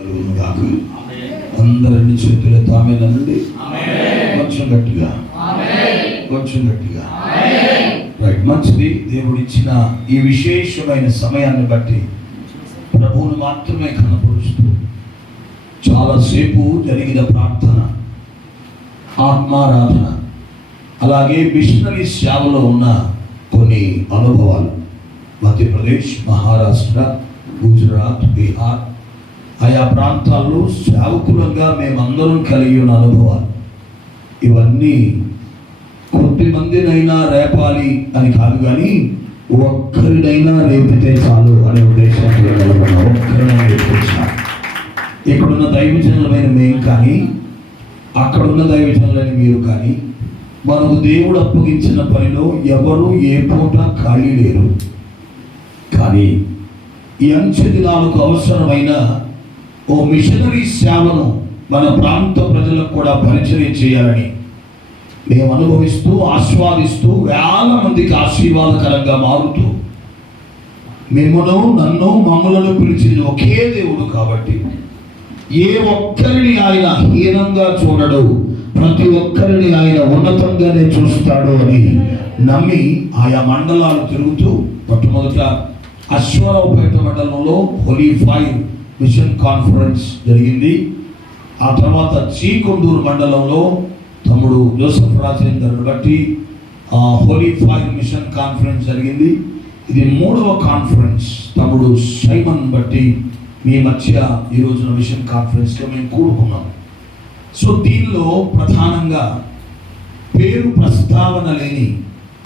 కలుగును గాక. అందరిని చేతులు తామేనండి. కొంచెం గట్టిగా, కొంచెం గట్టిగా. రైట్, మంచిది. దేవుడు ఇచ్చిన ఈ విశేషమైన సమయాన్ని బట్టి ప్రభువును మాత్రమే కనపరుస్తూ చాలాసేపు జరిగిన ప్రార్థన, ఆత్మారాధన, అలాగే మిషనరీ సేవలో ఉన్న కొన్ని అనుభవాలు, మధ్యప్రదేశ్, మహారాష్ట్ర, గుజరాత్, బీహార్ ఆయా ప్రాంతాల్లో సేవకులంగా మేమందరం కలిగి ఉన్న అనుభవాలు, ఇవన్నీ కొద్ది మందినైనా రేపాలి అని కాదు, కానీ ఒక్కరినైనా రేపితే చాలు అనే ఉద్దేశంతో కలుగుతున్నాం. ఒక్కరినైనా రేపించాలి. ఇక్కడున్న దైవజనులమైన మేము కానీ, అక్కడున్న దైవజనులని మీరు కానీ, మనకు దేవుడు అప్పగించిన పనిలో ఎవరు ఏ పూట ఖాళీ లేరు. కానీ ఈ అంచె దినాలకు అవసరమైన ఓ మిషనరీ సేవను మన ప్రాంత ప్రజలకు కూడా పరిచయం చేయాలని మేము అనుభవిస్తూ, ఆస్వాదిస్తూ, వేల మందికి ఆశీర్వాదకరంగా మారుతూ, మిమ్మను, నన్ను, మమ్మలను పిలిచింది ఒకే దేవుడు కాబట్టి ఏ ఒక్కరిని ఆయన హీనంగా చూడడు, ప్రతి ఒక్కరిని ఆయన ఉన్నతంగానే చూస్తాడు అని నమ్మి ఆయా మండలాలు తిరుగుతూ, మొట్టమొదట అశ్వరావుపేట మండలంలో హోలీ ఫైర్ మిషన్ కాన్ఫరెన్స్ జరిగింది. ఆ తర్వాత చీకొండూరు మండలంలో తమ్ముడు జోసెఫ్ రాజేందర్ని బట్టి హోలీ ఫైర్ మిషన్ కాన్ఫరెన్స్ జరిగింది. ఇది 3వ కాన్ఫరెన్స్. తమ్ముడు సైమన్ బట్టి మీ మధ్య ఈ రోజున మిషన్ కాన్ఫరెన్స్లో మేము కూడుకున్నాం. సో దీనిలో ప్రధానంగా పేరు ప్రస్తావన లేని,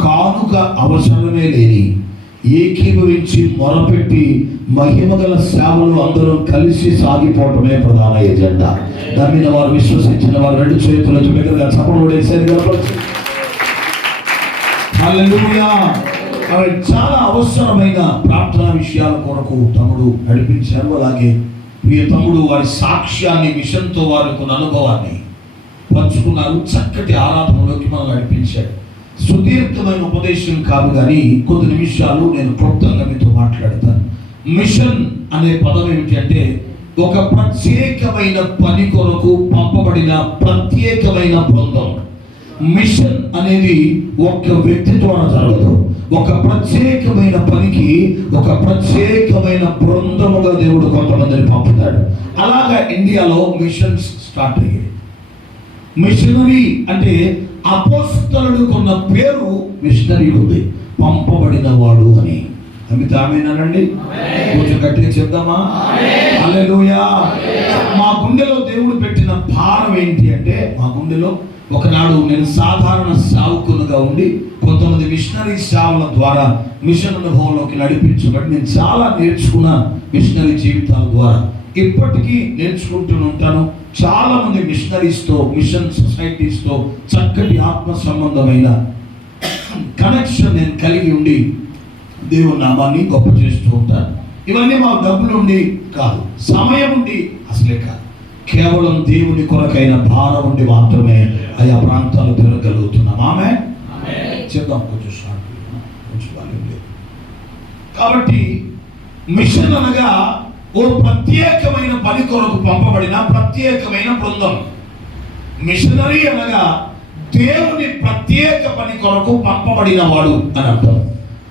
కానుక అవసరమే లేని, ఏకీభవించి మొరపెట్టి మహిమగల సేవలు అందరూ కలిసి సాగిపోవటమే ప్రధాన ఎజెండా. నమ్మిన వారు, విశ్వసించిన వారు 2 చేతులతో దగ్గరగా చప్పట్లు వేసేది కాబట్టి హల్లెలూయా. చాలా అవసరమైన ప్రార్థనా విషయాల కొరకు తమ్ముడు నడిపించారు. అలాగే ప్రియ తమ్ముడు వారి సాక్ష్యాన్ని, మిషన్తో వారికి ఉన్న అనుభవాన్ని పంచుకున్నారు. చక్కటి ఆరాధనలోకి మనం నడిపించాడు. సుదీర్ఘమైన ఉపదేశం కాదు, కానీ కొద్ది నిమిషాలు నేను క్లుప్తంగా మీతో మాట్లాడతాను. మిషన్ అనే పదం ఏమిటి అంటే, ఒక ప్రత్యేకమైన పని కొరకు పంపబడిన ప్రత్యేకమైన బృందం. మిషన్ అనేది ఒక వ్యక్తి ద్వారా జరగదు. ఒక ప్రత్యేకమైన పనికి ఒక ప్రత్యేకమైన బృందముగా దేవుడు కొంతమందిని పంపుతాడు. అలాగా ఇండియాలో మిషన్స్ స్టార్ట్ అయ్యాయి. మిషనరీ అంటే అపోస్తలుడికి ఉన్న పేరు మిషనరీ ఉంది, పంపబడిన వాడు అని. ఆమేనండి. కొంచెం గట్టిగా చెప్దామా? హల్లెలూయా. మా గుండెలో దేవుడు పెట్టిన భారం ఏంటి అంటే, మా గుండెలో ఒకనాడు నేను సాధారణ సేవకునిగా ఉండి కొంతమంది మిషనరీ సేవల ద్వారా మిషన్ అనుభవంలోకి నడిపించబడి నేను చాలా నేర్చుకున్న మిషనరీ జీవితాల ద్వారా ఇప్పటికీ నేర్చుకుంటూ ఉంటాను. చాలా మంది మిషనరీస్తో, మిషన్ సొసైటీస్తో చక్కటి ఆత్మ సంబంధమైన కనెక్షన్ నేను కలిగి ఉండి దేవుని నామాన్ని గొప్ప చేస్తూ ఉంటాను. ఇవన్నీ మా డబ్బులు ఉండి కాదు, సమయం ఉండి అసలే కాదు, కేవలం దేవుని కొరకైన భారం ఉండి మాత్రమే ఆయా ప్రాంతాలు తిరగలుగుతున్నాం. ఆమె చెప్దాం కొంచెం షార్ట్, కొంచెం బాగా. కాబట్టి మిషన్ అనగా ఓ ప్రత్యేకమైన పని కొరకు పంపబడిన ప్రత్యేకమైన బృందం. మిషనరీ అనగా దేవుని ప్రత్యేక పని కొరకు పంపబడిన వాడు అని అర్థం.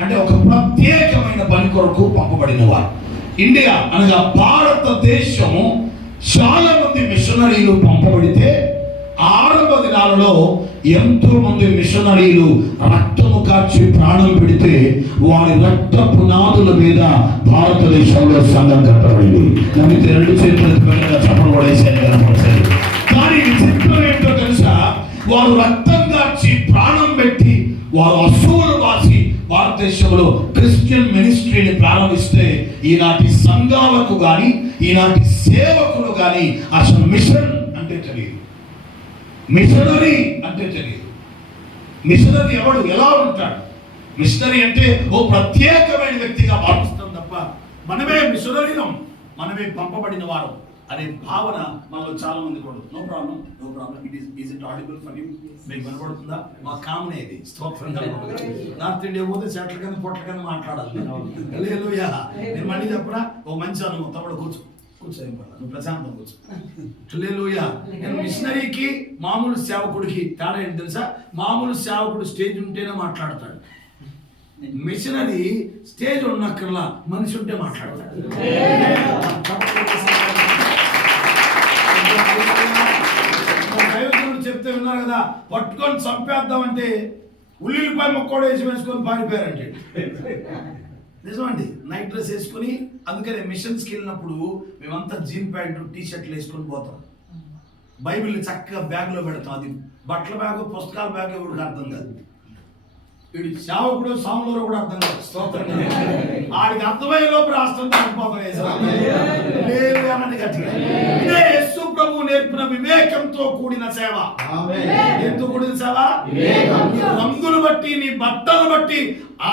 అంటే ఒక ప్రత్యేకమైన పని కొరకు పంపబడిన వాడు. ఇండియా అనగా భారతదేశము చాలా మంది మిషనరీలు పంపబడితే ఆరంభ దినాలలో ఎంతో మంది మిషనరీలు రక్తము కార్చి ప్రాణం పెడితే వారి రక్త పునాదుల మీద భారతదేశంలో సంఘం కట్టబడింది. నమ్మితే 2 చేతులు చప్పట్లు పడేసాను కనపడలేదు. కానీ విచిత్రం ఏంటో తెలుసా, వారు రక్తం కార్చి ప్రాణం పెట్టి వారు అసూలు వాసి భారతదేశంలో క్రిస్టియన్ మినిస్ట్రీని ప్రారంభిస్తే ఈనాటి సంఘాలకు కానీ, ఈనాటి సేవకులు కానీ అసలు మిషన్ అంటే తెలియదు, మిషనరీ అంటే తెలియదు. మిషనరీ ఎవడు, ఎలా ఉంటాడు? మిషనరీ అంటే ఓ ప్రత్యేకమైన వ్యక్తిగా భావిస్తాం తప్ప మనమే మిషనరీనం, మనమే పంపబడిన వారు అనే భావన మనలో చాలా మంది కూడా. No problem, no problem. Is it audible for you? మీకు వినపడుతుందా? మా కామన్ ఇది స్తోత్రంగా. నార్త్ ఇండియా పోతే చెట్ల కింద పొట్ల కింద మాట్లాడాలి. హల్లెలూయా. నేను మళ్ళీ చెప్పరా, ఓ మంచి అనుభవం. తమ్ముడు కూర్చో, కూర్చోని పడ, నువ్వు ప్రశాంతం కూర్చో. హల్లెలూయా. నేను మిషనరీకి మామూలు సేవకుడికి తేడా ఏంటి తెలుసా? మామూలు సేవకుడు స్టేజ్ ఉంటేనే మాట్లాడతాడు, మిషనరీ స్టేజ్ ఉన్నక్కర్లా మనిషి ఉంటే మాట్లాడతాడు. దైవజనుడు చెప్తే విన్నారు కదా, పట్టుకొని చంపేద్దామంటే ఉల్లిపాయ ముక్కోడు వేసుకొని పారిపోయారంటే నిజమండి. నైట్ డ్రెస్ వేసుకుని, అందుకనే మిషన్స్కి వెళ్ళినప్పుడు మేమంతా జీన్ ప్యాంటు టీ షర్ట్లు వేసుకొని పోతాం. బైబిల్ని చక్కగా బ్యాగ్లో పెడతాం. అది బట్టల బ్యాగ్, పుస్తకాల బ్యాగ్ ఎవరికి అర్థం కాదు. వీడి సేవకుడు సాములో కూడా అర్థం కాదు. స్తోత్రం. ఆడికి అర్థమయ్యే లోపు రాష్ట్రం దాటిపోతాం. ఇదే యేసు ప్రభు నేర్పిన వివేకంతో కూడిన సేవ. ఎందుకు కూడిన సేవ? నీ రంగులు బట్టి, నీ బట్టలు బట్టి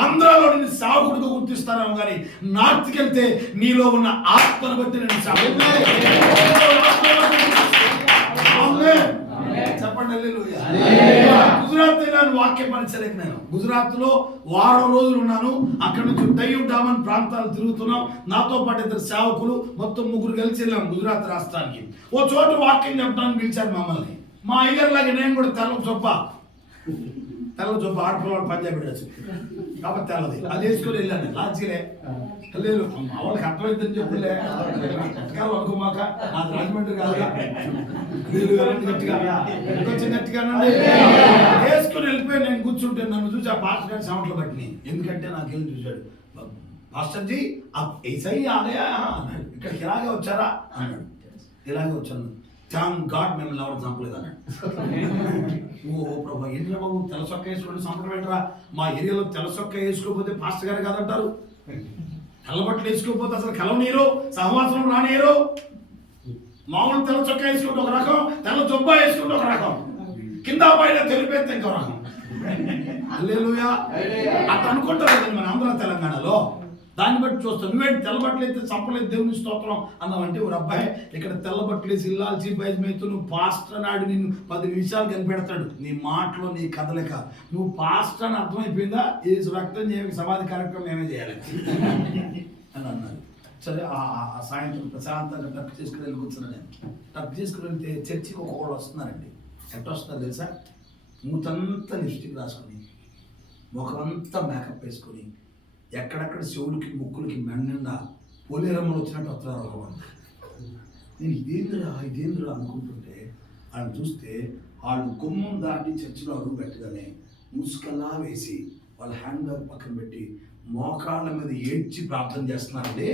ఆంధ్రాలో నేను సేవకుడిగా గుర్తిస్తాను, కానీ నార్త్కి వెళ్తే నీలో ఉన్న ఆత్మను బట్టి నేను చెప్పండి. గుజరాత్ వెళ్ళాను వాక్య పరిచయకు. నేను గుజరాత్ లో వారం రోజులు ఉన్నాను. అక్కడ నుంచి డయ్యూ డామన్ ప్రాంతాలు తిరుగుతున్నాం. నాతో పాటు 2 సేవకులు, మొత్తం 3 కలిసి వెళ్ళాం గుజరాత్ రాష్ట్రానికి. ఓ చోటు వాక్యం చెప్పడానికి పిలిచారు మమ్మల్ని. మా అయ్యర్ లాగా నేను కూడా తెల్ల చొప్ప ఆడపిల్లవాడు పంజాబీ డ్రెస్ కాబట్టి తెల్లది అది వేసుకొని వెళ్ళాను. లాడ్జీలే లేదు వాళ్ళకి అర్థమైందని చెప్పులే అనుకోమాక, నాకు రాజమండ్రి కాదుగా, గట్టిగా కొంచెం గట్టిగానండి వేసుకుని వెళ్ళిపోయి నేను కూర్చుంటే నన్ను చూసి ఆ పాస్టర్ గారి సౌండ్లు బట్టి, ఎందుకంటే నాకు వెళ్ళి చూశాడు. పాస్టర్జీ ఏసై ఆలయా అన్నాడు. ఇక్కడికి ఇలాగే వచ్చారా అన్నాడు. ఇలాగే వచ్చాను. థ్యాంక్ గాడ్ మిమ్మల్ని ఎవరు చంపలేదు అన్నాడు. ఓ ప్రభా, ఏంటి బాబు తెల్ల చొక్క వేసుకోండి చంపడం ఏంట్రా? మా ఏరియాలో తెల్ల చొక్క వేసుకోకపోతే పాస్టర్ గారు కాదంటారు, తెల్లబట్టలు వేసుకోకపోతే అసలు కలవనీరు, సహవాసం రానియరు. మామూలు తెల్ల చొక్క వేసుకుంటే ఒక రకం, తెల్ల జొబ్బా వేసుకుంటే ఒక రకం, కింద పైన తెలిపేస్తే ఇంకో రకం. హల్లెలూయా. అట్లా అనుకుంటారు మన ఆంధ్ర తెలంగాణలో. దాన్ని బట్టి చూస్తాం. నువ్వేంటి తెల్లబట్టలు అయితే చంపలేదు దేవుని స్తోత్రం అన్నావంటే, ఒక అబ్బాయి ఇక్కడ తెల్లబట్టలు వేసి ఇల్లాల్చి బయటమైతే నువ్వు పాస్టర్ నాడు నిన్ను 10 నిమిషాలు కనిపెడతాడు. నీ మాటలో నీ కదలిక నువ్వు పాస్టర్ అని అర్థమైపోయిందా? ఏసు రక్తం చేయడానికి సమాధి కార్యక్రమం ఏమే చేయాలి అని అన్నారు. సరే ఆ సాయంత్రం ప్రశాంతంగా టక్ చేసుకుని వెళ్ళి కూర్చున్నాను. నేను టక్ చేసుకుని వెళ్తే చర్చికి ఒకళ్ళు వస్తున్నారండి. ఎట్లా వస్తున్నారు తెలుసా? మూతంతా లిప్స్టిక్ రాసుకొని, ముఖమంతా మేకప్ వేసుకొని, ఎక్కడెక్కడ శివుడికి ముక్కులకి మెండా పోలేరమ్మలు వచ్చినట్టు వస్తున్నారు. నేను ఇదేంద్రా అనుకుంటుంటే వాళ్ళని చూస్తే వాళ్ళు గుమ్మం దాటి చర్చిలో అడుగు పెట్టగానే ముసుకల్లా వేసి వాళ్ళ హ్యాండ్ బ్యాగ్ పక్కన పెట్టి మోకాళ్ళ మీద ఏడ్చి ప్రార్థన చేస్తున్నారండి.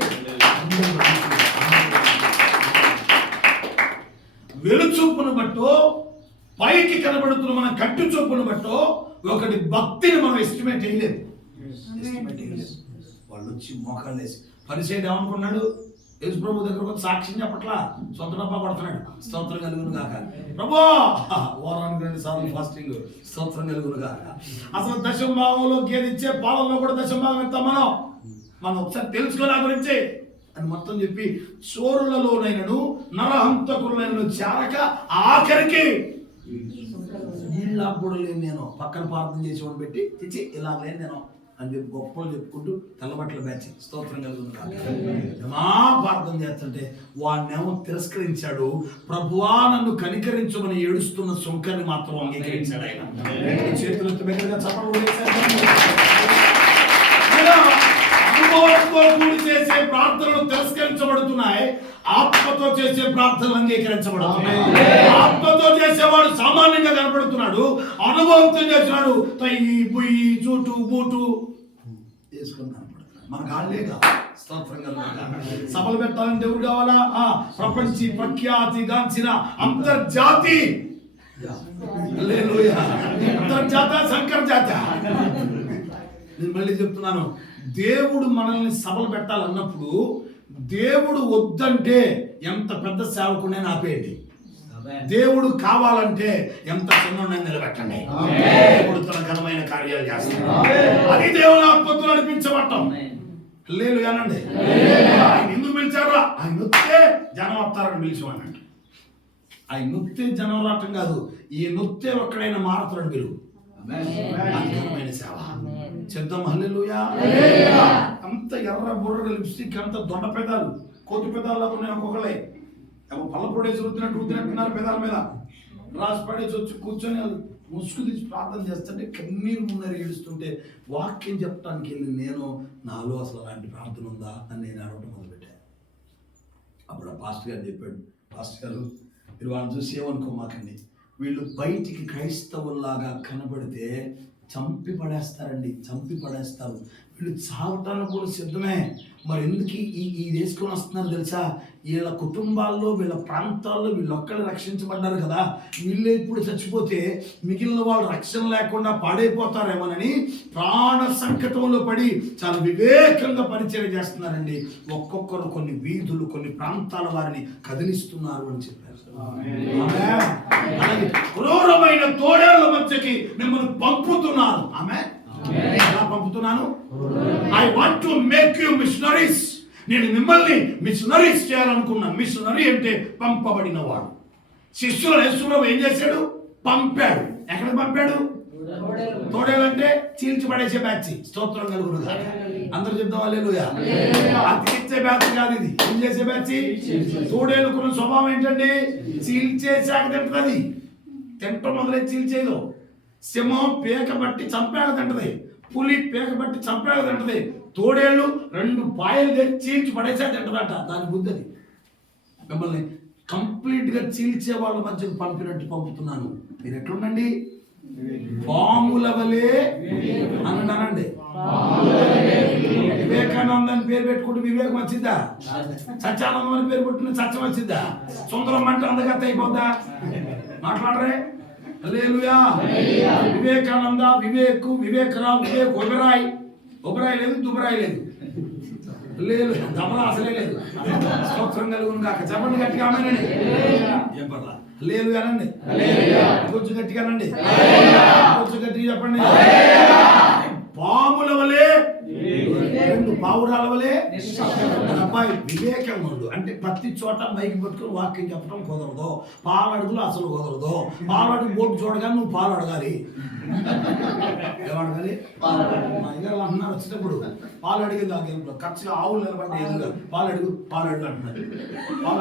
వెలుచూపును బట్టో, పైకి కనబడుతున్న మన కంటి చూపును బట్టో ఒకటి భక్తిని మనం ఎస్టిమేట్ చేయలేదు. వాళ్ళు వచ్చి మోకాళ్ళు వేసి, పరిచయం ఏమనుకున్నాడు? యేసు ప్రభు దగ్గర సాక్ష్యం చెప్పట్లా, సొంత డబ్బా పడుతున్నాడు. స్తోత్రం కలుగును గాక. ప్రభు వారానికి 2 సార్లు ఫాస్టింగ్, స్తోత్రం కలుగును గాక. అసలు దశంభాగంలో గేదిచ్చే పాలల్లో కూడా దశంభాగం ఇస్తాం మనం ఒకసారి తెలుసుకోలే గురించి అని మొత్తం చెప్పి, చోరులలోనైనను నరహంతకులైనను చేరక ఆఖరికి ఇలా కూడా లేని నేను పక్కన ప్రార్థన చేసేవాడిని పెట్టి తెచ్చి ఇలా లేని నేను అని చెప్పి గొప్పలు చెప్పుకుంటూ తెల్లబట్టల బ్యాచ్, స్తోత్రం కలుగుతుంది. ప్రార్థన చేస్తుంటే వాడినేమో తిరస్కరించాడు. ప్రభువా నన్ను కనికరించమని ఏడుస్తున్న సుంకర్ని మాత్రం అంగీకరించాడు ఆయన. చేతులు అనుభవంతో కూడి చేసే ప్రార్థనలు తిరస్కరించబడుతున్నాయి, ఆత్మతో చేసే ప్రార్థనలు అంగీకరించబడుతున్నాయి. ఆత్మతో చేసేవాడు సామాన్యంగా కనపడుతున్నాడు, అనుభవంతో చేసినాడు తయ్యి పొయ్యి చూటు బూటు చేసుకుని కనపడుతున్నాడు. మన గాళ్ళేగా స్తోత్రంగా సభలు పెట్టాలంటే ఎవరు కావాలా? ప్రపంచ ప్రఖ్యాతిగాంచిన అంతర్జాతి అంతర్జాత శంకర్జాత. నేను మళ్ళీ చెప్తున్నాను, దేవుడు మనల్ని సభలు పెట్టాలన్నప్పుడు దేవుడు వద్దంటే ఎంత పెద్ద సేవకుడైనా ఆపేయండి. దేవుడు కావాలంటే ఎంత చిన్న నిలబెట్టండి. దేవుడు తన ఘనమైన కార్యాలు చేస్తాడు. అది దేవుని ఆత్మతో నడిపించబడటం. లేదు కానండి. ఆయన ఎందుకు పిలిచారా? ఆయన నొత్తే జనం వస్తారని పిలిచేవాడినట్టు. ఆయన నొత్తే జనం రావటం కాదు, ఈ నొత్తే ఒక్కడైనా మారుతారని పిలువు. ఘనమైన సేవ చెప్తాం. హల్లెలూయా. అంత ఎర్ర బుర్ర లిప్స్టిక్, అంత దొండ పెదాలు, కోతి పెదాల్లో ఉన్నాయి ఒక్కొక్కలే, పల్లపొడేసి రుద్దినట్టున్నారు పెదాల మీద, రాసి పడేసి వచ్చి కూర్చొని ముసుగు తీసి ప్రార్థన చేస్తుంటే కన్నీరు మున్నీరు ఏడుస్తుంటే వాక్యం చెప్పడానికి వెళ్ళి నేను నాలో అసలు అలాంటి ప్రార్థన ఉందా అని నేను అడగటం మొదలుపెట్టాను. అప్పుడు ఆ పాస్టర్ గారు చెప్పాడు, పాస్టర్ గారు మీరు వాళ్ళని చూసి ఏమనుకోమాకండి, వీళ్ళు బయటికి క్రైస్తవుల్లాగా కనబడితే చంపి పడేస్తారు, వీళ్ళు చావటానికి కూడా సిద్ధమే. మరి ఎందుకు ఈ వేసుకొని వస్తున్నారు తెలుసా? వీళ్ళ కుటుంబాల్లో వీళ్ళ ప్రాంతాల్లో వీళ్ళొక్కడే రక్షించబడ్డారు కదా, వీళ్ళే ఇప్పుడు చచ్చిపోతే మిగిలిన వాళ్ళు రక్షణ లేకుండా పాడైపోతారేమోనని ప్రాణ సంకటంలో పడి చాలా వివేకంగా పరిచయం చేస్తున్నారండి. ఒక్కొక్కరు కొన్ని వీధులు కొన్ని ప్రాంతాల వారిని కదిలిస్తున్నారు అని చెప్పారు. అలాగే క్రూరమైన తోడేళ్ల మధ్యకి మిమ్మల్ని పంపుతున్నాను. ఆమె ఎలా పంపుతున్నాను? I want to make you missionaries. నేను మిమ్మల్ని మిషనరీస్ చేయాలనుకున్నాను. మిషనరీ అంటే పంపబడిన వాడు. శిష్యులు యేసుప్రభు ఏం చేశాడు? పంపాడు. ఎక్కడ పంపాడు? తోడేలంటే చీల్చి పడేసే బ్యాచ్. స్తోత్రం కలుగునుగా. అందరూ చెప్తాం హల్లెలూయా. అతికిచ్చే బ్యాచ్ కాదు ఇది. ఏం చేసే బ్యాచ్? తోడేలుకున్న స్వభావం ఏంటండి? చీల్చేసాక తింటది. తింటం మొదలై చీల్చేదో. సింహం పేక బట్టి చంపాక తింటది, పులి పేక బట్టి చంపాక తింటది. తోడేళ్ళు 2 పాయలు తెచ్చి చీల్చి పడేసా తింటదట. దాని బుద్ధి అది. మిమ్మల్ని కంప్లీట్గా చీల్చే వాళ్ళ మధ్యకు పంపినట్టు పంపుతున్నాను. మీరు ఎట్లుండండి? పాముల వలె అనండి. వివేకానంద అని పేరు పెట్టుకుంటే వివేకం వచ్చిందా? సత్యానందం అని పేరు పెట్టుకుని సత్యం వచ్చిందా? సుందరం అంటే అందగత్త అయిపోద్దా? మాట్లాడరే. హల్లెలూయా. వివేకానంద, వివేకు, వివేకరావు, వివేక్ ఒబరాయ్ లేదు, దుబరాయ్ లేదు, లేదు దమరా అసలే లేదు. స్తోత్రం కలుగును గాక. చెప్పండి గట్టిగా ఆమేనండి. ఏం పర్లా లేదు అనండి, కొంచెం గట్టిగా అనండి, కొంచెం గట్టిగా చెప్పండి. పాముల వలె, 2 పావురాల వలె అబ్బాయి వివేకంగా ఉండు. అంటే ప్రతి చోట మైకి పట్టుకుని వాక్యం చెప్పడం కుదరదు. పాలడుగులు అసలు కుదరదు. పాలడుగు బోర్డు చూడగానే నువ్వు పాలు అడగాలి. ఏమడగాలి? మా ఇద్దరు అంటున్నారు వచ్చేటప్పుడు పాలు అడిగింది ఆ గేమ్లో ఖర్చుగా ఆవులు నిలబడి ఎదురుగా పాలడుగు అంటున్నారు. పాలు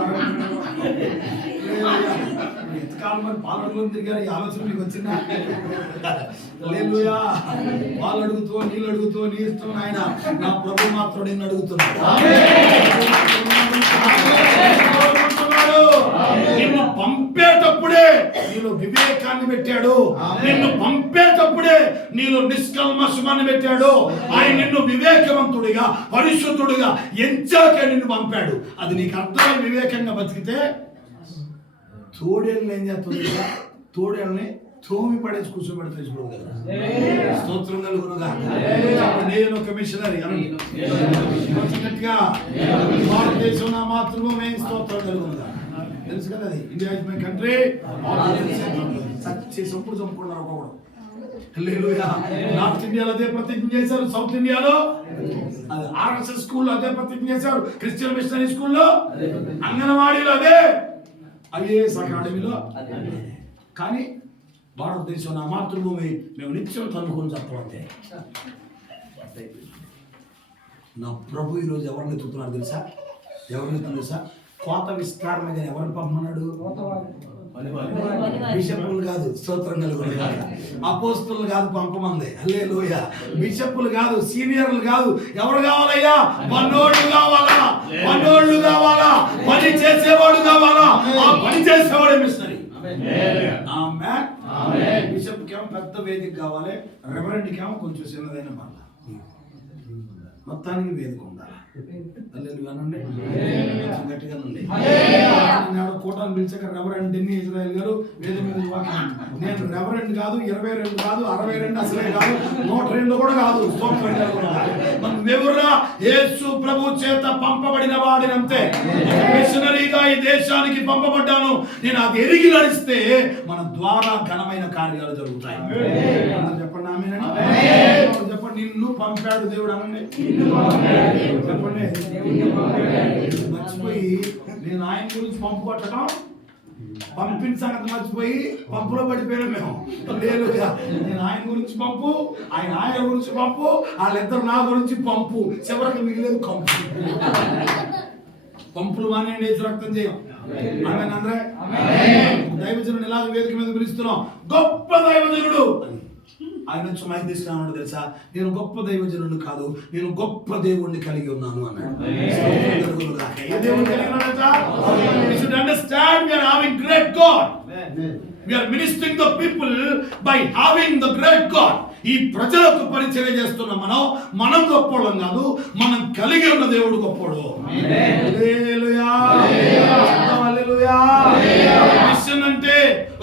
ఎంతకాలం మరి పాలడుగులో తిరిగారు. ఈ ఆలోచన మీకు వచ్చిందా? హల్లెలూయా. పాలు అడుగుతూ నీళ్ళు అడుగుతూ నీ ఇష్టం ఆయన. నా ప్రభు మాత్రం నేను అడుగుతున్నాడు. నిన్ను పంపేటప్పుడే నీలో వివేకాన్ని పెట్టాడు. నిన్ను పంపేటప్పుడే నీలో నిష్కల్మషమాన్ని పెట్టాడు. ఆయన నిన్ను వివేకవంతుడిగా పరిశుద్ధుడిగా ఎంచాక నిన్ను పంపాడు. అది నీకు అర్థమై వివేకంగా బతికితే తోడేళ్ళని ఏం చేస్తుంది? తోడేళ్ళని తోమి పడేసి కూర్చోబెడితే చూడదు కదా. స్తోత్రం కలుగునుగా. నేను ఒక మిషనరీ అనండి గట్టిగా. భారతదేశం నా మాతృభూమి. స్తోత్రం కలుగునుగా. తెలుసు కదా అది. India is my country. చచ్చినప్పుడు చంపుకున్నారు ఒక్కొక్కడు. హల్లెలూయా. నార్త్ ఇండియాలో అదే ప్రతిజ్ఞ చేశారు. సౌత్ ఇండియాలో అది ఆర్ఎస్ఎస్ స్కూల్లో అదే ప్రతిజ్ఞ చేశారు. క్రిస్టియన్ మిషనరీ స్కూల్లో, అంగన్వాడీలో అదే, ఐఏఎస్ అకాడమీలో. కానీ భారతదేశం నా మాతృభూమి మేము నిత్యం కనుక్కొని చెప్పంతే. నా ప్రభు ఈరోజు ఎవరిని ఎత్తుతున్నారు తెలుసా? కోత విస్తారణ ఎవరిని పంపమన్నాడు? బిషప్పులు కాదు. స్తోత్రం కలుగునుగా. అపోస్తలులు కాదు పంపమంది. హల్లెలూయా. బిషప్పులు కాదు, సీనియర్లు కాదు. ఎవరు కావాలయ్యా? పనోళ్ళు కావాలా, పని చేసేవాడు కావాలా. ఆ పని చేసేవాడే మిషనరీ. బిషప్ కేమో పెద్ద వేదిక కావాలి, రెవరెండ్ కేమో కొంచెం చిన్నదైన మళ్ళా మొత్తానికి వేదిక ఉండాలి. గట్టిగా కూటాన్ని పిలిచాక రెవరెండ్ డెన్నీ ఇజ్రాయెల్ గారు వేదిక మీద వాక్యం. నేను రెవరెండ్ కాదు, 22 కాదు, 62 అసలే కాదు, 102 కూడా కాదు. మనం ఎవరురా? యేసు ప్రభు చేత పంపబడిన వాడినంతే. మిషనరీగా ఈ దేశానికి పంపబడ్డాను. నేను అది ఎరిగి నడిస్తే మన ద్వారా ఘనమైన కార్యాలు జరుగుతాయి. చెప్పండి ఆమేనండి. చెప్పండి. నిన్ను పంపాడు దేవుడు అనండి. చెప్పండి. మర్చిపోయి నేను ఆయన గురించి పంపు కొట్టడం, పంపిన సంగతి మర్చిపోయి పంపులో పడిపోయాను మేము. లేదు, నేను ఆయన గురించి పంపు, ఆయన గురించి పంపు, వాళ్ళిద్దరు నా గురించి పంపు, చివరికి మిగిలేదు కంపు. పంపులు మానేయండి, యేసు రక్తం చేయం. ఆమేన్ అందరే. దైవజనుడు ఇలాగ వేదిక మీద పిలుస్తున్నాం, గొప్ప దైవజనుడు అని. ఆయన వచ్చి మైక్ తీసుకున్నాడు తెలుసా, నేను గొప్ప దైవజనుడు కాదు, నేను గొప్ప దేవుణ్ణి కలిగి ఉన్నాను అన్నాడు. ఏ దేవుణ్ణి కలిగి ఉన్నాడట? You should understand we are having great God. We are ministering the people by having the great God. ఈ ప్రజలకు పరిచయం చేస్తున్న మనం గొప్పోళ్ళం కాదు, మనం కలిగి ఉన్న దేవుడు గొప్పోడు. హల్లెలూయా, హల్లెలూయా. మిషన్ అంటే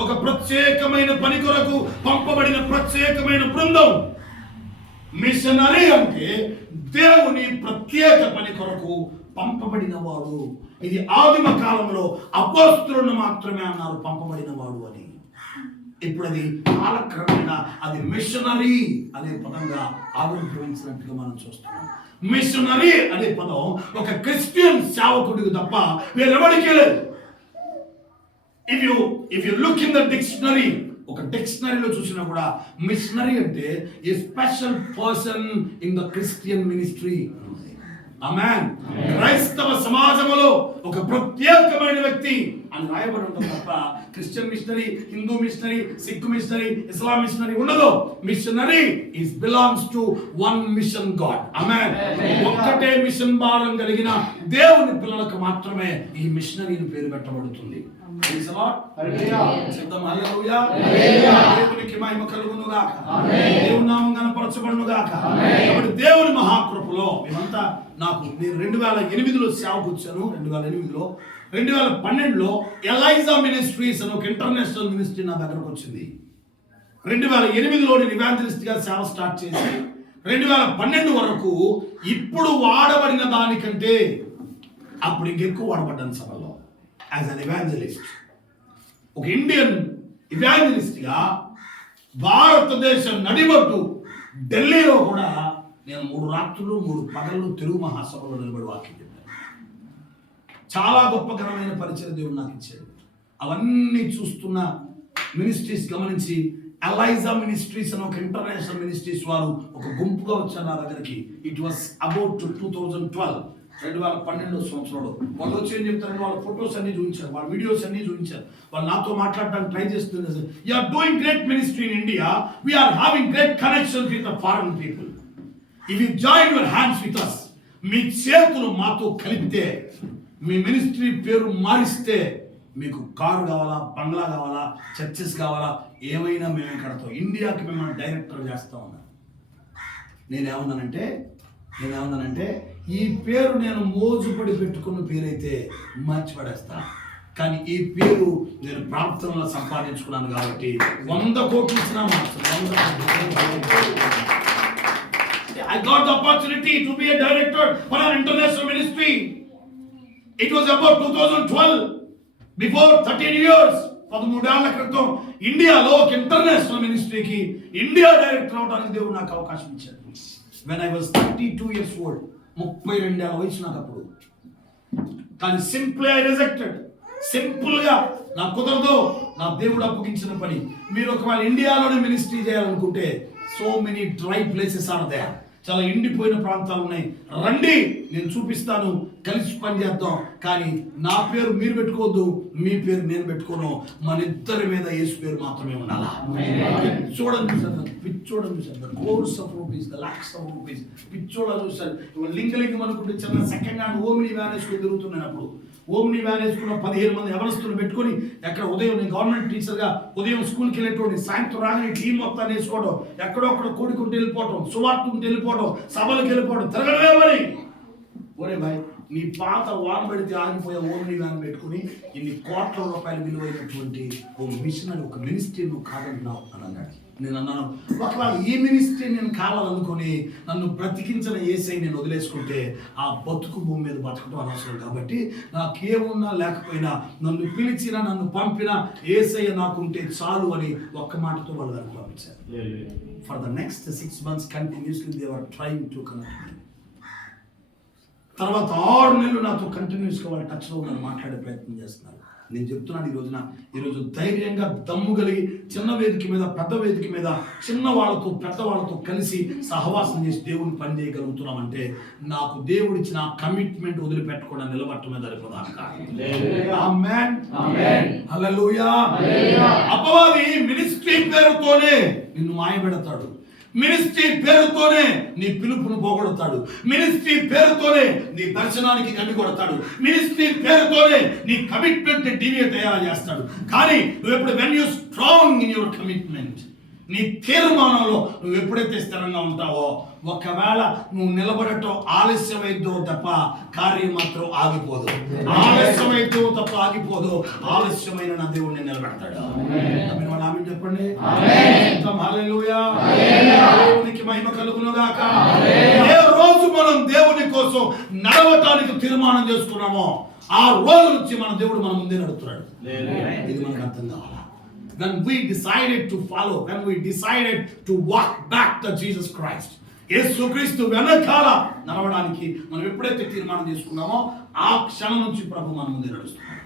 ఒక ప్రత్యేకమైన పని కొరకు పంపబడిన ప్రత్యేకమైన బృందం. మిషనరీ అంటే దేవుని ప్రత్యేక పని కొరకు పంపబడిన వాడు. ఇది ఆదిమ కాలంలో అపోస్తలులను మాత్రమే అన్నారు పంపబడిన వాడు అని. ఇప్పుడు అది కాలక్రమేణా అది మిషనరీ అనే పదంగా ఆవిర్భవించినట్టుగా మనం చూస్తున్నాం. మిషనరీ అనే పదం ఒక క్రిస్టియన్ సేవకుడికి తప్ప వేరెవడికి లేదు. If you look in the dictionary, ఒక డిక్షనరీలో చూసినా కూడా మిషనరీ అంటే a special person in the Christian ministry. Amen. క్రైస్తవ సమాజంలో ఒక ప్రత్యేకమైన వ్యక్తి అని రాయబడి ఉంటుంది తప్ప Christian missionary, Hindu missionary, Sikh missionary, Islam missionary ఉండదు. Missionary is belongs to one mission God. Amen. ఒక్కటే మిషన్ భారం కలిగిన దేవుని పిల్లలకు మాత్రమే ఈ మిషనరీ పేరు పెట్టబడుతుంది. దేవునికి మహిమ కలుగును గాక, దేవుని నామం కనపరచబడును గాక. కాబట్టి దేవుని మహాకృపలో మేమంతా, నేను 2008లో సేవకు వచ్చాను. 2008లో 2012లో ఎలైజా మినిస్ట్రీస్ అని ఒక ఇంటర్నేషనల్ మినిస్ట్రీ నా దగ్గరకు వచ్చింది. 2008లో నేను ఇవాంజలిస్ట్ గా సేవ స్టార్ట్ చేసి 2012 వరకు ఇప్పుడు వాడబడిన దానికంటే అప్పుడు ఇంకెక్కువ వాడబడ్డాను సభలో యాజ్ అన్ ఇవాంజలిస్ట్. ఒక ఇండియన్ ఇవాంజలిస్ట్ గా భారతదేశం నడిబొట్టు ఢిల్లీలో కూడా నేను 3 రాత్రులు 3 పగళ్ళు తెలుగు మహాసభలో నిలబడి వాక్యం చెప్పాను. చాలా గొప్పకరమైన పరిచయం దేవుడు నాకు ఇచ్చాడు. అవన్నీ చూస్తున్న మినిస్ట్రీస్ గమనించి ఎలైజా మినిస్ట్రీస్ అని ఒక ఇంటర్నేషనల్ మినిస్ట్రీస్ వారు ఒక గుంపుగా వచ్చారు నా దగ్గరికి. ఇట్ వాస్ అబౌట్ 2012, 2012 సంవత్సరంలో. వాళ్ళు వచ్చి ఏం చెప్తారంటే వాళ్ళ ఫొటోస్ అన్ని చూపించారు, వాళ్ళ వీడియోస్ అన్ని చూపించారు. వాళ్ళు నాతో మాట్లాడడానికి ట్రై చేస్తున్నారు. You are doing great ministry in India, we are having great connections with the foreign people. If you join your hands with us, మీ చేతులు మాతో కలిపితే, మీ మినిస్ట్రీ పేరు మారిస్తే, మీకు కారు కావాలా, బంగ్లా కావాలా, చర్చెస్ కావాలా, ఏమైనా మేమే కడతాం. ఇండియాకి మిమ్మల్ని డైరెక్టర్ చేస్తా ఉన్నా. నేనేమన్నానంటే ఈ పేరు నేను మోజుపడి పెట్టుకున్న పేరైతే మర్చిపడేస్తా, కానీ ఈ పేరు నేను ప్రార్థనలో సంపాదించుకున్నాను కాబట్టి 100 కోట్లు ఇచ్చినా మార్చను. I got the opportunity to be a director for an international ministry. It was about 2012. Before 13 years, 13 ఏళ్ల క్రితం ఇండియాలో ఒక ఇంటర్నేషనల్ మినిస్ట్రీకి ఇండియా డైరెక్టర్ అవడానికి దేవుడు నాకు అవకాశం ఇచ్చాడు. When I was 32 years old, 32 ఏళ్ల వయసు నాకు అప్పుడు. కానీ సింప్లీ ఐ రిజెక్టెడ్. సింపుల్ గా నాకు కుదరదు, నా దేవుడు అప్పగించిన పని. మీరు ఒకవేళ ఇండియాలోనే మినిస్ట్రీ చేయాలనుకుంటే so many dry places are there. చాలా ఎండిపోయిన ప్రాంతాలు ఉన్నాయి, రండి నేను చూపిస్తాను, కలిసి పని చేద్దాం. కానీ నా పేరు మీరు పెట్టుకోవద్దు, మీ పేరు నేను పెట్టుకోను. మన ఇద్దరి మీద యేసు పేరు మాత్రమే ఉండాలా. చూడండి చూసారు course of rupees, the lakhs of rupees చూసారు. లింగలింగం అనుకుంటే చిన్న సెకండ్ హ్యాండ్ ఓమిని వ్యాన్ వేసుకుని తిరుగుతున్నాను. అప్పుడు ఓమిని వ్యాన్ వేసుకున్న 15 మంది ఎవరస్తులు పెట్టుకొని ఎక్కడ ఉదయం నేను గవర్నమెంట్ టీచర్గా ఉదయం స్కూల్కి వెళ్ళేటోడి, సాయంత్రం రాగానే టీం మొత్తాన్ని వేసుకోవడం, ఎక్కడొక్కడ కోడికుంటూ వెళ్ళిపోవడం, సువార్తుంటూ వెళ్ళిపోవడం, సభలకు వెళ్ళిపోవడం, తిరగడమే మరి. ఒరే భాయ్, నీ పాత వాన్ పెడితే ఆగిపోయే ఓమిని వ్యాన్ పెట్టుకుని ఇన్ని కోట్ల రూపాయలు విలువైనటువంటి ఓ మిషనరీ, ఒక మినిస్ట్రీ నువ్వు కాదంటున్నావు అని అన్నాడు. నేను అన్నాను, ఒకవేళ ఈ మినిస్ట్రీ నేను కావాలనుకుని నన్ను బ్రతికించిన యేసయ్య నేను వదిలేసుకుంటే ఆ బతుకు భూమి మీద బతకడం అనవసరం. కాబట్టి నాకేమున్నా లేకపోయినా నన్ను పిలిచినా నన్ను పంపినా యేసయ్య నాకుంటే చాలు అని ఒక్క మాటతో వాళ్ళు దానికి పంపించారు. For the next 6 months continuously they were trying to connect. తర్వాత 6 నెలలు నాతో కంటిన్యూస్గా వాళ్ళ టచ్లో నన్ను మాట్లాడే ప్రయత్నం చేస్తున్నారు. నేను చెప్తున్నాను ఈరోజు ధైర్యంగా దమ్ము కలిగి చిన్న వేదిక మీద పెద్ద వేదిక మీద చిన్న వాళ్ళతో పెద్ద వాళ్ళతో కలిసి సహవాసం చేసి దేవుని పని చేయగలుగుతున్నామంటే నాకు దేవుడిచ్చిన కమిట్మెంట్ వదిలిపెట్టకుండా నిలబట్టమే సరిపోదాక. ఆమేన్. హల్లెలూయా. అపవాది మినిస్ట్రీ పేరుతోనే నిన్ను మాయపెడతాడు. మినిస్ట్రీ పేరుతోనే నీ పిలుపును పోగొడతాడు. మినిస్ట్రీ పేరుతోనే నీ దర్శనానికి కమ్మి కొడతాడు. మినిస్ట్రీ పేరుతోనే నీ కమిట్మెంట్ డీవియేట్ అయ్యేలా చేస్తాడు. కానీ నువ్వు ఎప్పుడు when you strong in your commitment, నీ తీర్మానంలో నువ్వు ఎప్పుడైతే స్థిరంగా ఉంటావో, ఒకవేళ నువ్వు నిలబడటం ఆలస్యమైద్దో తప్ప కార్యం మాత్రం ఆగిపోదు. ఆలస్యమైద్దో తప్ప ఆగిపోదు. ఆలస్యమైన నా దేవుడిని నిలబెడతాడు. ఆమేన్ చెప్పండి. హల్లెలూయా. దేవునికి మహిమ కలుగును గాక. ఏ రోజు మనం దేవుని కోసం నడవటానికి తీర్మానం చేసుకున్నామో ఆ రోజు నుంచి మన దేవుడు మన ముందే నడుపుతున్నాడు. ఇది మనకు అర్థం కావాలా? When we decided to follow, when we decided to walk back to Jesus Christ, యేసుక్రీస్తు వెనకాల నడవడానికి మనం ఎప్పుడైతే తీర్మానం చేసుకున్నామో ఆ క్షణం నుంచి ప్రభు మన ముందే నడుస్తున్నాడు.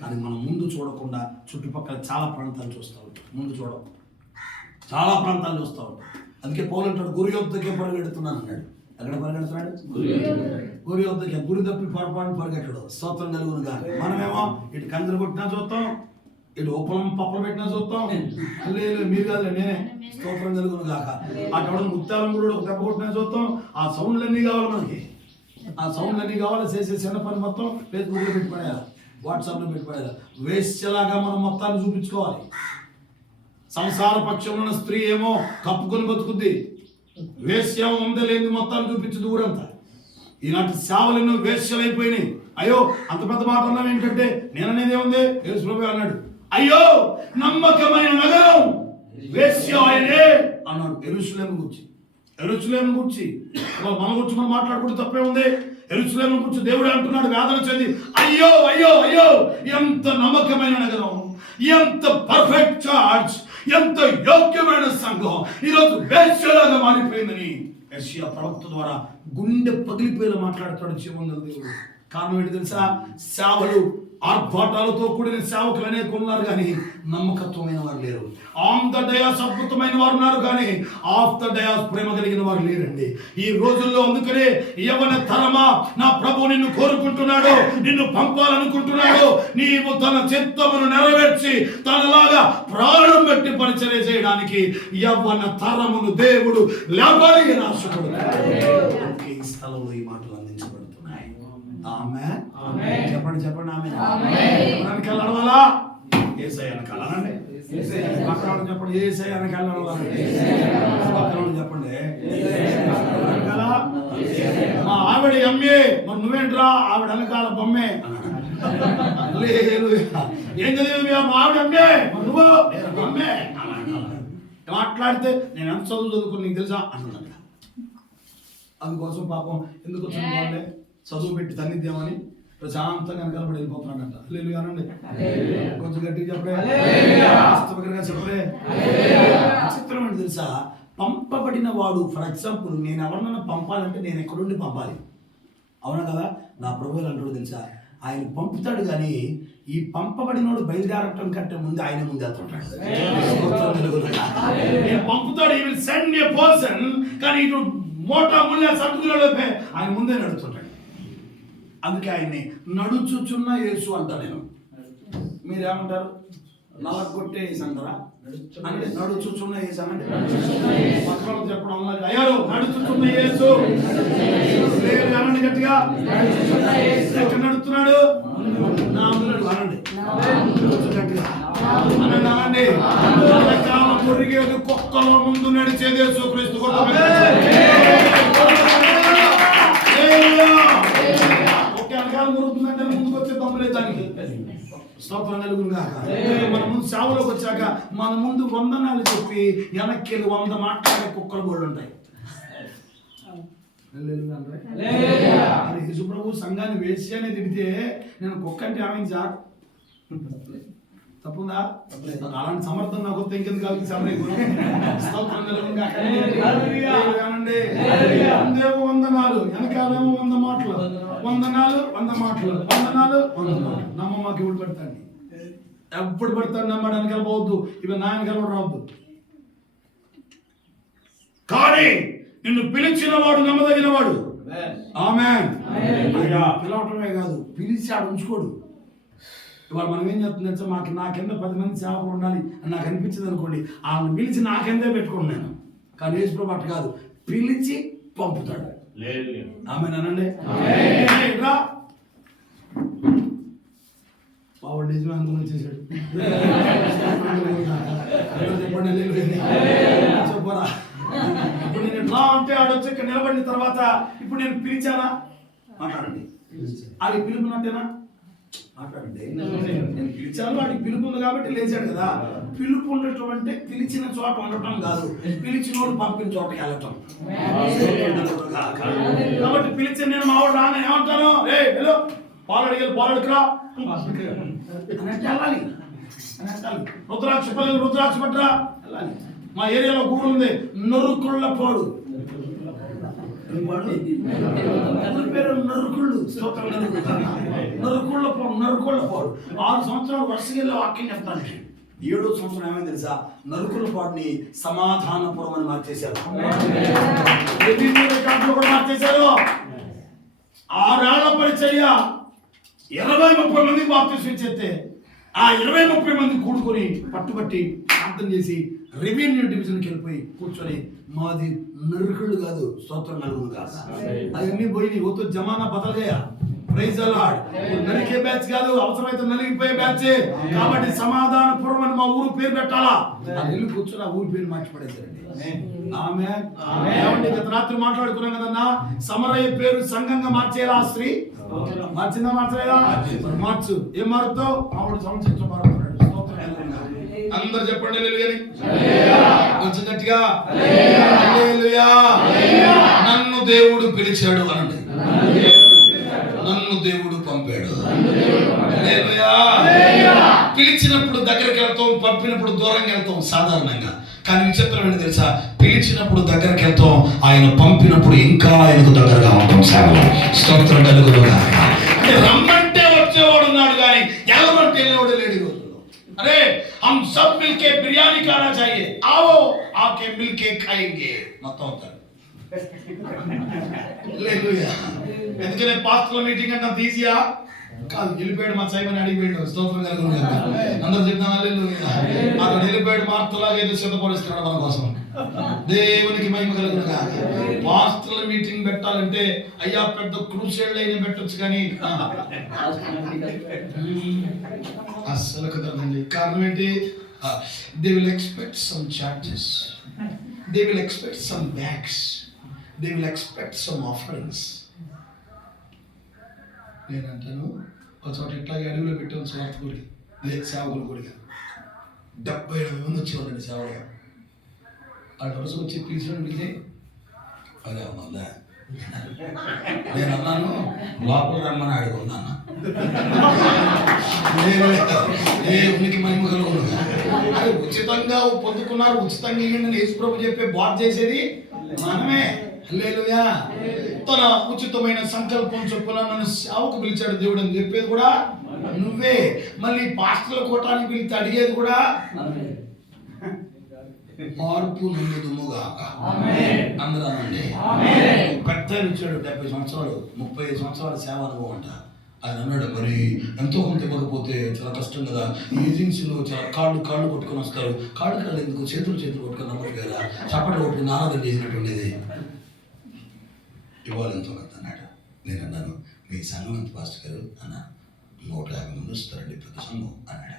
కానీ మనం ముందు చూడకుండా చుట్టుపక్కల చాలా ప్రాంతాలు చూస్తూ ఉంటాం. ముందు చూడం, చాలా ప్రాంతాలు చూస్తూ ఉంటాం. అందుకే పౌలు అంటాడు, గురి యొద్దకే పరిగెడుతున్నాను అన్నాడు. ఎక్కడ పరిగెడుతున్నాడు? గురి యొద్దకే. గురి తప్పి పొరపాటు పరిగెట్టడు. స్తోత్రం కలుగును గాక. మనమేమో ఇటు కందరు కొట్టినా చూస్తాం, ఇటు ఉపలం పప్పలు పెట్టినా చూస్తాం. లేదు మీరు కాదు, నేనే. స్తోత్రం కలుగును గాక. అటు ముత్యాలం కూడా ఒక దెబ్బ కొట్టినా చూస్తాం. ఆ సౌండ్లన్నీ కావాలి మనకి. ఆ సౌండ్లన్నీ కావాలి. చేసే చిన్న పని మొత్తం ఫేస్బుక్లో పెట్టుకోవాలి, వాట్సాప్లో పెట్టుకోవాలి. వేస్యలాగా మనం మొత్తాన్ని చూపించుకోవాలి. సంసార పక్షంలో ఉన్న స్త్రీ ఏమో కప్పుకొని బతుకుద్ది, వేశ్య ఉందలేని మొత్తాన్ని చూపించదు ఊరంతా. ఈనాటి సేవలు ఎన్నో వేశ్యలైపోయినాయి. అయ్యో అంత పెద్ద మాట అన్నాం ఏంటంటే, నేననేది ఉంది. యేసు ప్రభువు అన్నాడు, అయ్యో నమ్మకమైన నగరం వేశ్య ఆయనే అన్నాడు. యెరూషలేము గురించి మన గురించి మనం మాట్లాడుకుంటే తప్పే ఉంది. యెరూషలేము గురించి దేవుడే అంటున్నాడు, వేదన చెంది, అయ్యో అయ్యో అయ్యో ఎంత నమ్మకమైన నగరం, ఎంత పర్ఫెక్ట్ చర్చ్, ఎంత యోగ్యమైన సంఘం ఈరోజు వేశ్యలాగా మారిపోయిందని యెషయా ప్రవక్త ద్వారా గుండె పగిలిపోయేలా మాట్లాడుతాడు జీవం గల దేవుడు. కారణం ఏంటి తెలుసా? సేవలు ఆర్భాటాలతో కూడిన సేవకులు అనేక ఉన్నారు, కానీ నమ్మకత్వమైన వారు లేరు. ఆన్ ద డయాస్ అద్భుతమైన వారు ఉన్నారు, కానీ ఆఫ్ ద డయాస్ ప్రేమ కలిగిన వారు లేరండి ఈ రోజుల్లో. అందుకనే యవ్వన తరమా, నా ప్రభు నిన్ను కోరుకుంటున్నాడు, నిన్ను పంపాలనుకుంటున్నాడు. నీవు తన చిత్తమును నెరవేర్చి తనలాగా ప్రాణం పెట్టి పరిచర్య చేయడానికి యవ్వన తరమును దేవుడు లేపాలి అని ఆశపడుతున్నాడు. ఈ స్థలంలో ఈ మాటలు అందించబడుతున్నాయి. ఆమేన్. చెప్పండి ఆమేన్. నడవాలా? యేసయ్య వెనకాల అనండి. చెప్పండి, యేసయ్య వెనకాల నడవాలండి. చెప్పండి, వెనకాల. మా ఆవిడ అమ్మే, మరి నువ్వేంట్రా ఆవిడ వెనకాల బొమ్మే లేదు. ఏం చదివి? మా ఆవిడ అమ్మే, మరి నువ్వు అమ్మే మాట్లాడితే నేను ఎంత చదువుకుని నీకు తెలుసా అన్నదంట. అందుకోసం పాపం ఎందుకు వచ్చిన వాళ్ళే చదువు పెట్టి తన్నిద్దామని ప్రశాంతంగా వెనకాలపడి వెళ్ళిపోతున్నాడంట. లేదు అనండి, కొంచెం గట్టిగా చెప్పలే, చెప్పలే. చిత్రం ఏంటి తెలుసా? పంపబడిన వాడు, ఫర్ ఎగ్జాంపుల్ నేను ఎవరినైనా పంపాలంటే నేను ఎక్కడుండి పంపాలి, అవునా కదా? నా ప్రభువులు అంటాడు తెలుసా, ఆయన పంపుతాడు, కానీ ఈ పంపబడినోడు బయలుదేరటం కంటే ముందు ఆయన ముందు వెళ్తుంటాడు. పంపుతాడు, ఈ విల్ సెండ్ ఏ పర్సన్, కానీ ఇటు మోటా ముళ్ళ సర్దుకులలో ఆయన ముందే నడుస్తుంటాడు. అందుకే ఆయన్ని నడుచుచున్న యేసు అంటా నేను. మీరేమంటారు? నలగొట్టే యేసు అంటారా? అంటే నడుచుచున్న యేసు అనండి. పక్కన చెప్పడం అయ్యారు, నడుచుచున్న యేసు అనండి గట్టిగా. ఎక్కడ నడుస్తున్నాడు? నా ముందు అనండి గట్టిగా అనండి అనండి. కాలం మురిగేది కుక్కలో ముందు నడిచేది యేసుక్రీస్తు. మురుగుతుందంటే ముందుకు వచ్చే తమ్ములే దానికి. స్తోత్రం కలుగును గాక. మన ముందు సేవలోకి వచ్చాక మన ముందు వందనాలు చెప్పి వెనక్కి 100 మాట్లాడే కుక్కలు కూడా ఉంటాయి. యేసు ప్రభు సంఘాన్ని వేసి అనేది తిడితే నేను కుక్క అంటే ఆమె సార్ తప్పుందా? అలాంటి సమర్థం నాకు వస్తే ఇంకెందుకు కలిగి సమయండి. వందనాలు, వెనకాలేమో 100 మాటలు, వందనాలు 100 మాటలు, వందనాలు 100 మాటలు. నమ్మ మాకు ఇవ్వడు పెడతాండి. ఎప్పుడు పడతాడు నమ్మడు వెనకాల పోవద్దు, ఇవి నా వెనకాల రావద్దు. కానీ నిన్ను పిలిచిన వాడు నమ్మదగిన వాడు. ఆమేన్. పిలవటమే కాదు, పిలిచి ఆడు ఉంచుకోడు. ఇవాళ మనం ఏం చెప్తుంది, నా కింద 10 మంది సేవకులు ఉండాలి అని నాకు అనిపించింది అనుకోండి, వాళ్ళని పిలిచి నా కిందే పెట్టుకోండి నేను. కానీ యేసు ప్రభు అట్లా కాదు, పిలిచి పంపుతాడు. ఆమేన్ అనండి. రా వాడు నిజమే అనుకుని వచ్చేసాడు. చెప్పరా, ఇప్పుడు నేను ఎట్లా అంటే ఆడొచ్చి ఇక్కడ నిలబడిన తర్వాత ఇప్పుడు నేను పిలిచానా? మాట్లాడండి. అది పిలుపునట్టేనా? మాట్లాడండి. నేను పిలిచాను, వాడికి పిలుపు ఉంది కాబట్టి లేచాడు కదా. పిలుపు ఉండటం అంటే పిలిచిన చోట ఉండటం కాదు, పిలిచిన వాడు పంపిన చోటకి వెళ్ళటం. కాబట్టి పిలిచిన నేను మా వాడు రాను ఏమంటాను, రే హలో పాలు అడిగారు, పాలు అడుగురా అన్నట్టు వెళ్ళాలి. రుద్రాక్ష పల్లెలు రుద్రాక్ష పట్టరా వెళ్ళాలి. మా ఏరియాలో ఊరు ఉంది, నొరుకుళ్ళ పోడు. పేరు నరుకుళ్ళు, నరుకుళ్ళ పోడు, నరుకుళ్ళ పోడు. 6 సంవత్సరాలు వర్షగిరిలో వాక్యం చెప్తాను. 7వ సంవత్సరం ఏమైంది తెలుసా? నరుకుల పాడుని సమాధానపురం అని మార్చేశారు. కూడా మార్చేశారు. 6 ఏళ్ల పరిచర్య 20-30 మందికి బాప్తిస్మం ఇచ్చేస్తే ఆ 20-30 మంది కూడుకొని పట్టుబట్టి ప్రార్థన చేసి రెవెన్యూ డివిజన్కి వెళ్ళిపోయి కూర్చొని మాది నరుకుళ్ళు కాదు, స్తోత్రం కలుగును కాదు. అవన్నీ పోయి ఓతో జమానా బదలగా. Praise the Lord. నరికే బ్యాచ్ కాదు, అవసరమైతే నలిగిపోయే బ్యాచ్. కాబట్టి సమాధానపురం అని మా ఊరు పేరు పెట్టాలా? వెళ్ళి కూర్చొని ఆ ఊరి పేరు మార్చి పడేశారండి. ఆమేన్. గత రాత్రి మాట్లాడుకున్నాం కదన్నా, సమరయ్య పేరు సంఘంగా మార్చేలా ఆ స్త్రీ మార్చిందా? మార్చలేదా? మార్చు. ఏం మారుతావు? ఆవిడ సంవత్సరం మారుతున్నాడు. అందరు చెప్పండి కొంచెం గట్టిగా. నన్ను దేవుడు పిలిచాడు అనండి, నన్ను దేవుడు పంపాడు. పిలిచినప్పుడు దగ్గరికి వెళ్తాం, పంపినప్పుడు దూరంగా వెళ్తాం సాధారణంగా. కానీ విచిత్రం ఏంటి తెలుసా? పిలిచినప్పుడు దగ్గరికి వెళ్తాం, ఆయన పంపినప్పుడు ఇంకా ఆయనకు దగ్గరగా ఉంటాం. సేవలో స్తోత్రం కలుగునుగా. అంటే రమ్మంటే వచ్చేవాడు ఉన్నాడు, కానీ వెళ్ళమంటే వెళ్ళేవాడు లేడు. अरे हम सब मिलके बिरयानी खाना चाहिए, आओ आके मिलके खाएंगे మొత్తం అవుతారు. ఎందుకంటే పాస్టర్ల మీటింగ్ అంటే ఈజీయా కాదు. వెళ్ళిపోయాడు మా సైమన్ అడిగిపోయాడు. స్తోత్రం కలుగును గాక. అందరూ చెప్తాం హల్లెలూయా. అక్కడ వెళ్ళిపోయాడు మార్తలాగా ఏదో సిద్ధపరుస్తున్నాడు మన కోసం. దేవునికి మహిమ కలుగును గాక. పాస్టర్ల మీటింగ్ పెట్టాలంటే అయ్యా పెద్ద క్రూసైడ్ అయినా పెట్టొచ్చు, కానీ అస్సలు కుదరదండి. కారణం ఏంటి? They will expect some charges, they will expect some bags, they will expect some offerings. నేనంటాను ఒక చోట ఇట్లాగే అడవిలో పెట్టాను స్వార్థ గుడికి, లేదు సేవకుల గుడిగా 70-80 మంది వచ్చేవాళ్ళండి సేవలుగా. ఆ వరుస వచ్చి పిలిచినట్టు అదే అవునా? నేను అన్నాను లోపల రమ్మని అడుగున్నాను. దేవునికి మహిమ కలుగును. అది ఉచితంగా పొందుకున్నారు, ఉచితంగా ఇవ్వండి యేసు ప్రభు చెప్పే బాధ చేసేది మనమే. హల్లెలూయా. తన ఉచితమైన సంకల్పం చొప్పున నన్ను సేవకు పిలిచాడు దేవుడు అని చెప్పేది కూడా నువ్వే. మళ్ళీ పాస్టర్ల కోటానికి పిలిచి అడిగేది కూడా మార్పు నుండుదుముగా. అందరూ అనండి. పెద్ద ఇచ్చాడు 70 సంవత్సరాలు 35 సంవత్సరాల సేవ అనుభవం అంట. ఆయన అన్నాడు, మరి ఎంతో కొంత ఇవ్వకపోతే చాలా కష్టం కదా. ఈ ఏజెన్సీలో చాలా కాళ్ళు కొట్టుకొని వస్తారు. కాళ్ళు ఎందుకు, చేతులు కొట్టుకొని నమ్మరు కదా, చప్పట్లు కొట్టుకుని ఆరాధన చేసినట్టు ఉండేది. ఇవ్వాలి ఎంతో కొంత అన్నాడు. నేను అన్నాను, మీ సంఘం ఎంత పాస్టర్ గారు అన్న? 150 మంది వస్తారండి ప్రతి సంఘం అన్నాడు.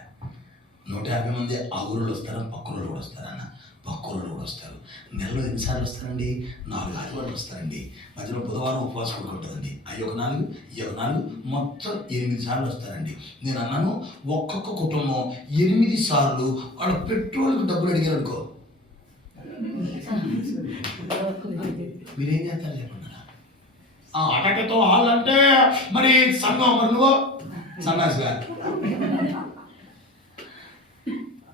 150 మంది ఆ ఊరిలో వస్తారా, పక్క ఊళ్ళో కూడా వస్తారన్న? పక్క ఊళ్ళో కూడా వస్తారు. నెలలో ఎన్నిసార్లు వస్తారండి? 4 ఆదివారాలు వస్తారండి. మధ్యలో బుధవారం ఉపవాసం కూడా ఉంటుందండి. అవి ఒక 4 మొత్తం 8 సార్లు వస్తారండి. నేను అన్నాను, ఒక్కొక్క కుటుంబం 8 సార్లు వాళ్ళ పెట్రోల్కి డబ్బులు అడిగారు అనుకో, మీరేం చేస్తారు చెప్పండి. అటకతో హాల్ అంటే మరి సంఘం, మరి నువ్వు సన్నాసి గారు.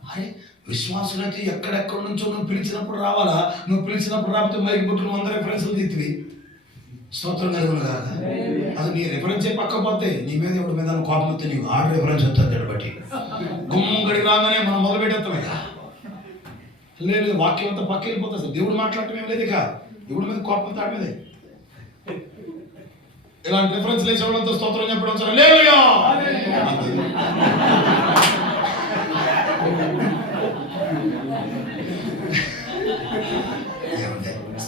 అరే విశ్వాసులైతే ఎక్కడెక్కడి నుంచో నువ్వు పిలిచినప్పుడు రావాలా? నువ్వు పిలిచినప్పుడు రాకపోతే మైకి పుట్టు నువ్వు 100 రిఫరెన్స్లు తీతివి. స్తోత్రం కలుగును కాదు. అది నీ రిఫరెన్స్ పక్కపోతే నీ మీద ఎవరి మీద కోపం వస్తే నీకు 6 రిఫరెన్స్ వస్తుంది. బట్టి గుమ్మ రాగానే మనం మొదలు పెట్టేస్తామే. లేదు వాక్యం అంతా పక్క వెళ్ళిపోతుంది సార్. దేవుడు మాట్లాడటం ఏం లేదు. ఇక దేవుడి మీద కోపం తాడి మీదే. ఇలాంటి రిఫరెన్స్ లేచి ఎవరంతా స్తోత్రం చెప్పడం సార్. హల్లెలూయా.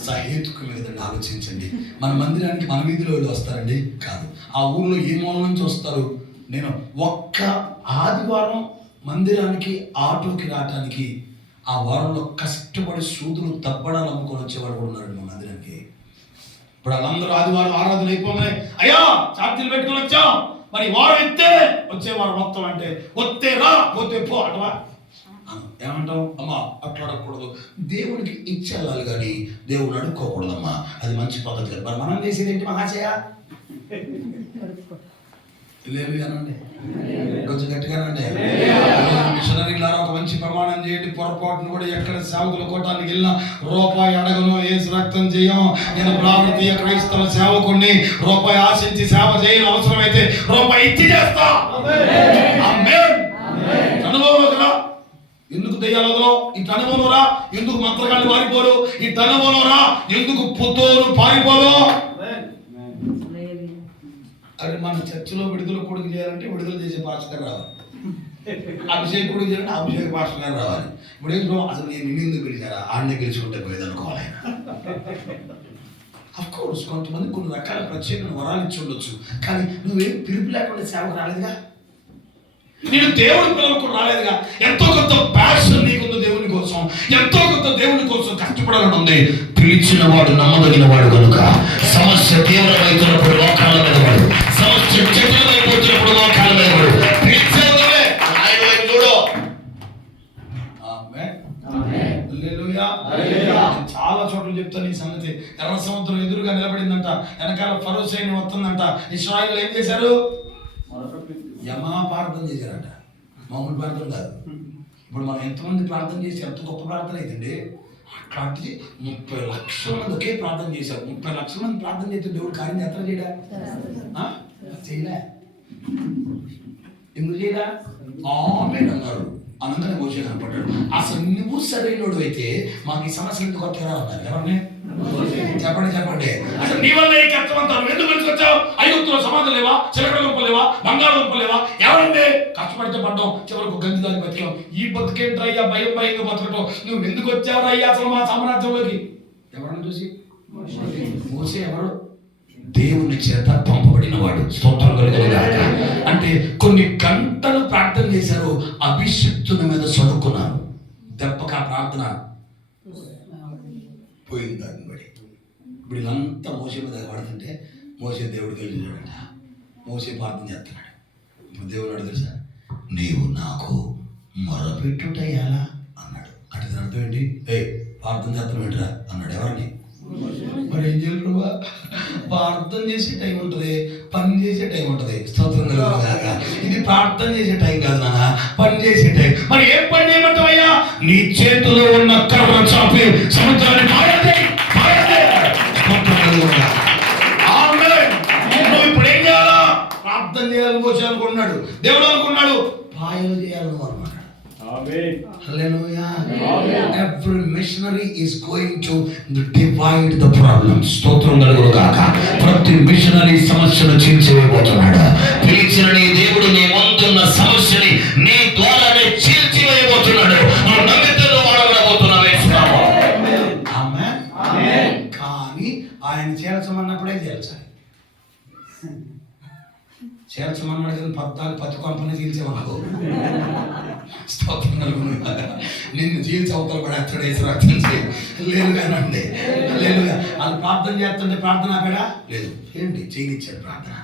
సహేతుకమే కదండి. ఆలోచించండి. మన మందిరానికి మన వీధిలో వాళ్ళు వస్తారండి కాదు, ఆ ఊళ్ళో ఏ మూల నుంచి వస్తారు. నేను ఒక్క ఆదివారం మందిరానికి ఆటోకి రావటానికి ఆ వారంలో కష్టపడి సూదులు తప్పడాలు అమ్ముకొని వచ్చేవాడు కూడా ఉన్నారండి మా మందిరానికి. ఇప్పుడు వాళ్ళందరూ ఆదివారం ఆరాధన అయిపోగానే అయ్యా ఛార్జీలు పెట్టుకుని వచ్చాం, మరి వారం ఎత్తే వచ్చేవారు మొత్తం అంటే వస్తే రా పోతే పో అటవా ఏమంటాం. అమ్మా అట్లా అడగకూడదు. దేవుడికి ఇచ్చేయాలి కానీ దేవుడిని అడుక్కోకూడదమ్మా. అది మంచి పద్ధతి కాదు. మరి మనం చేసేది ఏంటి మహాశయ? లేవిగానండి, కొంచెం గట్టిగానండి. మిషనరీలారా ఒక మంచి ప్రమాణం చేయండి. పొరపాటును కూడా ఎక్కడ సేవకుల కోటానికి వెళ్ళినా రూపాయి అడగను, ఏసు రక్తం చేయం. నేను భారతీయ క్రైస్తవ సేవకుడిని. రూపాయి ఆశించి సేవ చేయని అవసరమైతే రూపాయి ఇచ్చి చేస్తా. అనుభవంలోకి ఎందుకు దెయ్యాలదో, ఈ అనుభవంలో రా ఎందుకు మంత్రగాళ్ళు పారిపోరు, ఈ అనుభవంలో రా ఎందుకు పుత్తోరు పారిపోరు. అరే మన చర్చిలో విడుదల కొడుకు చేయాలంటే విడుదల చేసే పాస్టర్ రావాలి, అభిషేక్ కొడుకు చేయాలంటే అభిషేక్ పాస్టర్ గారు రావాలి. ఇప్పుడు ఏం అసలు నేను నిన్ను ఎందుకు పిలిచారా, ఆడనే గెలుచుకుంటే పోయేది అనుకోవాలి ఆయన. అఫ్ కోర్స్ కొంతమంది కొన్ని రకాల ప్రత్యేకమైన వరాలు ఇచ్చి ఉండొచ్చు, కానీ నువ్వేం పిలుపు లేకుండా సేవకు రాలేదుగా. నేను దేవుడి పిల్లలకు రాలేదుగా. ఎంతో కొంత ప్యాషన్ నీకుంది దేవుని కోసం, ఎంతో కొంత దేవుని కోసం కష్టపడాలని ఉంది. పిలిచిన వాడు నమ్మదగిన వాడు కనుక సమస్య తీవ్రమైతున్నప్పుడు లోకాల మీద వాడు, సమస్య జటిలమైపోతున్నప్పుడు లోకాల మీద వాడు పిలిచేదే ఆయన వైపు చూడు. చాలా చోట్ల చెప్తాను ఈ సంగతి. ఎర్ర సముద్రం ఎదురుగా నిలబడిందంట, వెనకాల ఫరో సైన్యం వస్తుందంట. ఇశ్రాయేలు ఏం చేశారు? యమా ప్రార్థన చేశారంట, మామూలు ప్రార్థన కాదు. ఇప్పుడు మనం ఎంతమంది ప్రార్థన చేసి ఎంత గొప్ప ప్రార్థన అవుతుంది. అట్లాంటిది 30 లక్షల మంది ఒకే ప్రార్థన చేశారు. 30 లక్షల మంది ప్రార్థన చేస్తే దేవుడు కార్యం ఎత్ర చేయడా? చేయలే. ఎందుకు చేయడా? ఆమేన్ అన్నారు. అనంతరం మోషే కనపడ్డాడు. అసలు నువ్వు సరైనడు అయితే మాకు ఈ సమస్యలు ఎందుకు వస్తారా అన్నారు. ఎవరిని చెప్పండి. అసలు నీ వల్ల ఈ కష్టం అంతా ఎందుకు కలిసి వచ్చావు? ఐగుప్తులో సమాధులు లేవా, చిలకడ దుంపలు లేవా, బంగాళదుంపలు లేవా? ఎవరండి? కష్టపడితే పడ్డాం, చివరికి గంజి దాన్ని బతికాం. ఈ బతికేంట్రయ్యా భయంగా బతకటం? నువ్వు ఎందుకు వచ్చావయ్యా అసలు మా సామ్రాజ్యంలోకి? ఎవరన్నా చూసి మోసే ఎవరు? దేవుని చేత పంపబడిన వాడు. స్తోత్రం కలుగునుగాక. అంటే కొన్ని గంటలు ప్రార్థన చేశారు, అభిషిక్తుని మీద చదువుకున్నారు. దెబ్బక ప్రార్థన పోయింది. దాన్ని బడి ఇప్పుడు వీళ్ళంతా మోసే మీద పడుతుంటే మోసే దేవుడికి వెళ్ళాడంట. మోసే ప్రార్థన చేస్తున్నాడు. ఇప్పుడు దేవుడు అడుగు తెలుసా, నీవు నాకు మొరపెట్టుటయ్యాలా అన్నాడు. అంటే దాని అర్థం ఏంటి? ప్రార్థన చేస్తున్నావు ఏంట్రా అన్నాడు. ఎవరిని? మరి ఏం చేయాలి? ప్రార్థన చేసే టైం ఉంటుంది, పని చేసే టైం ఉంటుంది. స్తోత్రం కలుగునుగాక. ఇది ప్రార్థన చేసే టైం కాదు నాన్న, పని చేసే టైం. మరి ఏం పని చేయమంటావయ్యా? నీ చేతిలో ఉన్న కర్ర చాపి సముద్రాన్ని నువ్వు ఇప్పుడు ఏం చేయాలా? ప్రార్థన చేయాలని మోసే అనుకున్నాడు. దేవుడు అనుకున్నాడు పాయలు చేయాలని అన్నాడు. Hallelujah. Every missionary is going to divide the problems. స్తోత్రం కలుగునుగాక. ప్రతి మిషనరీ సమస్యను చీల్చివేయబోతున్నాడు. పిలిచిన నీ దేవుడు నీ ముందున్న సమస్యని నీ ద్వారానే చీల్చివేయబోతున్నాడు. నువ్వు నమ్మితేలో వాడబడబోతున్నావు. ఆమేన్. కానీ ఆయన చేర్చమన్నప్పుడే చేర్చాలి. చేర్చమన్నాడు కానీ 14 10 కొంపని చీల్చేమనుకో. స్తోత్రం కలుగునుగాక. నిన్ను చీల్చి అవతల పడేస్తాడు యేసు రక్తం లేదు కానండి. లేదు వాళ్ళు ప్రార్థన చేస్తుంటే ప్రార్థన ఆపాడా? లేదు. ఏంటి చేయనిచ్చాడు ప్రార్థన.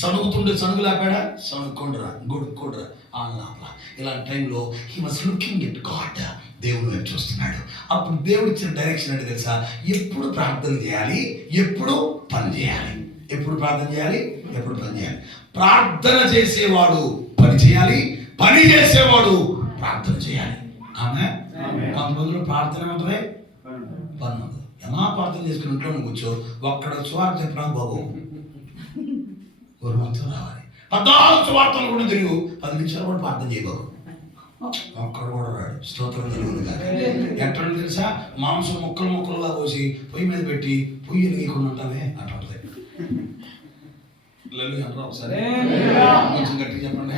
సణుగుతుండే సణుగులు ఆపాడా? సణుక్కొండరా గొడుక్కొండరా ఆపలా. ఇలాంటి టైంలో he was looking at God. దేవుడు వైపు చూస్తున్నాడు. అప్పుడు దేవుడు ఇచ్చిన డైరెక్షన్ అంటే తెలుసా? ఎప్పుడు ప్రార్థన చేయాలి, ఎప్పుడు పని చేయాలి. ఎప్పుడు ప్రార్థన చేయాలి, ఎప్పుడు పని చేయాలి. ప్రార్థన చేసేవాడు పని చేయాలి, పని చేసేవాడు ప్రార్థన చేయాలి. ఆమేన్. కొంతమందిలో ప్రార్థన ఉంటుంది, పని ఉంటుంది. ఏమా ప్రార్థన చేసుకుని ఇంట్లో నువ్వు కూర్చో, ఒక్కడ సువార్త చెప్పడం బాబు ఒక మొత్తం రావాలి. 14 సువార్తలు కూడా తిరుగు, 10 నిమిషాలు కూడా ప్రార్థన చేయబాబు. ఒక్కడు కూడా రాడు. స్తోత్రం కలుగుతుంది కాక. ఎక్కడ తెలుసా, మాంసం ముక్కలు ముక్కలుగా కోసి పొయ్యి మీద పెట్టి పొయ్యి ఎలిగకుండా ఉంటామే అట్లా ఉంటుంది. అంటారు ఒకసారి కొంచెం గట్టిగా చెప్పండి.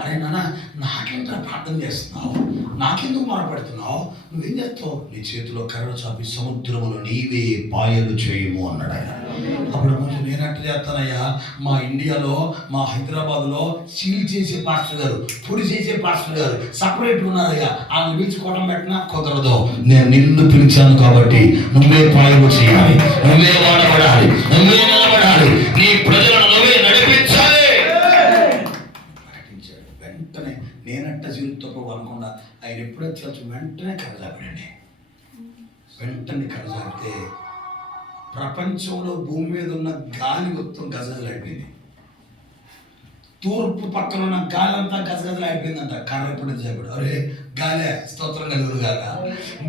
అరే నాన్న, నాకెంత ప్రార్థన చేస్తున్నావు, నాకెందుకు మొరపెడుతున్నావు, నువ్వేం చేస్తావు, నీ చేతిలో కర్ర చాపి సముద్రమును నీవే పాయలు చేయము అన్నాడు ఆయన. అప్పుడు కొంచెం నేనట్టు చేస్తానయ్యా, మా ఇండియాలో మా హైదరాబాద్లో సీల్ చేసే పాస్టర్ గారు, పొడి చేసే పాస్టర్ గారు సపరేట్ ఉన్నారయ్యా, ఆయన పిలిచి కొట్టం పెట్టినా కుదరదు. నేను నిన్ను పిలిచాను కాబట్టి నువ్వే పాయలు చేయాలి, నువ్వే వాడబడాలి, నువ్వే నిలబడాలి, నీ ప్రజలను నువ్వే నడిపించాలి ప్రకటించాడు. వెంటనే నేనట్ట జీవితంతో అనుకుండా ఆయన ఎప్పుడో తెలుసు, వెంటనే కరజాపడండి. వెంటనే కరజాపితే ప్రపంచంలో భూమి మీద ఉన్న గాలి మొత్తం గజగజలాడిపోయింది. తూర్పు పక్కన ఉన్న గాలి అంతా గజగజలాడిపోయిందంట. కర్ర ఎప్పుడు చెప్పాడు, అరే గాలే, స్తోత్రం కలుగురు కాక,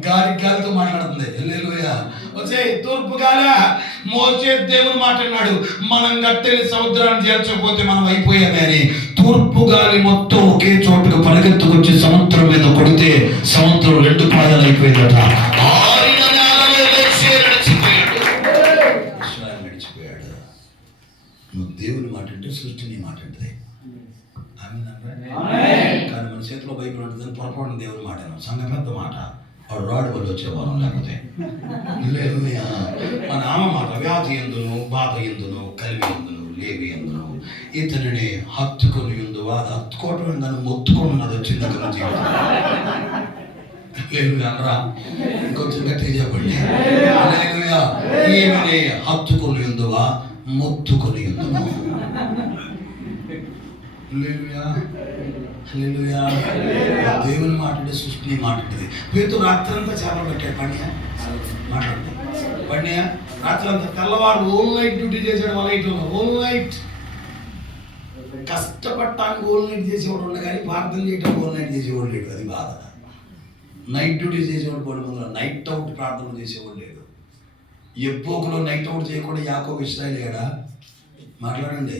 గాలి గాలితో మాట్లాడుతుంది. హల్లెలూయా. వచ్చే తూర్పు గాలి, మోసే దేవుడు మాట్లాడినాడు, మనం గట్టెలి సముద్రాన్ని చేర్చకపోతే మనం అయిపోయామే అని. తూర్పు గాలి మొత్తం ఒకే చోటుకు పరిగెత్తుకొచ్చి సముద్రం మీద కొడితే సముద్రం 2 పాయలు అయిపోయిందట. నువ్వు దేవుని మాట అంటే సృష్టి నీ మాట అంటే. కానీ మన చేతిలో బైబిల్ ఉంటుంది, పొరపాటున దేవుని మాట సంఘ పెద్ద మాట, వాడు రాడు వల్ల వచ్చేవాళ్ళం, లేకపోతే లేదు మన ఆమె మాట. వ్యాధి ఎందును, బాధ ఎందును, కలిమి ఎందును, లేవి ఎందును ఇతనిని హత్తుకొని ఉందు, అది హత్తుకోవటం దాన్ని మొత్తుకొని అది వచ్చింది అక్కడ జీవితం. లేదు అనరా, ఇంకొంచెం గట్టిగా చెప్పండి. ఈమెని హత్తుకొని ఉందువా, మొత్తుకొని ఉందును. దేవుని మాట్లాడే సృష్టిని మాట్లాడేది. వీరితో రాత్రంతా చేపలు పెట్టాడు. పండియా మాట్లాడుతుంది. పండియా రాత్రంతా తెల్లవాడు ఓల్ నైట్ డ్యూటీ చేసాడు. వాళ్ళ ఇంట్లో ఓల్ నైట్ కష్టపడటానికి ఓల్ నైట్ చేసేవాడు ఉండే, కానీ ప్రార్థన చేయడానికి ఓల్ నైట్ చేసేవాడు లేడు. అది బాధ. నైట్ డ్యూటీ చేసేవాడు పోటీ ముందు, నైట్ అవుట్ ప్రార్థన చేసేవాడు లేడు. ఎప్పోకులో నైట్ అవుట్ చేయకుండా యాకోబు ఇశ్రాయేలు ఏడా మాట్లాడండి.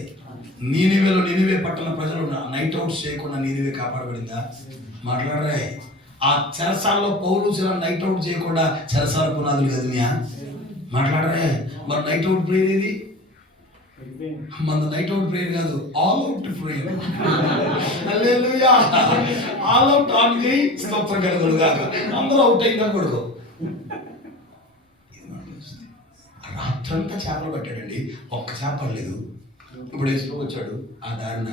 నినివే పట్టణ ప్రజలు నైట్ అవుట్ చేయకుండా నినివే కాపాడబడిందా మాట్లాడరే. ఆ చెరసాల్లో పౌలు నైట్ అవుట్ చేయకుండా చెరసాల పునాదులు కదిలియా మాట్లాడరే. మరి నైట్ అవుట్ ప్రేయర్ ఏది? మన నైట్ అవుట్ ప్రేయర్ కాదు, all out prayer. Hallelujah. All out on the స్తోత్రం కలుగుగాక. అందరూ అవుట్ అయినా కొడుకు. రాత్రంతా చేపలు పట్టాడండి, ఒక్క చేప పడలేదు. ఇప్పుడు వేసుకో వచ్చాడు, ఆ దారిన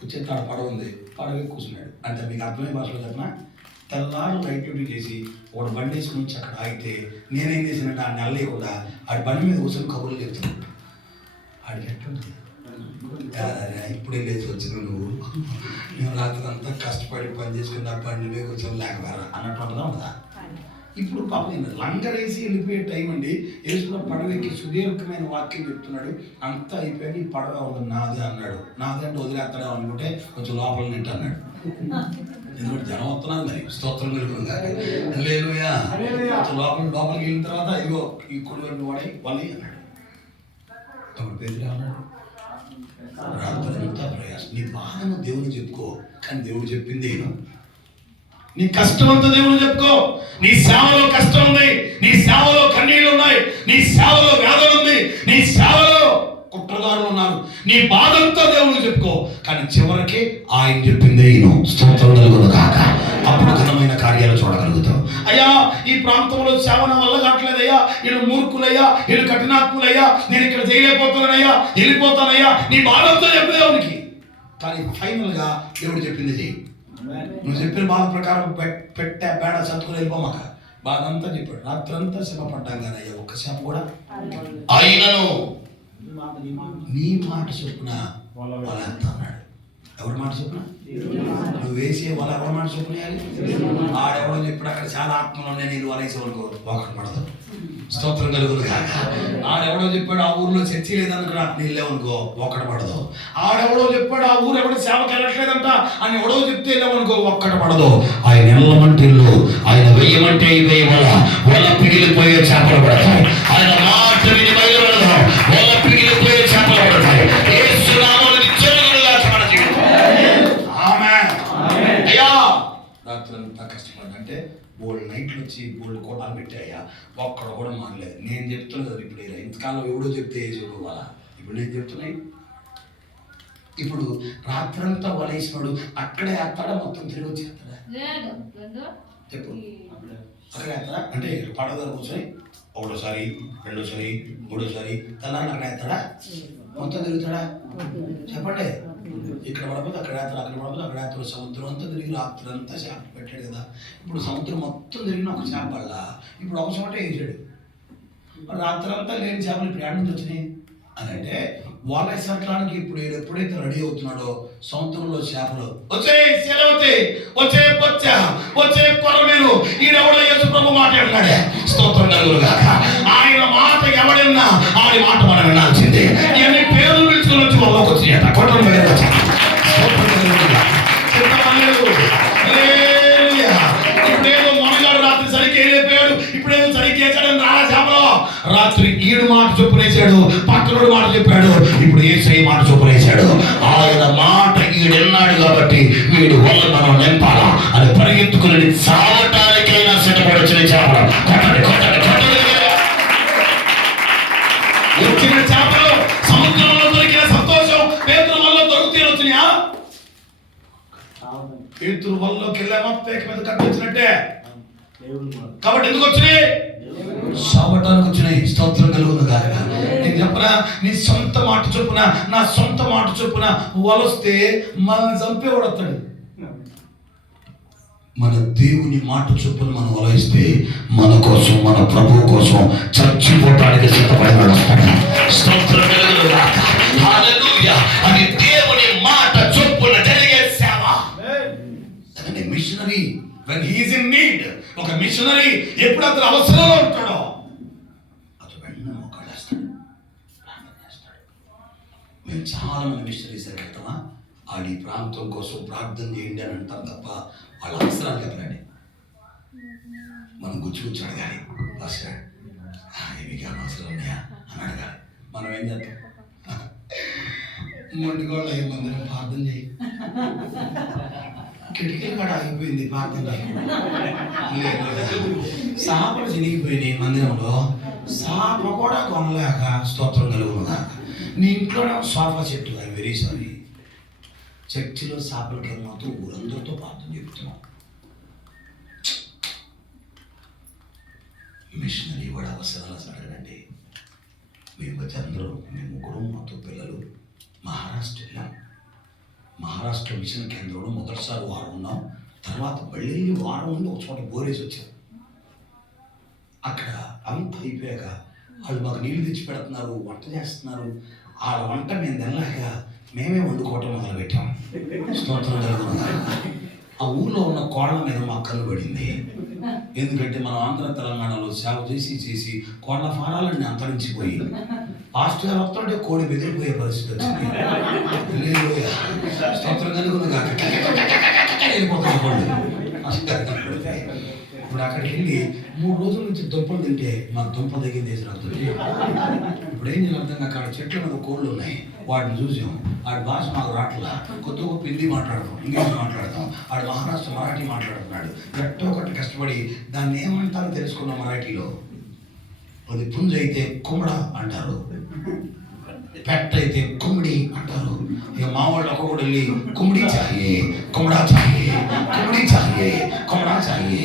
వచ్చే తడ పడవ ఉంది, పడవ కూర్చున్నాడు. అంటే మీకు అర్థమయ్యే భాషలో చెప్పిన, తెల్లారు నైట్ డ్యూటీ చేసి ఒక బండి వేసుకుని వచ్చి అక్కడ ఆగితే నేనేం చేసినట్టు ఆ నెల లేకుండా ఆడి బండి మీద కూర్చొని కబుర్లు చెప్తున్నాడు. ఆడికి ఎట్లుంటుంది, ఇప్పుడే లేచి వచ్చిన నువ్వు, నేను రాత్రి అంతా కష్టపడి పని చేసుకుని ఆ బండి మీద కూర్చొని లేకపోయారా అన్నట్టు ఉంటుందా ఉంటుందా? ఇప్పుడు పాపం లంగరేసి వెళ్ళిపోయే టైం అండి. యేసులో పడవకి సుదీర్ఘమైన వాక్యం చెప్తున్నాడు. అంతా అయిపోయాక ఈ పడవ ఉంది నాదే అన్నాడు. నాదే అంటే వదిలేస్తాడే అనుకుంటే కొంచెం లోపల నింటి అన్నాడు. ఎందుకంటే జనం వస్తున్నారు, మరి స్తోత్రం కలుగుతుంది కాక. హల్లెలూయా. కొంచెం లోపలికి వెళ్ళిన తర్వాత ఇదిగో ఈ కుడి వైపు వాడి వాళ్ళు అన్నాడు. అప్పుడు పేరు అన్నాడు, రాత్రంతా ప్రయాసం. నీ బాధను దేవుని చెప్పుకో, కానీ దేవుడు చెప్పింది నీ కష్టం అంతా దేవుడు చెప్పుకో. నీ సేవలో కష్టం ఉంది, నీ సేవలో కన్నీళ్ళు ఉన్నాయి, నీ సేవలో వేదన ఉంది, నీ సేవలో కుట్రదారులు ఉన్నారు. నీ బాధంతా దేవుడు చెప్పుకో, కానీ చివరికి ఆయన చెప్పిందే ఈయన. స్తోత్రం కలుగును కాక. అప్పుడు ఘనమైన కార్యాలు చూడగలుగుతాం. అయ్యా ఈ ప్రాంతంలో సేవన వల్ల కావట్లేదయ్యా, వీళ్ళు మూర్ఖులయ్యా, వీళ్ళు కఠినాత్ములయ్యా, నేను ఇక్కడ చేయలేకపోతానయ్యా, వెళ్ళిపోతానయ్యా, నీ బాధంతా చెప్పే దేవునికి. కానీ ఫైనల్గా దేవుడు చెప్పింది చెయ్యి. నువ్వు చెప్పిన బాధ ప్రకారం పెట్టే బేడ చదువుకుని వెళ్ళిపోమాక. బాధ అంతా చెప్పాడు. రాత్రంతా శ్రమ పడ్డాం కానీ అయ్యా ఒక్క శ్రమ కూడా ఆయనను నీ మాట చొప్పున వలేస్తా అన్నాడు. ఎవరి మాట చొప్పున? నువ్వు వేసే వాళ్ళ ఎవరి మాట చొప్పున వేయాలి? ఆడెవడో చెప్పాడు అక్కడ చాలా ఆత్మలో నేను ఇది వలేసేవాళ్ళకు ఒకటి పడదు. స్తోత్రం కలుగును కాక. ఆడెవడో చెప్పాడు ఆ ఊర్లో చర్చి లేదనుకున్నా నీళ్ళేవనుకో ఒక్కడ పడదు. ఆడెవడో చెప్పాడు ఆ ఊరు ఎవడో సేవకి వెళ్ళట్లేదంట అని ఎవడో చెప్తే వెళ్ళవనుకో ఒక్కడ పడదు. ఆయన ఎల్లమంటే ఇల్లు, ఆయన వెయ్యమంటే వెయ్యి వల పిగిలిపోయే చేపలు పడతాయి. ఆయన మాట విని బయలుపడదాం, వల పిగిలిపోయే చేపలు పడతాయి. యేసు నామమున నిత్యముగా మన జీవితం. ఆమేన్. అయ్యా రాత్రి అంతా కష్టపడి అంటే బోల్డ్ నైట్లు వచ్చి బోల్డ్ కోటాలు పెట్టాయా, ఒక్కడ కూడా మారలేదు. నేను చెప్తున్నా కదా ఇప్పుడు ఇంతకాలం ఎవడో చెప్తే ఏ చెప్పుకోవాలా, ఇప్పుడు నేను చెప్తున్నాయి. ఇప్పుడు రాత్రంతా వలేసినాడు అక్కడే వేస్తాడా, మొత్తం తిరిగి వచ్చేస్తాడా? చెప్పు, అక్కడే వేస్తాడా? అంటే పడవ కూర్చొని ఒకటోసారి, రెండోసారి, మూడోసారి తెల్లారి అక్కడ వేస్తాడా? మొత్తం తిరుగుతాడా? చెప్పండి. ఇక్కడ పడపోతే అక్కడ వేస్తాడు, అక్కడ పడపోతే అక్కడ వేస్తాడు. సముద్రం అంతా తిరిగి రాత్రి అంతా చేపలు పెట్టాడు కదా. ఇప్పుడు సముద్రం మొత్తం తిరిగిన ఒక చేప వల్ల ఇప్పుడు ఒక చోట వేసాడు. రాత్రి అంతా లేని చేపలు ఇప్పుడు ఏడు నుంచి వచ్చినాయి అని అంటే వలసటానికి ఇప్పుడు ఎప్పుడైతే రెడీ అవుతున్నాడో సముద్రంలో చేపలు వచ్చే సెలవుతే వచ్చే పొచ్చ వచ్చే కొరమేను ఈడెవడో యేసు ప్రభు మాట్లాడినాడే. స్తోత్రం కలుగునుగా. ఆయన మాట ఎవడన్నా ఆయన మాట మనం వినాల్సిందే. ఇవన్నీ పేర్లు పిలుచుకొని వచ్చి వాళ్ళకి వచ్చినాయట. కొట్టడం మీద ఇప్పుడేదో మొనగాడు రాత్రి సరిగ్గా వెళ్ళిపోయాడు, ఇప్పుడేదో సరిగ్గా వేసాడని రాలా చేపలో. రాత్రి ఈడు మాట చొప్పునేసాడు, పక్కనుడు మాట చెప్పాడు, ఇప్పుడు యేసయ్య మాట చొప్పునేసాడు. ఆయన మాట ఈడెన్నాడు కాబట్టి వీడు వల్ల మనం నింపాలా అని పరిగెత్తుకుని చావటానికైనా సిద్ధపడి వచ్చిన చేపలు. కొట్టండి కొట్టండి కొట్టండి. వచ్చిన చేపలు సముద్రంలో దొరికిన సంతోషం పేతురు వల్ల దొరికితే వచ్చినాయా? పేతురు వల్లకి వెళ్ళామా పేక మీద కట్టించినట్టే. కాబట్టి ఎందుకు వచ్చినాయి? సావటానికి వచ్చినాయి. స్తోత్రం కలుగును గాక. నేను చెప్పనా, నీ సొంత మాట చొప్పున, నా సొంత మాట చొప్పున వలస్తే మనల్ని చంపేవాడు వస్తాడు. మన దేవుని మాట చొప్పున మనం వలయిస్తే మన కోసం, మన ప్రభు కోసం చచ్చిపోవటానికి సిద్ధపడినాడు వస్తాడు. స్తోత్రం కలుగును గాక. హల్లెలూయా. అది దేవుని మాట చొప్పున జరిగే సేవ. అంటే missionary when he is in need, ఒక మిషనరీ ఎప్పుడు అతను అవసరంలో ఉంటాడో అతను వెంటనే మోకాళ్ళేస్తాడు, ప్రార్థన చేస్తాడు. మేము చాలా మంది మిషనరీస్ వెళ్తామా, ఆడి ప్రాంతం కోసం ప్రార్థన చేయండి అని అంటాం తప్ప వాళ్ళ అవసరాలు చెప్పండి. మనం గుచ్చి అడగాలి, మీకు అవసరం ఉన్నాయా అని అడగాలి. మనం ఏం చేస్తాం? మొండిగోళ్ళ మందిరం ప్రార్థన చేయి, కిటికీలు కూడా ఆగిపోయింది ప్రార్థన. సాపలు చినిగిపోయినాయి మందిరంలో, సాప కూడా కొనలేక. స్తోత్రం కలుగునుగా. నీ ఇంట్లోనే సోఫా చెట్టు, ఐ వెరీ సారీ, చర్చిలో సాపలకి మాత్రం ఊరందరితో ప్రార్థన చెప్తున్నాం. మిషనరీ కూడా అవసరాలు అడగండి. మేము వచ్చి అందరూ, మేము ముగ్గురు మాతో పిల్లలు మహారాష్ట్ర వెళ్ళాం. మహారాష్ట్ర మిషన్ కేంద్రంలో మొదటిసారి వారం ఉన్నాం. తర్వాత మళ్ళీ వారం ఉండి ఒక చోట బోరేసి వచ్చాం. అక్కడ అంత అయిపోయాక వాళ్ళు మాకు నీళ్లు తెచ్చి పెడుతున్నారు, వంట చేస్తున్నారు. వాళ్ళ వంట మేము తినలేక మేమే వండుకోవటం మొదలుపెట్టాం. స్తోత్రం కలుగునుగా. ఆ ఊళ్ళో ఉన్న కోళ్ళ మీద మాకు కన్ను పడింది. ఎందుకంటే మనం ఆంధ్ర తెలంగాణలో సేవ చేసి చేసి కోళ్ళ ఫారాలన్నీ అంతరించిపోయి పాస్టర్ గారు వస్తుంటే కోడి బెదిరిపోయే పరిస్థితి వచ్చింది. స్తోత్రం కలుగునుగా. వెళ్ళిపోతాం కోళ్ళు. ఇప్పుడు అక్కడికి వెళ్ళి 3 రోజుల నుంచి దుంపలు తింటే మాకు దుంప తగ్గింది అవుతుంది. ఇప్పుడు ఏం చేయాలి అర్థం కాక, అక్కడ చెట్ల మీద కోళ్ళు ఉన్నాయి, వాటిని చూసాం. ఆడి భాష మాకు రాట్లా, కొత్త గొప్ప హిందీ మాట్లాడతాం, ఇంగ్లీష్ మాట్లాడతాం. ఆడు మహారాష్ట్ర మరాఠీ మాట్లాడుతున్నాడు. ఎట్టో ఒకటి కష్టపడి దాన్ని ఏమంటారో తెలుసుకున్నాం మరాఠీలో. అది పుంజ అయితే కుమ్మడ అంటారు, పెట్ట అయితే కుమ్మిడి అంటారు. ఇక మా వాళ్ళు ఒక్కొక్కటి వెళ్ళి కుమ్మిడి చాయే, కుమ్మడా చాయే, కుమ్మిడి చాయే, కుమ్మడా చాయే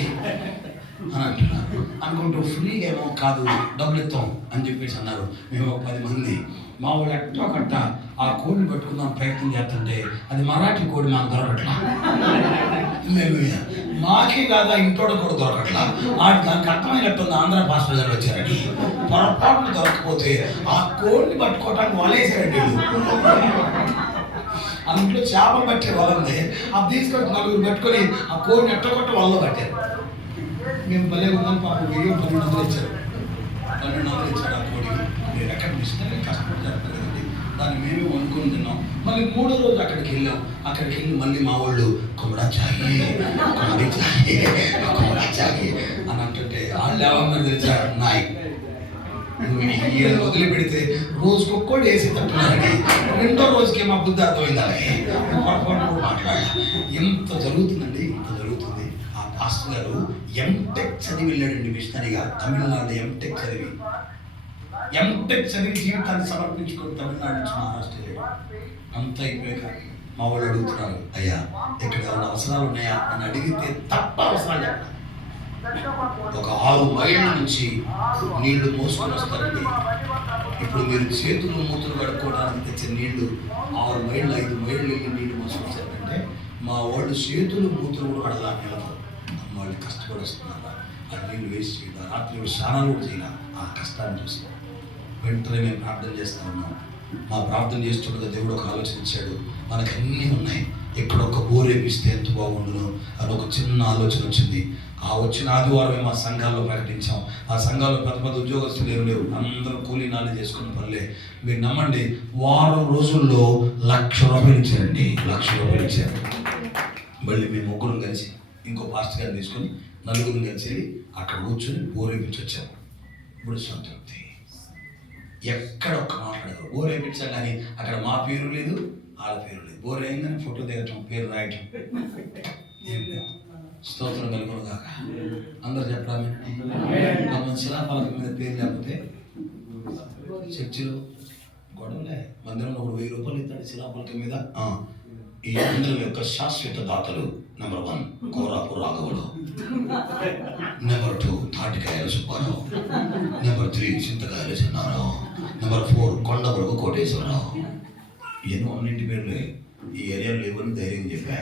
అని అంటున్నారు. అనుకుంటూ ఫ్రీగా ఏమో కాదు, డబ్బులు ఇస్తాం అని చెప్పేసి అన్నారు. మేము ఒక 10 మంది మా వాళ్ళు ఎట్టో కట్ట ఆ కోడిని పెట్టుకుందాం ప్రయత్నం చేస్తుంటే అది మరాఠీ కోడి మాకు దొరకట్లా. మేము మాకే కాదా ఇంట్లో కూడా దొరకట్లా. దానికి అర్థమైనట్టుంది ఆంధ్ర పాస్టర్ గారు వచ్చారని. పొరపాటును దొరకకపోతే ఆ కోడిని పట్టుకోవటానికి వలేసారండి. అందులో చేపలు పట్టే వలంది అది తీసుకొని 4 పెట్టుకొని ఆ కోడిని ఎట్టకొట్ట వల్ల పట్టారు. మేము భలే ఉందని పాపం వెయ్యి 1200 ఇచ్చారు. 1200 ఇచ్చాడు ఆ కోడికి. మీరు ఎక్కడ మిషనరీ కష్టపడి చేస్తారు కదండి, దాన్ని మేమే వండుకొని తిన్నాం. మళ్ళీ 3వ రోజు అక్కడికి వెళ్ళాం. అక్కడికి వెళ్ళి మళ్ళీ మా వాళ్ళు కుమ్మడా చాయే, కుమ్మడి చాయే, కుమ్మడా చాయే అని అంటుంటే వాళ్ళు ఏమన్నా తెలిసారు, నాయ్ వదిలిపెడితే రోజుకొక్కడు వేసి తట్టున్నారని. 2వ రోజుకి మా బుద్ధి అర్థమైంది. అలాగే పొరపాటు మాట్లాడాలి. ఎంత జరుగుతుందండి, ఇంత జరుగుతుంది. పాస్టర్ గారు ఎంటెక్ చదివి వెళ్ళాడండి మిషనరీగా. తమిళనాడు ఎంటెక్ చదివి జీవితాన్ని సమర్పించుకొని తమిళనాడు నుంచి మహారాష్ట్ర వెళ్ళాడు. అంతా అయిపోయాక మా వాళ్ళు అడుగుతున్నారు, అయ్యా ఇక్కడ ఏమైనా అవసరాలు ఉన్నాయా అని అడిగితే తప్ప అవసరాలు చెప్పాలి. ఒక 6 మైళ్ళ నుంచి నీళ్లు మోసుకొని వస్తారండి. ఇప్పుడు మీరు చేతులు మూతులు కడుక్కోవడానికి తెచ్చే నీళ్లు 6 మైళ్ళు 5 మైళ్ళు వెళ్ళి నీళ్లు మోసుకొని వస్తారంటే మా వాళ్ళు చేతులు మూతులు కూడా కడలా నెలతో. వాళ్ళు కష్టపడి వస్తున్నారు, ఆ నీళ్ళు వేస్ట్ చేయడం, రాత్రి స్నానాలు కూడా చేయాలి. ఆ కష్టాన్ని చూసి వెంటనే మేము ప్రార్థన చేస్తూ ఉన్నాం. మా ప్రార్థన చేస్తుండగా దేవుడు ఒక ఆలోచన ఇచ్చాడు. మనకు అన్నీ ఉన్నాయి, ఇక్కడ ఒక బోర్ వేపిస్తే ఎంత బాగుండును అని ఒక చిన్న ఆలోచన వచ్చింది. ఆ వచ్చిన ఆదివారమే మా సంఘాల్లో ప్రకటించాం. ఆ సంఘాల్లో పెద్ద ఉద్యోగస్తులు లేవు, అందరూ కూలీ నాలు చేసుకున్న పనులే. మీరు నమ్మండి, వారం రోజుల్లో ₹1,00,000 ఇచ్చారండి. ₹1,00,000 ఇచ్చారు. మళ్ళీ మేము ముగ్గురం కలిసి ఇంకో పాస్టర్ గారిని తీసుకొని నలుగురు కలిసి అక్కడ కూర్చొని బోర్ వేపించి వచ్చాము. ఇప్పుడు సంతృప్తి. ఎక్కడ ఒక్క మాట్లాడదు. బోర్ వేయించాం కానీ అక్కడ మా పేరు లేదు, వాళ్ళ పేరు లేదు. బోర్ అయిందని ఫోటో దిగటం, పేరు రాయటం ఏం లేదు. స్తోత్రం కలుగును కాక. అందరు చెప్పడమే. కొంతమంది శిలాఫలకం మీద పేరు లేకపోతే చర్చిలో గొడవలే. మందిరంలో ఒక ₹1000 ఇస్తాడు శిలాఫలకం మీద. ఈ మందిరం యొక్క శాశ్వత దాతలు నెంబర్ 1 కోరాపు రాఘవులు, నెంబర్ 2 తాటికాయల సుబ్బారావు, నెంబర్ 3 చింతకాయల చిన్నారావు, నెంబర్ 4 కొండవరకు కోటేశ్వరరావు. ఎన్నో అన్నింటి పేర్లే ఈ ఏరియాలో లేవని ధైర్యం చెప్పా.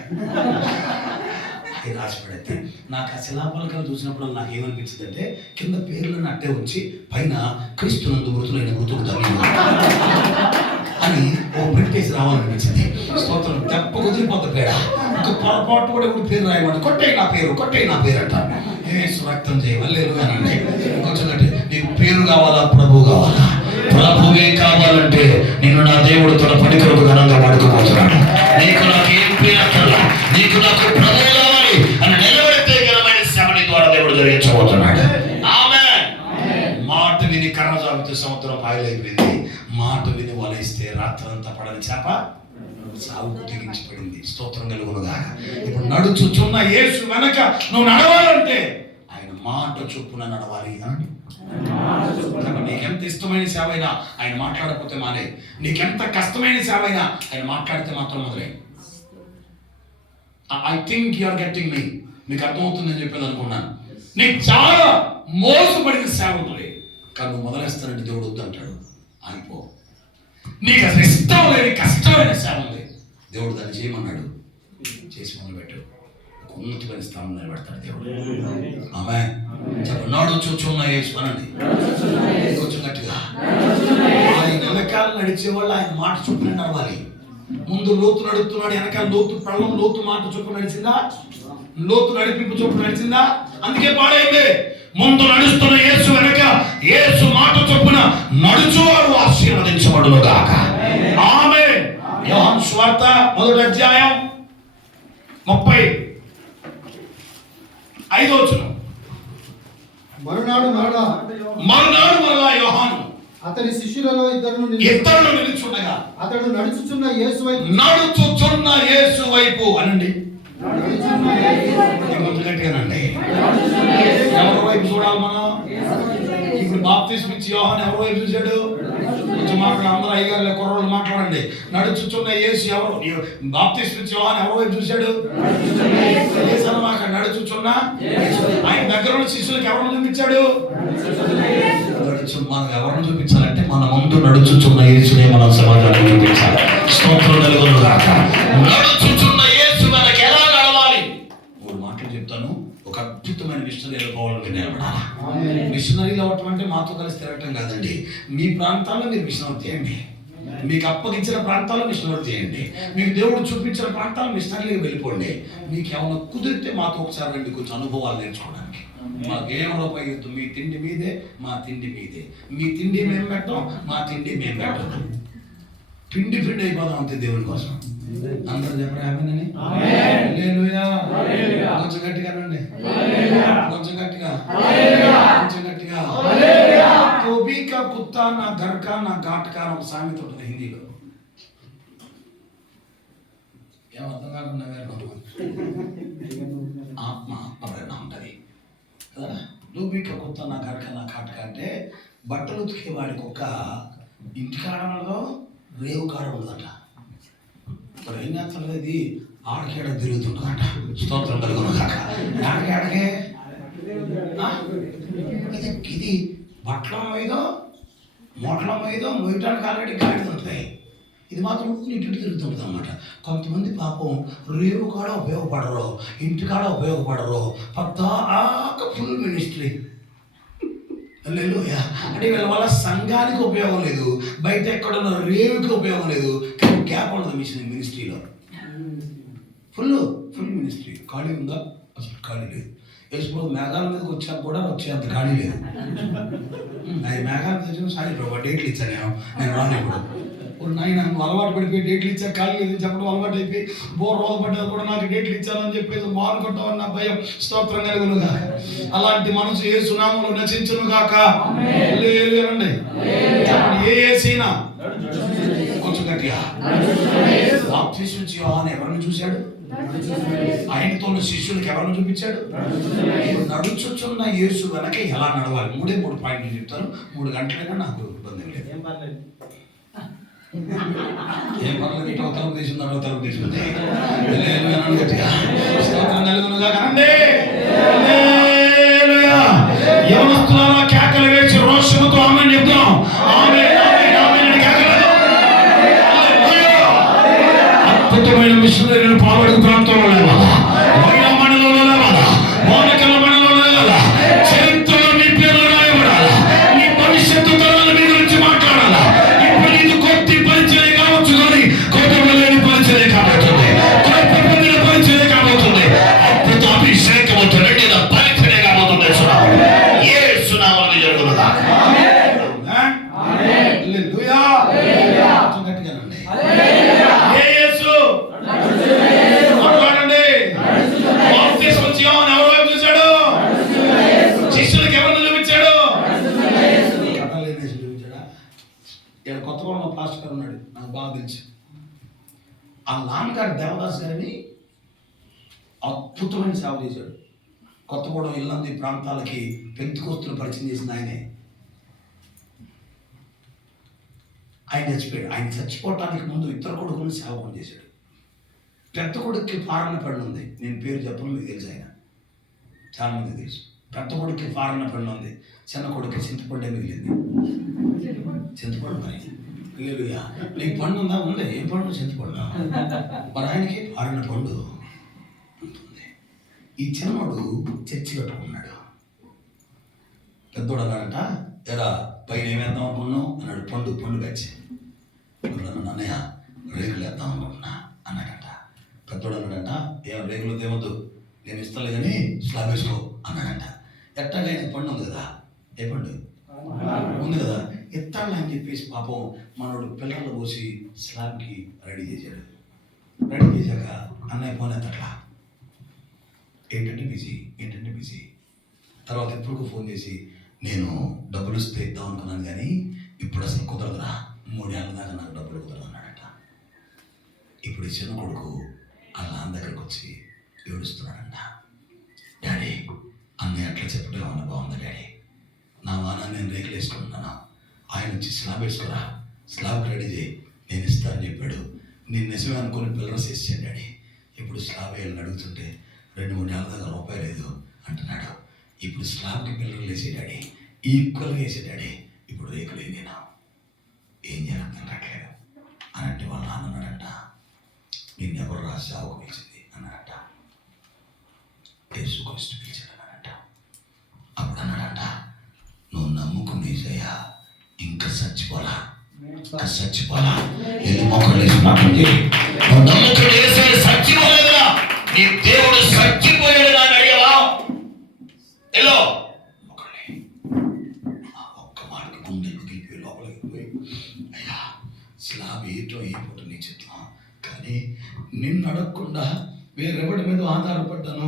రాసి పెడితే నాకు ఆ శిలాఫలకాలు చూసినప్పుడు నాకు ఏమనిపించింది అంటే, కింద పేర్లను అట్టే వచ్చి పైన క్రీస్తునందు మృతులైన మృతులు ధన్యులు అని ఓ పెట్టేసి రావాలనిపించింది. స్తోత్రం. దెబ్బ కుదిరిపోత పేర ఇంకా పొరపాటు కూడా ఇప్పుడు పేరు రాయమని కొట్టేయి నా పేరు అంట. రక్తం చేయవల్లేదు అనండి. కొంచెం నీకు పేరు కావాలా, ప్రభు కావాలా? ప్రభువే కావాలంటే నిన్ను నా దేవుడు తన పని కొరకు ఘనంగా వాడుకోబోతున్నాడు. నీకు నాకు ఏం పేరు అక్కర్లా, నీకు నాకు ప్రభు కావాలి అని నిలబెడితే ఘనమైన శ్రమని ద్వారా దేవుడు జరిగించబోతున్నాడు. ఆమేన్. మాట విని కర్ర జాబితే సముద్రం పాయలైపోయింది. మాట విని వలేస్తే రాత్రంతా పడని చేప సాగుకు తెగించి పడింది. స్తోత్రం కలుగునుగా. ఇప్పుడు నడుచుచున్న యేసు వెనక నువ్వు నడవాలంటే ఆయన మాట చొప్పున నడవాలి అని. నీకెంత ఇష్టమైన సేవ అయినా ఆయన మాట్లాడకపోతే మానే. నీకెంత కష్టమైన సేవ అయినా ఆయన మాట్లాడితే మాత్రం మొదలై. I think you are getting me. మీకు అర్థమవుతుందని చెప్పేది అనుకున్నాను. నీకు చాలా మోసపడిన సేవ ఉంటుంది, కానీ నువ్వు మొదలేస్తానంటే దేవుడు వద్దంటాడు. ఆగిపో. నీకు అసలు ఇష్టం లేని కష్టమైన సేవ ఉంది, దేవుడు దాన్ని చేయమన్నాడు, చేసి మొదలుపెట్టు. ఉన్నతమైన స్థానం నిలబెడతాడు దేవుడు. ఆమేన్. చెప్పన్నాడు చూచున్న యేసు అనండి కొంచెం గట్టిగా. ఆయన వెనకాల నడిచేవాళ్ళు ఆయన మాట చొప్పున నడవాలి. ముందు లోతు నడుస్తున్నాడు, వెనకాల లోతు మాట చొప్పున నడిచిందా? లోతు నడిపింపు చొప్పున నడిచిందా? అందుకే పాడైంది. ముందు నడుస్తున్న యేసు వెనక యేసు మాట చొప్పున నడుచువాడు ఆశీర్వదించబడును గాక. ఆమేన్. యోహాను సువార్త 1వ అధ్యాయం 35వ వచనం. మరునాడు మరలా యోహాను అతని శిష్యులలో ఇద్దరును నిలుచుండగా అతడు నడుచుచున్న యేసు వైపు అనండి. ఎవరి వైపు చూడాలి మనం? ఇప్పుడు బాప్తిస్మ ఇచ్చి యోహాను ఎవరి వైపు చూశాడు? కొంచెం మాట్లాడు. అందరూ అయ్యగారులే కుర్రోళ్ళు మాట్లాడండి. నడుచుచున్న యేసు ఎవరు? బాప్తిస్మ ఇచ్చి యోహాను ఎవరి వైపు చూశాడు? నడుచుచున్న ఆయన దగ్గర ఉన్న శిష్యులకు ఎవరిని చూపించాడు? మనం ఎవరిని చూపించాలంటే మన ముందు నడుచుచున్న యేసునే మనం సమాజానికి చూపించాలి. స్తోత్రం కలుగును గాక. నడుచుచున్న యేసు మనకి ఎలా నడవాలి? 3 మాటలు చెప్తాను. ఒక అద్భుతమైన మిషనరీ వెళ్ళిపోవాలని నిలబడాలి. మిషనరీలు అవ్వటం అంటే మాతో కలిసి తిరగటం కాదండి. మీ ప్రాంతాల్లో మీరు మిషనరీ చేయండి. మీకు అప్పగించిన ప్రాంతాల్లో మిషనరీ చేయండి. మీకు దేవుడు చూపించిన ప్రాంతాల్లో మిషనరీకి వెళ్ళిపోండి. మీకు ఏమైనా కుదిరితే మాతో ఒకసారి రండి, కొంచెం అనుభవాలు నేర్చుకోవడానికి. మాకేం రూపాయి ఇద్దు. మీ తిండి మీదే, మా తిండి మీదే. మీ తిండి మేము పెట్టాం, మా తిండి మేము పెట్టాం. పిండి అయిపోదాం అంతే దేవుని కోసం. అందరూ చెప్పరా ఆమేనని? హల్లెలూయా. కొంచెం గట్టిగా రండి, కొంచెం గట్టిగా, కొంచెం గట్టిగా. తోబీ కా కుత్తా నా ఘర్ కా నా ఘాట్ కా ఒక సామెత ఉంటుంది హిందీలో. ఏం అర్థం కాకుండా ఆత్మ పరిణామం. దూబిక కొత్త నా కరక నా కాటక అంటే బట్టలు ఉతికే వాడికి ఒక ఇంటికాడ ఉండదు, రేవు కాడ ఉండదట. మరి ఏం చేస్తాడు, ఇది ఆడకేడ తిరుగుతుంటుందట. స్తోత్రం కలుగును కాక. ఆడకేడకే ఇది బట్టల మీద మొట్ల మీద మొయ్యటానికి ఆల్రెడీ గాడి ఉంటుంది, ఇది మాత్రం ఇంటి తిరుగుతుంటుంది అన్నమాట. కొంతమంది పాపం రేవు కాడ ఉపయోగపడరు, ఇంటికాడ ఉపయోగపడరు, పద్దాక ఫుల్ మినిస్ట్రీ. హల్లెలూయా. అంటే వీళ్ళ వల్ల సంఘానికి ఉపయోగం లేదు, బయట ఎక్కడున్న రేవుకి ఉపయోగం లేదు, కానీ గ్యాప్ ఉండదు మినిస్ట్రీలో. Full ministry. ఖాళీ ఉందా? అసలు ఖాళీ లేదు. ఇప్పుడు మేఘాల మీదకి వచ్చాక కూడా వచ్చేంత ఖాళీ లేదు. అది మేఘాల మీద వచ్చిన సారీ ప్రభావ డేట్లు ఇచ్చాను నేను రాను. ఇప్పుడు నాయన అలవాటు పడిపోయి డేట్లు ఇచ్చా, ఖాళీ లేదు చెప్పడం అలవాటు అయిపోయి బోర్ రోజు పడ్డా కూడా నాకు డేట్లు ఇచ్చానని చెప్పేసి మానుకుంటామని నా భయం. స్తోత్రం కలుగును గాక. అలాంటి మనసు యేసు నామములో నశించును గాక. హల్లెలూయా. ఏ సీనా కొంచెం గట్టిగా. బాప్తిస్మం యోహాను ఎవరిని చూశాడు? ఆయనతో ఉన్న శిష్యులకు ఎవరిని చూపించాడు? నడుచుచున్న యేసు వెనక ఎలా నడవాలి? 3 పాయింట్లు చెప్తాను. 3 గంటలైనా నాకు ఇబ్బంది లేదు. ఏం పర్లేదు. ఇటు అవతల దేశం అవతల దేశం గట్టిగా. స్తోత్రం కలుగును గాక. హల్లెలూయా. యవనస్తులారా కేకలు వేసి రోషముతో ఆమేన్ చెప్తాం. ఆమేన్ ఆమేన్ ఆమేన్ అని కేకలు. హల్లెలూయా. అద్భుతమైన మిషనరీలు పాలడుగు ప్రాంతంలో లేవాలా, వైరా మండలంలో లేవాలా, మోనకల మండలంలో లేవాలా, చరిత్రలో మీ పేరు రాయబడాలా, నీ భవిష్యత్తు తరాలు మీ గురించి మాట్లాడాలా. ఇప్పుడు నీకు కొద్ది పరిచయం కావచ్చు, కానీ కొత్తగా లేని పరిచయం కాబోతుంది, కొత్త పొందిన పరిచయం కాబోతుంది, అద్భుత అభిషేకముతో నిండిన పరిచయం కాబోతుంది. ఏ సునామని జరుగుతుందా? హల్లెలూయా. గట్టిగానండి. ఏ యేసు మాట్లాడండి. బాప్తిస్మం యోహాను ఎవరి వైపు చూశాడు? శిష్యులకు ఎవరిని చూపించాడు? కథలేనేసి చూపించాడా? ఇక్కడ కొత్తగూడెంలో పాస్టర్ గారు ఉన్నాడు, నాకు బాగా తెలుసు. ఆ నాన్నగారు దేవదాస్ గారిని అద్భుతమైన సేవ చేశాడు. కొత్తగూడెం ఇల్లంది ప్రాంతాలకి పెంతుకోస్తులు పరిచయం చేసిన ఆయనే. ఆయన చచ్చిపోయాడు. ఆయన చచ్చిపోవటానికి ముందు ఇద్దరు కొడుకులను సేవకం చేశాడు. పెద్ద కొడుక్కి ఫారెన్ పడి ఉంది, నేను పేరు చెప్పను, మీకు తెలుసు, ఆయన చాలా మంది తెలుసు. పెద్ద కొడుక్కి ఫారెన్ పడి ఉంది, చిన్న కొడుక్కి చింతపండే మిగిలింది. చింతపండు మరి హల్లెలూయా. నీకు పండు ఉందా? ఉంది. ఏం పండు? చింతపండు. మరి ఆయనకి ఫారెన్ పండు ఉంటుంది. ఈ చిన్నవాడు చర్చి కట్టుకున్నాడు. పెద్దోడు అన్నాడంట, ఎరా పైన ఏమేద్దాం అనుకున్నావు అన్నాడు. పండు గచ్చి అన్నయ్య రేగులు వేద్దాం అనుకుంటున్నా అన్నాడంట. పెద్దోడు అన్నాడంట, ఏం రేగులు తేవద్దు, నేను ఇస్తాను కానీ స్లాబ్ వేసుకో అన్నాడంట. ఎట్టాగా ఆయన పండు ఉంది కదా, ఏ పండు ఉంది కదా, ఎత్తాళ్ళ అని చెప్పేసి పాపం మనోడు పిల్లలు పోసి స్లాబ్కి రెడీ చేశాడు. రెడీ చేశాక అన్నయ్య ఫోన్ ఎత్తట్లా. ఏంటంటే బిజీ. తర్వాత ఎప్పుడు ఫోన్ చేసి, నేను డబ్బులు ఇస్తే ఇద్దాం అనుకున్నాను కానీ ఇప్పుడు అసలు కుదరదురా, 3 ఏళ్ళ దాకా నాకు డబ్బులు కుదరదు అన్నాడట. ఇప్పుడు ఈ చిన్న కొడుకు వాళ్ళ నాన్న దగ్గరకు వచ్చి ఏడుస్తున్నాడంట. డాడీ అన్నయ్య అట్లా చెప్పడం ఏమన్నా బాగుందా డాడీ? నా వాన నేను రేకులు వేసుకుంటున్నాను, ఆయన వచ్చి స్లాబ్ వేసుకోరా, స్లాబ్ రెడీ చేయి, నేను ఇస్తానని చెప్పాడు. నేను నిజమే అనుకుని పిల్లర్స్ వేసాను డాడీ. ఇప్పుడు స్లాబ్ వేయాలని అడుగుతుంటే 2-3 ఏళ్ళ దాకా రూపాయి లేదు అంటున్నాడు. ఇప్పుడు స్లాబ్కి పిల్లర్లు వేసే డాడీ, ఈక్వల్గా వేసే డాడీ, ఇప్పుడు రేకులు నేను ఏం చేయాలని రావట్లేదు అని అంటే వాళ్ళ నాన్న అన్నాడంట, నిన్ను ఎవరు రాసి సాగుకు పిలిచింది అన్నాడంట. యేసుక్రీస్తు పిలిచాడు అన్నాడంట. అప్పుడు అన్నాడంట, నువ్వు నమ్ముకుని యేసయ్యా ఇంకా చచ్చిపోలా, నేను మొక్కలు నువ్వు నమ్ముకుని యేసయ్య చచ్చిపోలేదురా, నీ దేవుడు చచ్చిపోయాడు అని అడిగావా? ఎల్లో ఒక్క మాటకు ముందు వెళ్ళిపోయి లోపలికి పోయి, అయ్యా స్లాబ్ ఏటో అయిపోతుంది నీ చిత్తం, కానీ నిన్ను అడగకుండా వేరెవడి మీద ఆధారపడ్డాను,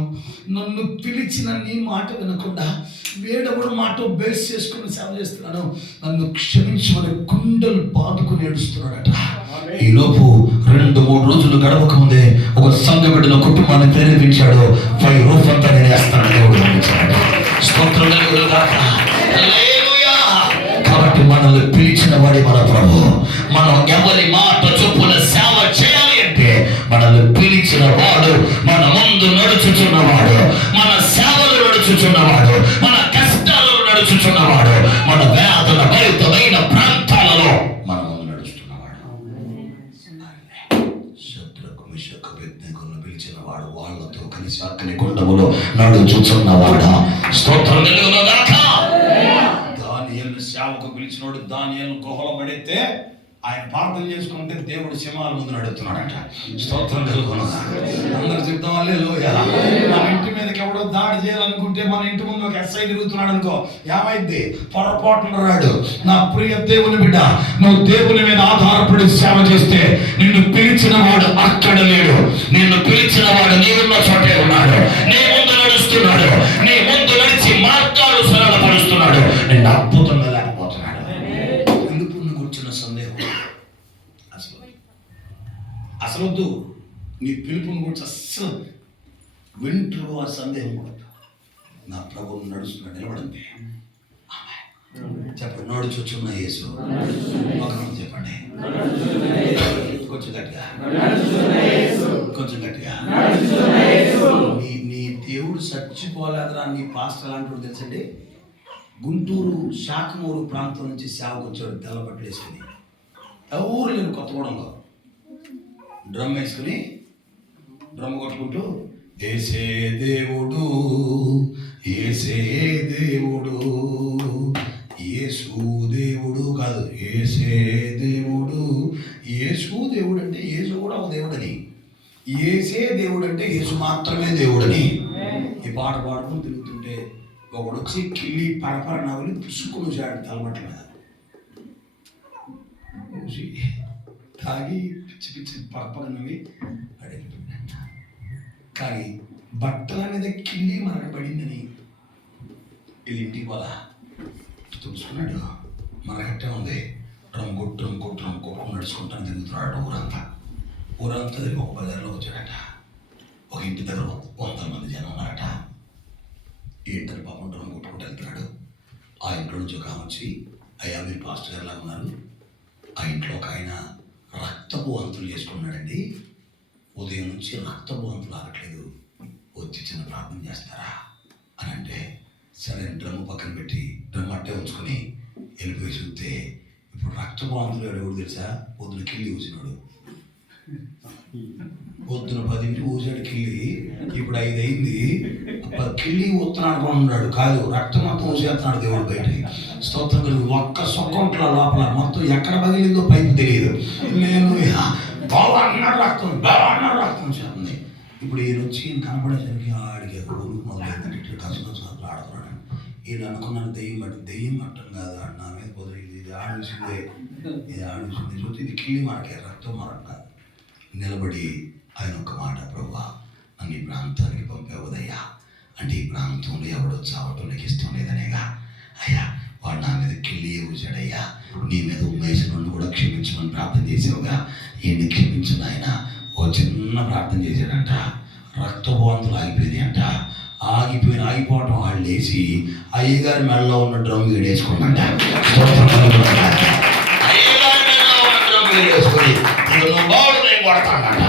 నన్ను పిలిచిన నీ మాట వినకుండా వేడెవడి మాట బేస్ చేసుకుని సేవ చేస్తున్నాను, నన్ను క్షమించమని గుండెలు బాదుకుని ఏడుస్తున్నాడట. ఈలోపు 2-3 రోజులు గడవక ముందే ఒక సంఘ బిడ్డల కుటుంబాన్ని ప్రేరేపించాడు. 5 రూపాయలు నేను వేస్తానని దేవుడు స్తోత్రం. హల్లెలూయా. కాబట్టి మనల్ని పిలిచిన వాడి మన ప్రభు. మనం ఎవరి మాట చొప్పున సేవ చేయాలి అంటే మనల్ని పిలిచిన వాడు మన ముందు నడుచుచున్నవాడు, మన సేవలు నడుచుచున్నవాడు, మన కష్టాలను నడుచుచున్నవాడు, మన వేదన భరితమైన ప్రాంతాలలో మన ముందు నడుస్తున్నవాడు. శత్రుకు మిషకు వ్యక్తికులను పిలిచిన వాడు వాళ్ళతో కలిసి అగ్ని కుండములో నడుచుచున్నవాడా. స్తోత్రం కలుగునుగాక. దానియేలును సేవకు పిలిచినోడు దానియేలును గుహలో పడితే ఆయన ప్రార్థన చేసుకుంటే దేవుడు సింహాల ముందు నడుస్తున్నాడట. స్తోత్రం కలుగునుగాక. అందరు చెప్తాం హల్లెలూయా. మన ఇంటి మీదకి ఎవడో దాడి చేయాలనుకుంటే మన ఇంటి ముందు ఒక ఎస్ఐ తిరుగుతున్నాడు అనుకో, ఏమైంది? పొరపాటున రాడు. నా ప్రియ దేవుని బిడ్డ, నువ్వు దేవుని మీద ఆధారపడి సేవ చేస్తే నిన్ను పిలిచిన వాడు అక్కడ లేడు. నిన్ను పిలిచిన వాడు నీవున్న చోటే ఉన్నాడు. నీ ముందు నడుస్తున్నాడు. నీ ముందు నడిచి మార్గాలు సరళపరుస్తున్నాడు. నిన్ను అద్భుతంగా లేకపోతున్నాడు. ఎందుకు నువ్వు కూర్చున్న సందేహం అసలు వద్దు. నీ పిలుపుని గురించి అస్సలు వింటూ ఆ సందేహం కూడా నా ప్రభువు నడుస్తున్నాడు. నిలబడింది చెప్పండి. నడుచుచున్న యేసు. ఒక చెప్పండి కొంచెం గట్టిగా, కొంచెం గట్టిగా. నీ దేవుడు చచ్చిపోలేదురా నీ పాస్టర్ లాంటి తెలుసండి. గుంటూరు శాఖమూరు ప్రాంతం నుంచి సేవకు వచ్చాడు. తెల్లబట్టలు వేసుకుని ఎవరు లేరు. కొత్తగూడెంలో డ్రమ్ వేసుకుని డ్రమ్ కొట్టుకుంటూ ఏసే దేవుడు, ఏసే దేవుడు, యేసు దేవుడు కాదు, ఏసే దేవుడు. యేసు దేవుడు అంటే యేసు కూడా ఒక దేవుడని, ఏసే దేవుడు అంటే యేసు మాత్రమే దేవుడని ఈ పాట పాడుకుని తిరుగుతుంటే ఒకడు వచ్చి కిళ్ళి పరపర నవ్వులు పుసుకుని వచ్చాడు తలబట్ల మీద. తాగి పిచ్చి పిచ్చి పరపర నవ్వి అడిగిపోయినట్ట. కానీ బట్టల మీద కిళ్ళి మనకు పడిందని వీళ్ళు ఇంటికి పోలా తుడుచుకున్నాడు. మనకట్టే ఉంది. డ్రమ్ కొట్టు నడుచుకుంటాను తిరుగుతున్నాడు ఊరంతా. ఊరంతా తిరిగి ఒక బజార్లో వచ్చాడట. ఒక ఇంటి దగ్గర 100 మంది జనం ఉన్నారట. ఏంటని పాపం డ్రమ్ కొట్టుకుంటూ వెళ్తున్నాడు. ఆ ఇంట్లో నుంచి ఒక వచ్చి, అయ్యా మీరు పాస్టర్ గారు లాగా ఉన్నారు, ఆ ఇంట్లో ఒక ఆయన రక్తపు వంతులు చేసుకున్నాడండి, ఉదయం నుంచి రక్తపు వంతులు ఆగట్లేదు, వచ్చి చిన్న ప్రార్థన చేస్తారా అని అంటే, సరే డ్రమ్ పక్కన పెట్టి డ్రమ్ అట్టే ఉంచుకొని వెళ్ళిపోయి చూస్తే ఇప్పుడు రక్తపు వంతులు ఎవరు తెలుసా? పొద్దున కిళ్ళి ఊసినాడు. పొద్దున 10 ఊసాడు కిళ్ళి, ఇప్పుడు 5 అయింది. కిళ్ళి ఊస్తున్నాడు అనుకున్నాడు. కాదు, రక్తం మొత్తం ఊసేస్తున్నాడు దేవుడు బయటికి. స్తోత్రం కలిగి ఒక్క సొక్కంట్లో లోపల మొత్తం ఎక్కడ పగిలిందో పైపు తెలియదు. నేను బాగా అన్నాడు రక్తం చేస్తుంది. ఇప్పుడు ఈయన వచ్చి కనపడేసరికి ఆడికి ఊరికి మొదలైందంటే ఇట్లా కసుకసులు ఆడుతున్నాడు. ఈయన అనుకున్నాను దెయ్యం పట్టం కాదు, నా మీద పొద్దు ఇది ఆడిసిందే చూస్తే ఇది కిళ్ళి మనకే రక్తం మనకు కాదు. నిలబడి ఆయన ఒక మాట, ప్రభువా నన్ను ఈ ప్రాంతానికి పంపేవదయ్యా అంటే ఈ ప్రాంతంలో ఎవడో చావటం నీకు ఇష్టం లేదనేగా. అయ్యా వాడు నా మీద కిళ్ళి ఊసాడయ్యా, నీ మీద ఉమ్మేసిన కూడా క్షమించమని ప్రార్థన చేసావుగా, ఈయన్ని క్షమించు ఆయన. ఓ చిన్న ప్రార్థన చేశాడంట. రక్తపోంతులు ఆగిపోయింది అంట. ఆగిపోవటం వాళ్ళు లేచి అయ్యగారి మెడలో ఉన్న డ్రమ్ వేడేసుకున్నాంట. అయ్యగారి మెడలో ఉన్న డ్రమ్ వేడేసుకొని నువ్వు బాడు నేను కొడతానంట.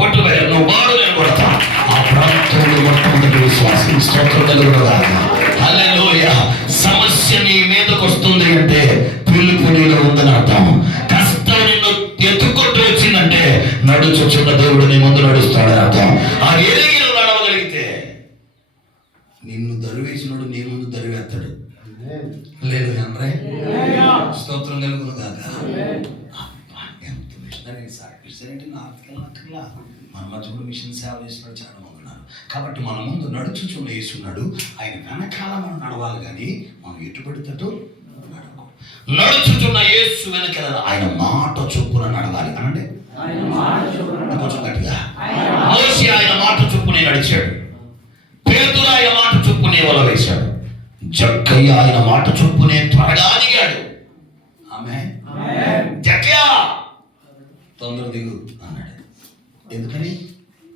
కొట్టు నువ్వు బాడు నేను కొడతా. ఆ ప్రాంతంలో మొట్టమొదటి విశ్వాసం. స్తోత్రం కలుగునుగా. హల్లెలూయా. సమస్య నీ మీదకి వస్తుంది అంటే పిలుపు నీలో ఉందని అర్థం. కష్టం నిన్ను ఎత్తుకుంటూ వచ్చిందంటే నడుచుచున్న దేవుడు నీ ముందు నడుస్తాడని అర్థం. ఆ ఎరిగి నువ్వు నడవగలిగితే నిన్ను దరివేసినోడు నీ ముందు దరివేస్తాడు. లేదు అంటే స్తోత్రం కలుగునుగా. ఎంత మిషనరీ సార్, మిషనరీ నార్త్కెళ్ళక్కర్లా. మన మధ్య కూడా మిషన్ సేవ చేసినాడు చాలా మంది ఉన్నారు. కాబట్టి మన ముందు నడుచుచున్న యేసున్నాడు. ఆయన వెనకాల మనం నడవాలి, కానీ మనం ఎటు పడితేటో నడుచుచున్న యేసు వెనక ఆయన మాట చొప్పున నడవాలి అనండి. కొంచెం గట్టిగా. మోషే ఆయన మాట చొప్పునే నడిచాడు. పేతురు ఆయన మాట చొప్పునే వల వేశాడు. జక్కయ్య ఆయన మాట చొప్పునే త్వరగా దిగాడు. ఆమేన్. జక్కయ్య తొందర దిగు అన్నాడు. ఎందుకని?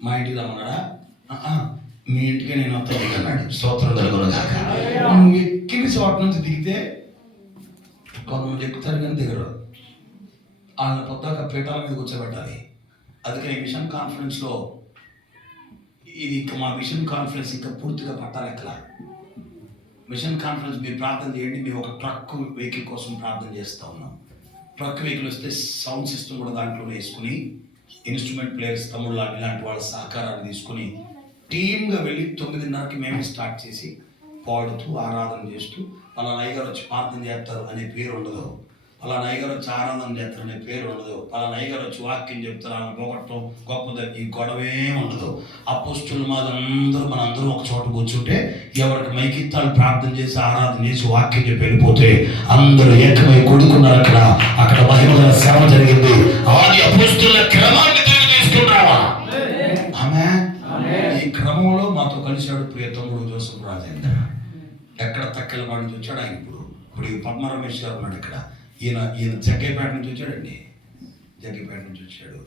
మా ఇంటికి రమ్మన్నాడా? మీ ఇంటికి నేను వస్తాను అన్నాడు. స్తోత్రం కలుగును గాక. నువ్వు ఎక్కిన చోట నుంచి దిగితే కొంతమంది ఎక్కుతారు కానీ దిగరు. వాళ్ళని పొద్దాక పీఠాల మీద కూర్చోబెట్టాలి. అందుకని మిషన్ కాన్ఫరెన్స్లో ఇది ఇంకా మా మిషన్ కాన్ఫరెన్స్ ఇంకా పూర్తిగా పట్టాలి. ఎక్కడ మిషన్ కాన్ఫరెన్స్ మీరు ప్రార్థన చేయండి. మేము ఒక ట్రక్ వెహికల్ కోసం ప్రార్థన చేస్తూ ఉన్నాం. ట్రక్ వెహికల్ వస్తే సౌండ్ సిస్టమ్ కూడా దాంట్లో వేసుకుని ఇన్స్ట్రుమెంట్ ప్లేయర్స్ తమ్ముళ్ళు ఇలాంటి వాళ్ళ సహకారాన్ని తీసుకుని టీమ్గా వెళ్ళి 9:30కి మేమే స్టార్ట్ చేసి పాడుతూ ఆరాధన చేస్తూ వాళ్ళ నయ్యగారు వచ్చి ప్రార్థన చేస్తారు అనే పేరు ఉండదు. వాళ్ళ నయ్యగారు వచ్చి ఆరాధన చేస్తారు అనే పేరు ఉండదు. వాళ్ళ నయ్యగారు వచ్చి వాక్యం చెప్తారు అలా పోగొట్టడం గొప్పది ఈ గొడవే ఉండదు. అపోస్తుల అందరూ మనందరూ ఒక చోట కూర్చుంటే ఎవరికి మైకిత్తాలు ప్రార్థన చేసి ఆరాధన చేసి వాక్యం చెప్పి వెళ్ళిపోతే అందరూ ఏకమై కొడుకున్నారు. అక్కడ మహిమల సేవ జరిగింది. ఆది అపోస్తుల క్రమాన్ని తీసుకున్నావా? ఆమె ఈ క్రమంలో మాతో కలిశాడు ప్రియ తమ్ముడు జోసఫ్ రాజేంద్ర. ఎక్కడ తక్కల వాడి నుంచి వచ్చాడు ఆయన. ఇప్పుడు ఈ పద్మ రమేష్ గారు ఉన్నాడు ఇక్కడ. ఈయన జగ్గైపేట నుంచి వచ్చాడండి. జగ్గైపేట నుంచి వచ్చాడు.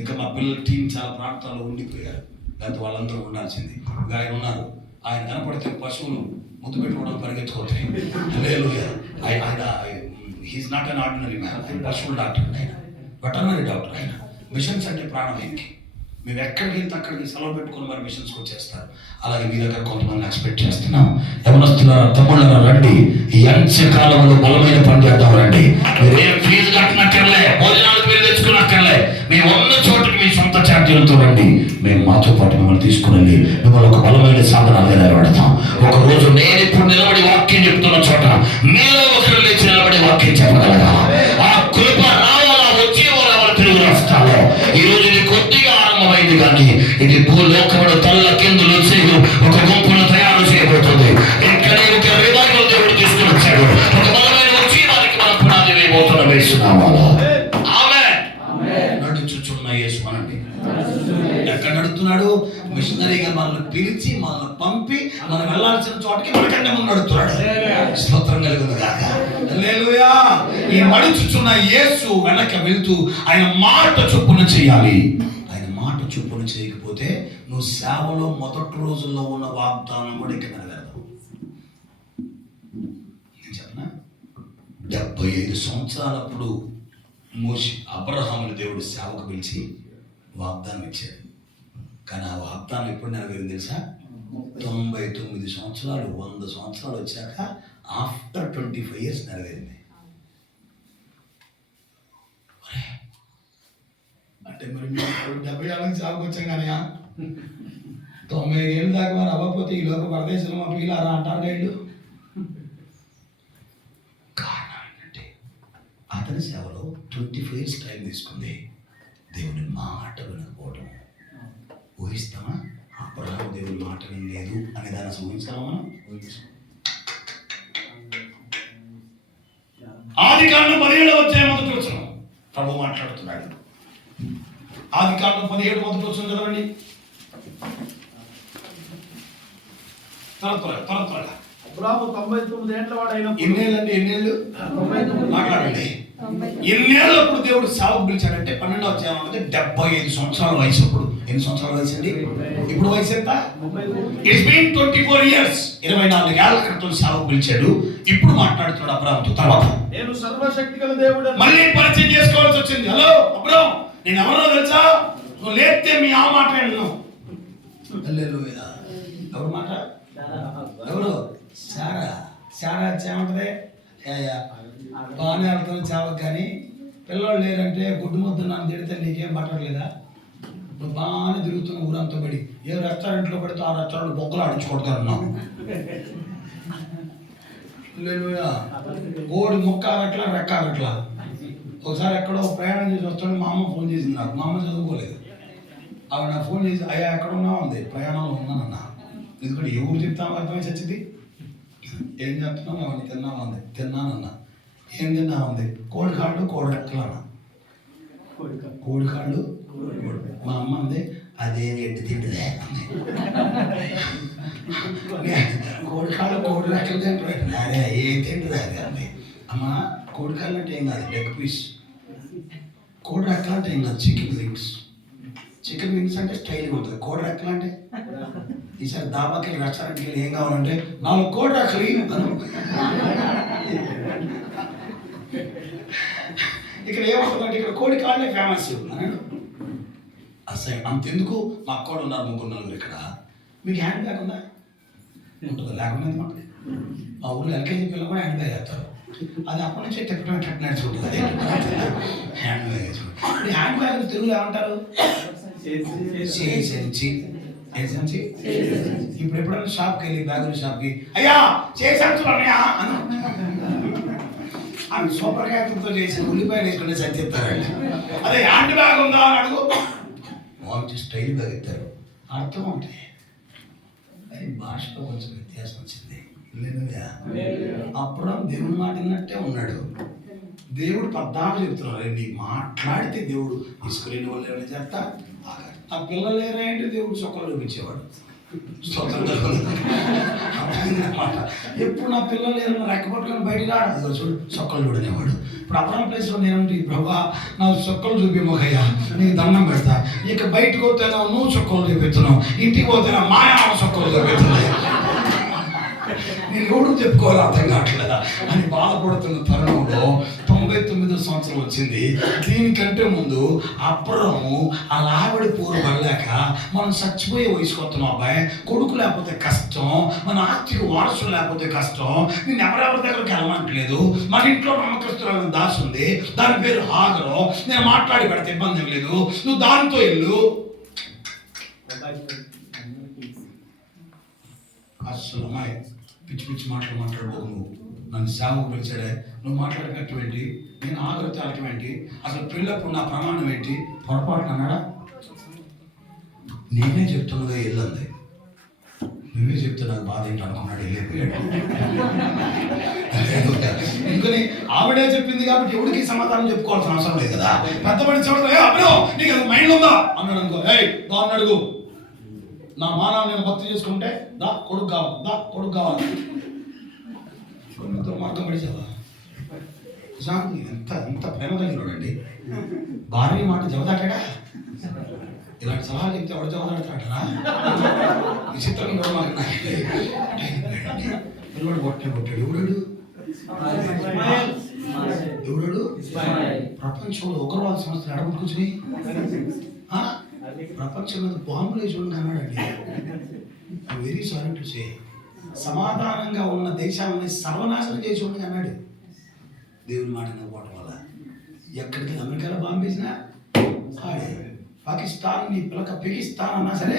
ఇంకా మా పిల్లల టీం చాలా ప్రాంతాల్లో ఉండిపోయారు. లేకపోతే వాళ్ళందరూ ఉండాల్సింది. ఇంకా ఆయన ఉన్నారు. ఆయన కనపడితే పశువులు ముద్దు పెట్టుకోవడం పరిగెత్తుకోతాయి. ఆయన he's not an ordinary man. ఆయన పశువుల డాక్టర్. ఆయన వెటర్నరీ డాక్టర్. ఆయన మిషన్స్ అంటే ప్రాణం ఆయనకి. మేము ఎక్కడికి వెళ్తే అక్కడికి సెలవు పెట్టుకుని మరి మిషన్స్కి వచ్చేస్తారు. అలాగే మీ దగ్గర కొంతమంది ఎక్స్పెక్ట్ చేస్తున్నాం. యవనస్తులారా, తమ్ముళ్ళ రండి. ఈ అంత్యకాలంలో బలమైన పని చేద్దాం రండి. మీరేం ఫీజు కట్టనక్కర్లే, భోజనాలకు మీరు తెచ్చుకున్నక్కర్లే. మేము ఉన్న చోటుకి మీ సొంత ఛార్జీలతో రండి. మేము మాతో పాటు మిమ్మల్ని తీసుకుని మిమ్మల్ని ఒక బలమైన సాధనాలుగా నిలబెడతాం. ఒక రోజు నేను ఇప్పుడు నిలబడి వాక్యం చెప్తున్న చోట మీలో ఒకరు లేచి నిలబడి వాక్యం చెప్పగలగా ఆ కృప రావాలా, వచ్చేవో రావాలి తెలుగు రాష్ట్రాల్లో. ఈ రోజు ఇది కొద్దిగా ఆరంభమైంది కానీ ఇది భూలోకముడు తల్ల కిందులు చేయు ఒక గుంపును తయారు చేయబోతుంది. ఇక్కడే ఒక రివైవల్ దేవుడు తీసుకుని వచ్చాడు. ఒక బలమైన వచ్చి వారికి మనం పునాది వేయబోతున్న వేస్తున్నావాలా? నడుచుచున్న యేసు అనండి. ఎక్కడ నడుస్తున్నాడు? మిషనరీగా మనల్ని పిలిచి మనల్ని పంపి మనం వెళ్ళాల్సిన చోటకి మనకంటే ముందు నడుస్తున్నాడు. స్తోత్రం కలుగును గాక. హల్లెలూయా. ఈ నడుచుచున్న యేసు వెనక వెళ్తూ ఆయన మాట చొప్పున చేయాలి. ఆయన మాట చొప్పున చేయకపోతే నువ్వు సేవలో మొదటి రోజుల్లో ఉన్న వాగ్దానం కూడా ఇక్కడ నెరవేరదు. నేను చెప్పనా? 75 సంవత్సరాలప్పుడు అబ్రహాముని దేవుడు సేవకు పిలిచి వాగ్దానం ఇచ్చాడు. కానీ ఆ వాగ్దానం ఎప్పుడు నెరవేరింది తెలుసా? 99 సంవత్సరాలు 100 సంవత్సరాలు వచ్చాక ఆఫ్టర్ 25 years నెరవేరింది. అంటే మరి 70 ఏళ్ళకి సేవకు వచ్చాం కానీ 95 ఏళ్ళు దాకా మరి అవ్వకపోతే ఈ లోక పరదేశంలో మా పిల్లలు అంటారు గైళ్ళు. కారణం ఏంటంటే అతని సేవలో 25 years టైం తీసుకుంది. దేవుని మాట వినకపోవడం. ఊహిస్తామా? అబ్రహాము దేవుని మాట వినలేదు అనే దాన్ని ఊహిస్తామా మనం? ఆదికాండం 17వ అధ్యాయం మొదటి వచనం ప్రభు మాట్లాడుతున్నాడు. ఆదికాండం 17 మొదటి వచనం చదవండి. త్వరగా. అబ్రాము 99 ఏళ్ల వాడైనప్పుడు. ఎన్నేళ్ళు మాట్లాడండి. ఎన్నేళ్ళప్పుడు దేవుడు సేవకు పిలిచాడంటే 12వ అధ్యాయం అంటే 75 సంవత్సరాల వయసు. అప్పుడు ఎన్ని సంవత్సరాల వయసు అండి? ఇప్పుడు వయసు ఎంత? It's been 24 years. 24 ఏళ్ల క్రితం సేవకు పిలిచాడు. ఇప్పుడు మాట్లాడుతున్నాడు అబ్రాముతో. తర్వాత నేను సర్వశక్తిగల దేవుడు మళ్ళీ పరిచయం చేసుకోవాల్సి వచ్చింది. హలో అబ్రాము, నేను ఎవరో తెలుసా? నువ్వు లేస్తే మీ ఆ మాట విన్నావు. హల్లెలూయా. ఎవరు మాట? ఎవరు? సారా చేమంటదే బాగానే వెళ్తాను సేవకు. కానీ పిల్లలు లేరంటే గుడ్డు ముద్దు నన్ను తిడితే నీకేం పట్టట్లేదా? నువ్వు బాగానే తిరుగుతున్న ఊరంతా పడి ఏ రెస్టారెంట్లో పడితే ఆ రెస్టారెంట్ బొక్కలు ఆడించుకొడతారు. కోడి ముక్క ఆగట్లా, రెక్క ఆగట్లా. ఒకసారి ఎక్కడో ప్రయాణం చేసి వస్తాడు. మా అమ్మ ఫోన్ చేసింది నాకు. మా అమ్మ చదువుకోలేదు. ఆవిడ నాకు ఫోన్ చేసి, అయ్యా ఎక్కడ ఉన్నావు అంది. ప్రయాణంలో ఉన్నానన్నా. ఎందుకంటే ఎవరు చెప్తామో అర్థమై చచ్చింది. ఏం చేస్తున్నావు? అవన్నీ తిన్నావు అంది. తిన్నానన్నా. ఏం తిన్నావు అంది. కోడికాళ్ళు కోడి రెక్కలు అన్న. కోడికాళ్ళు మా అమ్మ అంది. అదేం ఎట్టి తింటుందే అంది. కోడికాళ్ళు కోడి రెక్కలు తింటారు. అదే ఏం తింటుంది అది అంది. అమ్మ కోడికాళ్ళు అంటే ఏం కాదు, లెగ్ పీస్. కోడి రెక్కలు అంటే ఏం కాదు, చికెన్ వింగ్స్. చికెన్ వింగ్స్ అంటే స్టైల్గా ఉంటుంది. కోడి రెక్కలు అంటే ఈసారి దాబాకి రెస్టారెంట్కి వెళ్ళి ఏం కావాలంటే 4 కోడి రెక్కలు అను. ఇక్కడ ఏమవుతుందంటే ఇక్కడ కోడి కాళ్ళే ఫేమస్ అన్నాడు. అసలు అంతెందుకు, మా అక్కడ ఉన్నారు 3-4 ఇక్కడ. మీకు హ్యాండ్ బ్యాగ్ ఉందా? ఉంటుందా? లేకుండా మాకు మా ఊళ్ళో ఎల్కేజీ పిల్లలు కూడా హ్యాండ్ బ్యాగ్ వేస్తారు. అది అప్పటి నుంచి టెక్నాలజీ నేర్చుకుంటుంది. అదే హ్యాండ్ బ్యాగ్ వేసుకుంటుంది. హ్యాండ్ బ్యాగ్ తెలుగులో ఏమంటారు? చేసంచి. ఇప్పుడు ఎప్పుడైనా షాప్కి వెళ్ళి బ్యాగుల షాప్కి అయ్యా చేసంచులు అన్నయ్యా అను. అవి సూపర్ క్యాప్తో చేసి ఉల్లిపాయలు వేసుకునే సంచి చెప్తారండి. అదే హ్యాండ్ బ్యాగ్ ఉందా అని అడుగు, వాళ్ళు స్టైల్ బ్యాగ్ ఇస్తారు. అర్థం ఉంటాయి. అది భాషలో కొంచెం వ్యత్యాసం వచ్చింది. అప్పుడు దేవుడు మాట విన్నట్టే ఉన్నాడు. దేవుడు పద్దాలు చెప్తున్నారు, నీ మాట్లాడితే దేవుడు తీసుకుని వాళ్ళు ఏమైనా చేస్తా. ఆ పిల్లలు లేరంటే దేవుడు చొక్కలు చూపించేవాడు. అన్నమాట. ఎప్పుడు నా పిల్లలు ఏదైనా రెక్కపట్టుకొని బయటకు రాడు, చూడు చొక్కలు చూడనేవాడు. ఇప్పుడు అప్పుడు ప్లేస్లో నేనంటే ప్రభా నా చొక్కలు చూపిమోకయ్యా, నీకు దండం పెడతా. ఇక బయటకు పోతేనో నువ్వు చొక్కలు చూపిస్తున్నావు, ఇంటికి పోతేనా మాయా చొక్కలు చూపిస్తున్నాయి. నేను ఎవడు చెప్పుకోవాలి అర్థం కావట్లేదా అని బాధపడుతున్న తరుణంలో 99వ సంవత్సరం వచ్చింది. దీనికంటే ముందు అప్పుడము ఆ లావిడి పూరు పడలేక మనం చచ్చిపోయే వయసుకు వస్తున్నాం. అబ్బాయి కొడుకు లేకపోతే కష్టం, మన ఆస్తికి వారసులు లేకపోతే కష్టం. నేను ఎవరెవరి దగ్గరికి వెళ్ళమంటలేదు. మన ఇంట్లో నమ్మకస్తున్న దాసు ఉంది, దాని పేరు హాగరు. నేను మాట్లాడి పెడితే ఇబ్బంది ఏం లేదు, నువ్వు దానితో వెళ్ళు. అసలు అమ్మాయి పిచ్చి పిచ్చి మాటలు మాట్లాడబోకు. నువ్వు నన్ను సేవకు పిలిచాడే, నువ్వు మాట్లాడకట్టు ఏంటి, నేను ఆగ్రహ తాలకం ఏంటి, అసలు పెళ్ళప్పుడు నా ప్రమాణం ఏంటి, పొరపాటు అన్నాడా? నేనే చెప్తున్నదే వెళ్ళంది, నువ్వే చెప్తున్నది బాధ ఏంటి అనుకున్నాడు, వెళ్ళిపోయాడు. ఎందుకని ఆవిడే చెప్పింది కాబట్టి ఎవరికి సమాధానం చెప్పుకోవాల్సిన అవసరం లేదు కదా. పెద్దపడి చెప్తా అప్పుడు నీకు అది మైండ్ ఉందా అన్నాడు అనుకో, దాన్ని అడుగు. నా మానాన్ని నేను భక్తి చేసుకుంటే దా కొడుకు కావాలి, దా కొడుకు కావాలి. మార్గం పడిచావా? ఎంత ఎంత ప్రేమ కలిగినాడండి. భార్య మాట జవదాటాడా? ఇలాంటి సలహాలు చెప్తే ఎవడు జవదాడతాడా? విచిత్రంగా మాకు పిల్లడు కొట్టాడు. ఎవడాడు? ప్రపంచంలో ఉగ్రవాద సంస్థలు ఎడబుట్టుకొచ్చి ప్రపంచం మీద బాంబులు వేసి ఉండి అన్నాడండి. వెరీ సారీ టు సే, సమాధానంగా ఉన్న దేశాలని సర్వనాశనం చేసి ఉండి అన్నాడు. దేవుని మాట నవ్వడం వల్ల ఎక్కడికి అమెరికాలో బాంబు వేసినా ఆడే, పాకిస్తాన్ నీ పిల్లక పెకిస్తాన్ అన్నా సరే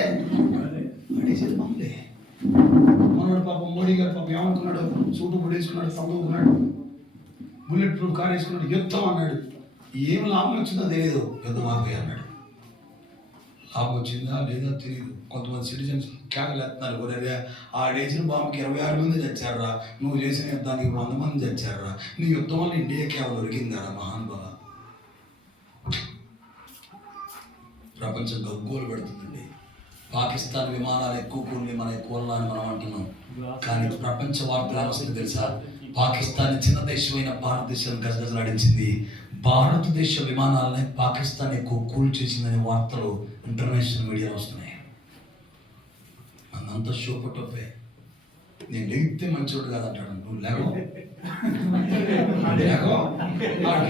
ఆడేసేది బాంబులే. మనోడు పాపం మోడీ గారు పాపం ఏమనుకున్నాడు, సూటు బుడ్ వేసుకున్నాడు, చదువుకున్నాడు, బుల్లెట్ ప్రూఫ్ కార్ వేసుకున్నాడు, యుద్ధం అన్నాడు. ఏం లాభం వచ్చిందో తెలియదు, యుద్ధం ఆపే అన్నాడు. లాభం వచ్చిందా లేదా తెలియదు. కొంతమంది సిటిజన్స్ కేకలేస్తున్నారు, కొరే ఆడేసిన బాంబుకి 26 మంది చచ్చారా, నువ్వు చేసిన యుద్ధానికి 100 మంది చచ్చారా, నీ యుద్ధం వల్ల ఇండియాకి ఎవరు దొరికిందా మహానుభావ. ప్రపంచం గగ్గోలు పెడుతుందండి. పాకిస్తాన్ విమానాలు ఎక్కువ కూలి మన ఎక్కువ అని మనం అంటున్నాం, కానీ ప్రపంచ వార్తలు వస్తుంది తెలుసా? పాకిస్తాన్ చిన్న దేశమైన భారతదేశం గజగజలాడించింది. భారతదేశ విమానాలనే పాకిస్తాన్ ఎక్కువ కూల్ చేసిందనే వార్తలు ఇంటర్నేషనల్ మీడియాలో వస్తున్నాయి. అన్నంత షోపటోపే. నేను లేగితే మంచివాడు కాదంటాడు. నువ్వు లేగో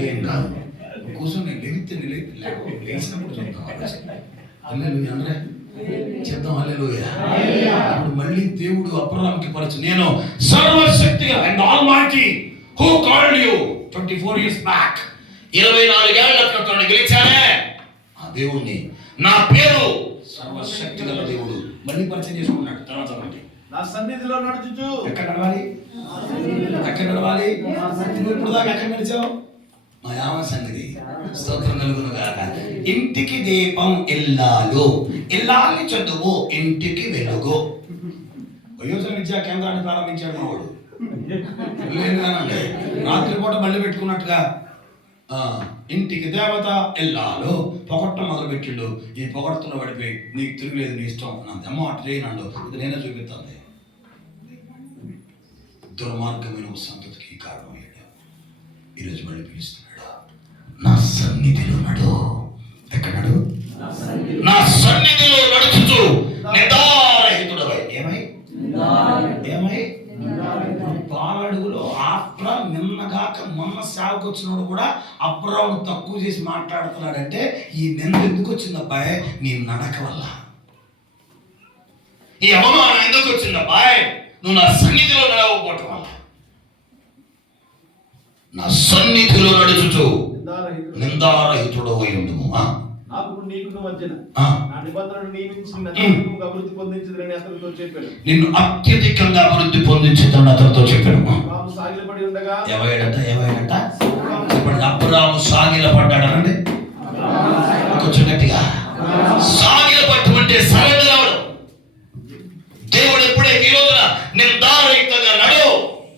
ఏం కాదు, కూర్చొని నేను లేగితే లేచినప్పుడు చెప్తాం. హల్లెలూయా అంటే చెప్తాం హల్లెలూయా. ఇప్పుడు మళ్ళీ దేవుడు అబ్రహాముకి పరచు, నేను సర్వశక్తిగా and almighty who called you 24 years back, 24 ఏళ్ల క్రితం గెలిచానే ఆ దేవుణ్ణి, నా పేరు సర్వశక్తి గల దేవుడు. మళ్ళీ పరిచయం చేసుకున్నాడు. తర్వాత నా సన్నిధిలో నడుచుచు. ఎక్కడ నడవాలి? ఎక్కడ నడవాలి? నువ్వు ఇప్పుడు దాకా ఎక్కడ నడిచావు? మా యామ సన్నిధి. స్తోత్రం కలుగును గాక. ఇంటికి దీపం ఇల్లాలు, ఇల్లాల్ని చదువు ఇంటికి వెలుగు. వయోజన విద్యా కేంద్రాన్ని ప్రారంభించాడు మావాడు. రాత్రిపూట బళ్ళు పెట్టుకున్నట్టుగా ఇంటికి దేవత ఇల్లాలు పొగట్టం మొదలు పెట్టిండు. ఈ పొగట్టులో పడిపోయి నీకు తిరుగులేదు, నీ ఇష్టం అన్నది. అమ్మ అటు చేయనండు, ఇది నేనే చూపిస్తాను. దుర్మార్గమైన సంతతికి కారణమయ్యాడు. ఈరోజు మళ్ళీ పిలుస్తున్నాడు, నా సన్నిధిలో నడు. ఎక్కడాడు? నా సన్నిధిలో నడుచుచు నిదారహితుడవై. ఏమై పాలడుగులో ఆఫ్టర్ నిన్నగాక మొన్న సేవకు వచ్చినోడు కూడా అబ్రాము తక్కువ చేసి మాట్లాడుతున్నాడంటే ఈ నింద ఎందుకు వచ్చింది అబ్బాయి? నీ నడక వల్ల. ఈ అవమానం ఎందుకు వచ్చింది అబ్బాయి? నువ్వు నా సన్నిధిలో నడవకపోవటం వల్ల. నా సన్నిధిలో నడుచుచు నిందారహితుడవై ఉండుము. నిన్ను అత్యధికంగా అభివృద్ధి పొందించుతాను అతనితో చెప్పాను. ఎవడంట ఇప్పుడు అబ్రాము సాగిల పడ్డాడనండి. కొంచెం గట్టిగా సాగిల పట్టుకుంటే సరెండర్ అవడం. దేవుడు ఎప్పుడైతే ఈ రోజున నిందారహితంగా నడు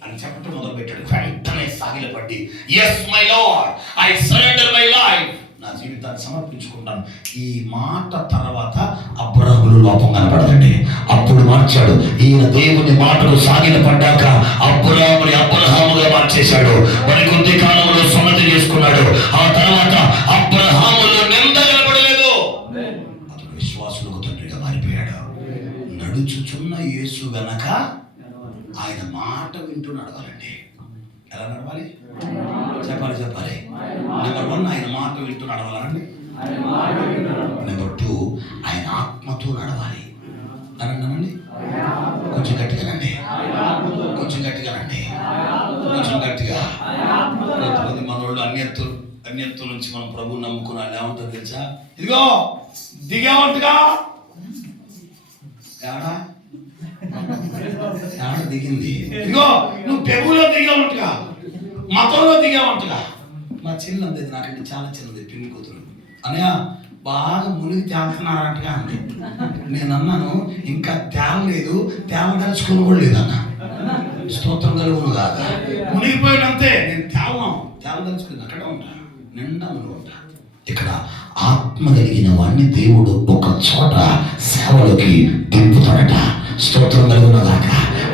అని చెప్పడం మొదలు పెట్టాడు, వెంటనే సాగిల పట్టి yes my lord I surrender my life, నా జీవితాన్ని సమర్పించుకుంటాను. ఈ మాట తర్వాత అబ్రాములో లోపం కనపడదండి. అప్పుడు మార్చాడు. ఈయన దేవుని మాటలు సాగిన పడ్డాక అబ్రాముని అబ్రహాముగా మార్చేశాడు. మరి కొద్ది కాలంలో సున్నతి చేసుకున్నాడు. ఆ తర్వాత అబ్రహాములో నింద కనపడలేదు. అతడు విశ్వాసులకు తండ్రిగా మారిపోయాడు. నడుచుచున్న యేసు వెనక ఆయన మాట వింటూ నడవాలండి. ఎలా నడవాలి? చెప్పాలి. నెంబర్ 1 ఆయన మాట వింటూ నడవాలండి. నెంబర్ 2 ఆయన ఆత్మతో నడవాలి. అనండి కొంచెం గట్టిగానండి. కొంచెం గట్టిగా. కొంతమంది మనోళ్ళు అన్యత్తుల నుంచి మనం ప్రభువు నమ్ముకున్న వాళ్ళు ఏమంటారు తెలుసా? ఇదిగో దిగావంటగా. ఏడా దిగింది? ఇదిగో నువ్వు పెరుగులో దిగావంటగా, మతంలో దిగావంటగా. మా చెల్లి అంది, నాకంటే చాలా చిన్నది, పిన్ని కూతురు. అనయా బాగా మునిగి తేలుతున్నారంటగా అంది. నేను అన్నాను ఇంకా తేలలేదు, తేలదలుచుకుని కూడా లేదన్నా. స్తోత్రం కలుగును కాదా? మునిగిపోయినంతే. నేను తేలదలుచుకుని అక్కడ ఉంటా, నిండా మునిగి ఉంటా. ఇక్కడ ఆత్మ కలిగిన వాడిని దేవుడు ఒక చోట సేవలోకి దింపుతాడట. స్తోత్రం కలుగునగాక.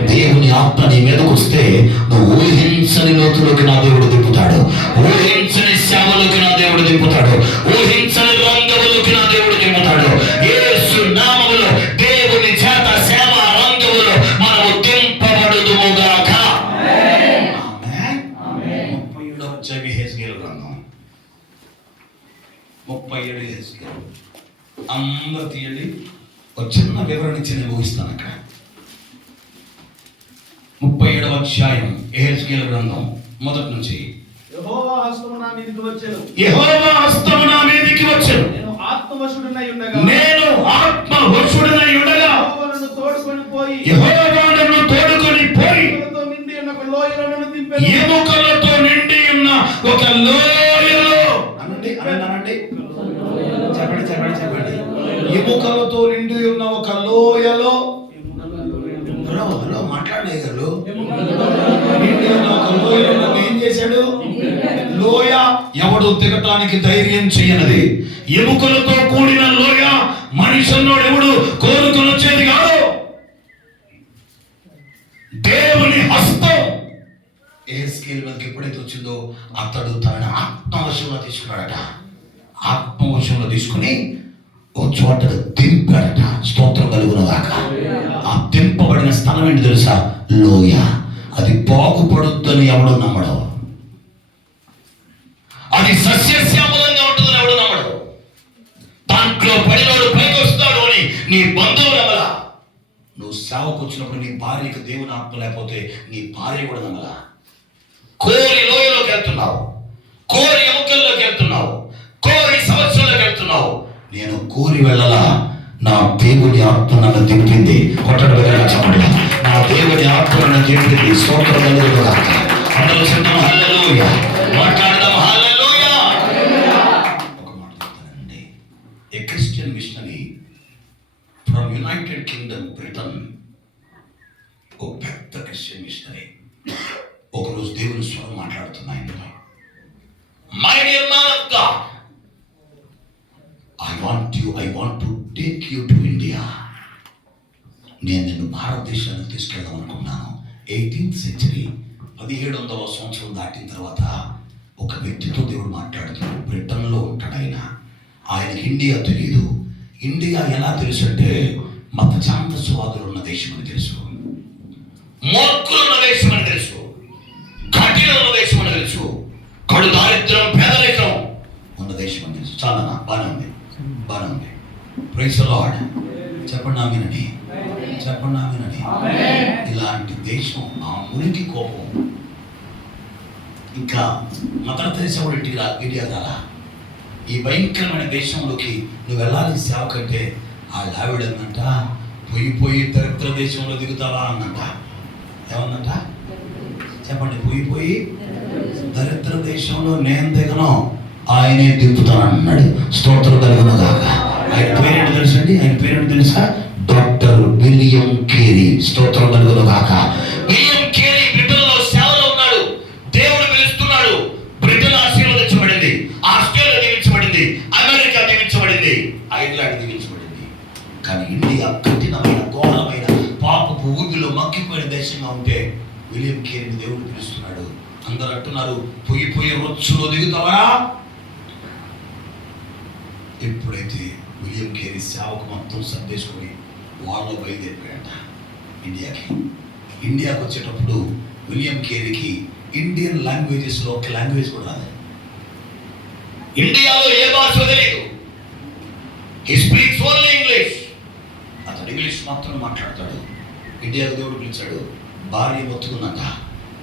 దేవుని ఆత్మ నీ మీదకు వస్తే నువ్వు ఊహించని లోతులోకి నా దేవుడు దింపుతాడు. ఊహించని సేవలోకి నా దేవుడు దింపుతాడు. ఊహించని రంగములోకి నా దేవుడు దింపుతాడు. యేసు నామములో దేవుని చేత సేవ రంగములో మనము దింపబడుదుముగాక. ఆమేన్. 37వ అధ్యాయం యెహెజ్కేలు గ్రంథం 37 యెహెజ్కేలు. అందరూ తీయండి. ఒక చిన్న వివరణ ఇచ్చి నేను ఊహిస్తాను. అక్కడ 37వ అధ్యాయం యెహెజ్కేలు గ్రంథం మొదటి నుంచి. యెహోవా హస్తము నా మీదికి వచ్చెను. నేను ఆత్మవశుడనై ఉండగా యెహోవా నన్ను తోడుకొని పోయి ఎముకలతో నిండి ఉన్న ఒక లోయలో నన్ను దింపెను. ఎముకలతో నిండి ఉన్న ఒక లోయలో. చెప్పండి. ఎముకలతో నిండి ఉన్న ఒక లోయలో. హలో మాట్లాడలేదు. నిండి ఉన్న ఒక లోయలో నన్ను ఏం చేశాడు? లోయ ఎవడు దిగటానికి ధైర్యం చేయనది. ఎముకలతో కూడిన లోయ మనిషిన్నోడు ఎవడు కోరుకుని వచ్చేది కాదు. దేవుని హస్తం యెహెజ్కేలు మీదకి ఎప్పుడైతే వచ్చిందో అతడు తనని ఆత్మవశంలో తీసుకున్నాడట. ఆత్మవశంలో తీసుకుని ఓ చోట దింపాడట. స్తోత్రం కలుగునగాక. ఆ దింపబడిన స్థలం ఏంటి తెలుసా? లోయ. అది బాగుపడుద్దని ఎవడు నమ్మడు. అది సస్యశ్యామలంగా ఉంటుందని ఎవడు నమ్మడు. దాంట్లో పడినోడు పైకి వస్తాడు అని నీ బంధువు నమ్మలా. నువ్వు సేవకు వచ్చినప్పుడు నీ భార్యకు దేవుని ఆత్మ లేకపోతే నీ భార్య కూడా నమ్మలా. కోరి లోయలోకి వెళ్తున్నావు, కోరి ఎముకల్లోకి వెళ్తున్నావు, కోరి సంవత్సరంలోకి వెళ్తున్నావు. నేను కోరి వెళ్ళలా. నా దేవుని ఆత్మ నన్ను దింపింది. కొట్టడం చెప్పండి. నా దేవుని ఆత్మ నన్ను దింపింది. స్తోత్రం కలుగునుగాక. అందరూ సిద్ధం. హల్లెలూయా. మాట్లాడదాం. హల్లెలూయా. ఒక మాట చెప్తానండి. A Christian missionary from United Kingdom Britain, ఓ పెద్ద క్రిస్టియన్ మిషనరీ ఒకరోజు దేవుని స్వరం మాట్లాడుతున్నా. My dear man of God, I want to take you to India. నేను నిన్ను భారతదేశానికి తీసుకెళ్దాం అనుకున్నాను. 18th century 1700వ సంవత్సరం దాటిన తర్వాత ఒక వ్యక్తితో దేవుడు మాట్లాడుతున్నాడు. బ్రిటన్లో ఉంటాడు ఆయన. ఆయనకి ఇండియా తెలియదు. ఇండియా ఎలా తెలుసు అంటే మత ఛాందస్వాదులు ఉన్న దేశం అని తెలుసు, మూర్ఖులు ఉన్న దేశం అని తెలుసు, కఠిన ఉన్న దేశం అని తెలుసు, కడు దారిద్ర్యం పేదరికం ఉన్న దేశం అని తెలుసు. చాలా బాగానే ఉంది, బాగానే ఉంది. Praise the Lord. చెప్పండి ఆమేనని, చెప్పండి ఆమేనని. ఇలాంటి దేశం ఆ మురికి కోపం ఇంకా మదర్ తెరెసా కూడా ఇండియా రాలా. ఈ భయంకరమైన దేశంలోకి నువ్వు వెళ్ళాలి సేవ కంటే వాళ్ళ ఆవిడనంట పోయి దరిద్ర దేశంలో దిగుతావా అన్నంట. ఏమన్నంట చెప్పండి? పోయి దరిద్ర దేశంలో నేను దిగను, ఆయనే దిగుతానన్నాడు. స్తోత్రం కలుగును గాక. ఆయన పేరేంటి తెలుసండి? ఆయన పేరేంటి తెలుసా? Doctor William Carey. స్తోత్రం కలుగును గాక. విలియం కేరీ బ్రిటన్లో సేవలో ఉన్నాడు. దేవుడు పిలుస్తున్నాడు. బ్రిటన్ ఆశీర్వదించబడింది, ఆస్ట్రేలియా దీవించబడింది, అమెరికా దీవించబడింది, ఐర్లాండ్ దీవించబడింది. కానీ ఇండియా కఠినమైన ఘోరమైన పాపపు ఊబిలో మక్కిపోయిన దేశంగా ఉంటే విలియం కేరీని దేవుడు పిలుస్తున్నాడు. అందరూ అంటున్నారు పోయి రొచ్చులో దిగుతావా? ఎప్పుడైతే విలియం కేరీ సేవకు మొత్తం సర్దేసుకొని వాళ్ళు బయలుదేరిపోయాట ఇండియాకి వచ్చేటప్పుడు విలియం కేరీకి ఇండియన్ లాంగ్వేజెస్లో ఒక లాంగ్వేజ్ కూడా రాదు. ఇండియాలో ఏ భాష తెలియదు. హి స్పీక్స్ ఓన్లీ ఇంగ్లీష్. అతడు ఇంగ్లీష్ మాత్రం మాట్లాడతాడు. ఇండియాకు దేవుడు పిలిచాడు. భార్య మొత్తుకుందంట,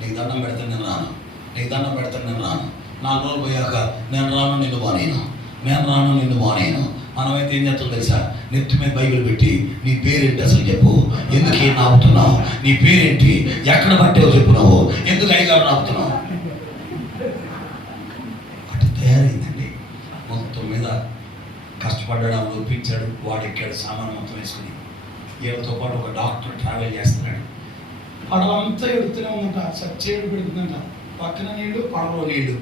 నీకు దండం పెడతాను నేను రాను, నీకు దండం పెడతాను నేను రాను. 4 రోజులు పోయాక నేను రాను నిన్ను మానేను, నేను రాను నిన్ను మానేను. మనమైతే ఏం చేస్తాం తెలుసా? నెత్తి మీద బైబిల్ పెట్టి నీ పేరేంటి అసలు చెప్పు, ఎందుకు ఏం ఆపుతున్నావు, నీ పేరేంటి, ఎక్కడ పట్టావు చెప్పు, నువ్వు ఎందుకు అయ్యగారు ఆపుతున్నావు. అటు తయారైందండి. మొత్తం మీద కష్టపడ్డాడు, ఒప్పించాడు. వాడు ఎక్కాడు సామాను మొత్తం వేసుకుని. వీళ్ళతో పాటు ఒక డాక్టర్ ట్రావెల్ చేస్తున్నాడు. పడవంతా ఎడుతూనే ఉందంట, సచ్చేడు పెడుతుందంట. పక్కన నీళ్ళు, పడవలో నీళ్ళు,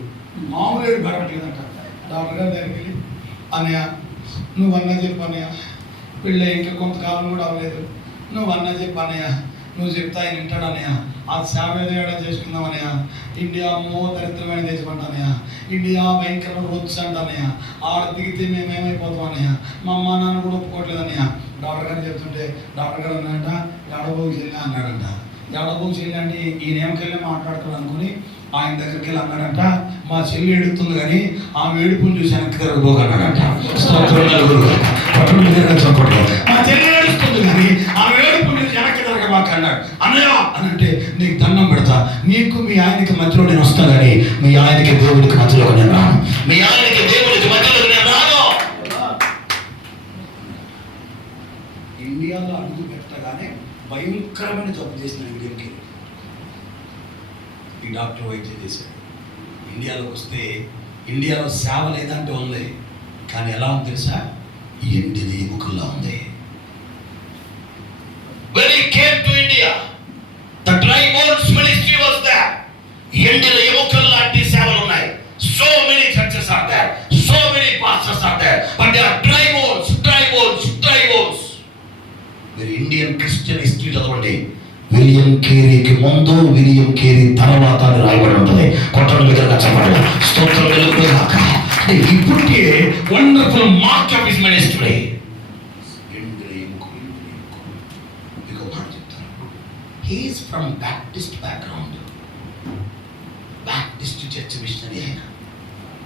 మామూలు ఏడు పెరగట్లేదంట. డాక్టర్ గారి దగ్గరికి వెళ్ళి, అన్నయ్య నువ్వు అన్న చెప్పు అన్నయ్య, పెళ్ళి ఇంకా కొంతకాలం కూడా అవ్వలేదు, నువ్వు అన్న చెప్పు అన్నయ్య, నువ్వు చెప్తా ఆయన వింటాడు అన్నయ్య, ఆ సేవేడా చేసుకుందాం అన్నయ్య. ఇండియా అమ్మో దరిద్రమైన దేశం అంట అన్నయ్య, ఇండియా భయంకరమైన రొచ్చు అంట అన్నయ్య, ఆడ దిగితే మేమేమైపోతాం అన్నయ్య, మా అమ్మ నాన్న కూడా ఒప్పుకోవట్లేదు అన్నయ్య. డాక్టర్ గారు చెప్తుంటే డాక్టర్ గారు అన్నాడంట, ఎడబోకి చెల్లి అన్నాడంట. ఎడబోకి చెల్లి అంటే ఈయన ఏమకెళ్ళి మాట్లాడతాడు అనుకుని ఆయన దగ్గరికి వెళ్ళి అన్నాడంట, మా చెల్లి ఎడుతుంది కానీ ఆమె ఏడుపుని చూసి వెనక్కి తిరగబోకన్నాడంట. మా చెల్లి ఏడుస్తుంది కానీ ఆమె ఏడుపుని చూసి వెనక్కి తిరగబాక అన్నాడు. అన్నయ్య అని అంటే నీకు దండం పెడతా, నీకు మీ ఆయనకి మధ్యలో నేను వస్తా కానీ మీ ఆయనకి దేవుడికి మధ్యలో నేను రాను, మీ ఆయనకి దేవుడికి మధ్యలో నేను రాను. ఇండియాలో అడుగు పెట్టగానే భయంకరమైన జబ్బు చేసిన ఇండియాకి ఈ డాక్టర్ వైద్యం చేశాడు. ఇండియాలోకి వస్తే ఇండియాలో సేవ లేదంటే ఉంది, కానీ ఎలా ఉంది తెలుసా? ఎండిన ఎముకల్లా ఉంది. When he came to India, the dry bones ministry was there. ఎండిన ఎముకల లాంటి సేవలు ఉన్నాయి. So many churches are there, so many pastors are there, but they are dry bones, dry bones, dry bones. మీరు ఇండియన్ క్రిస్టియన్ హిస్టరీ చదవండి. William కేరీకి ముందు, William Carey తర్వాత అని రాయబడి ఉంటుంది. కొట్టడం దగ్గర చెప్పండి. స్తోత్రం వెలుగుగాక. ఇప్పటికే wonderful mark of his ministry. He is from Baptist background, Baptist church missionary ఆయన.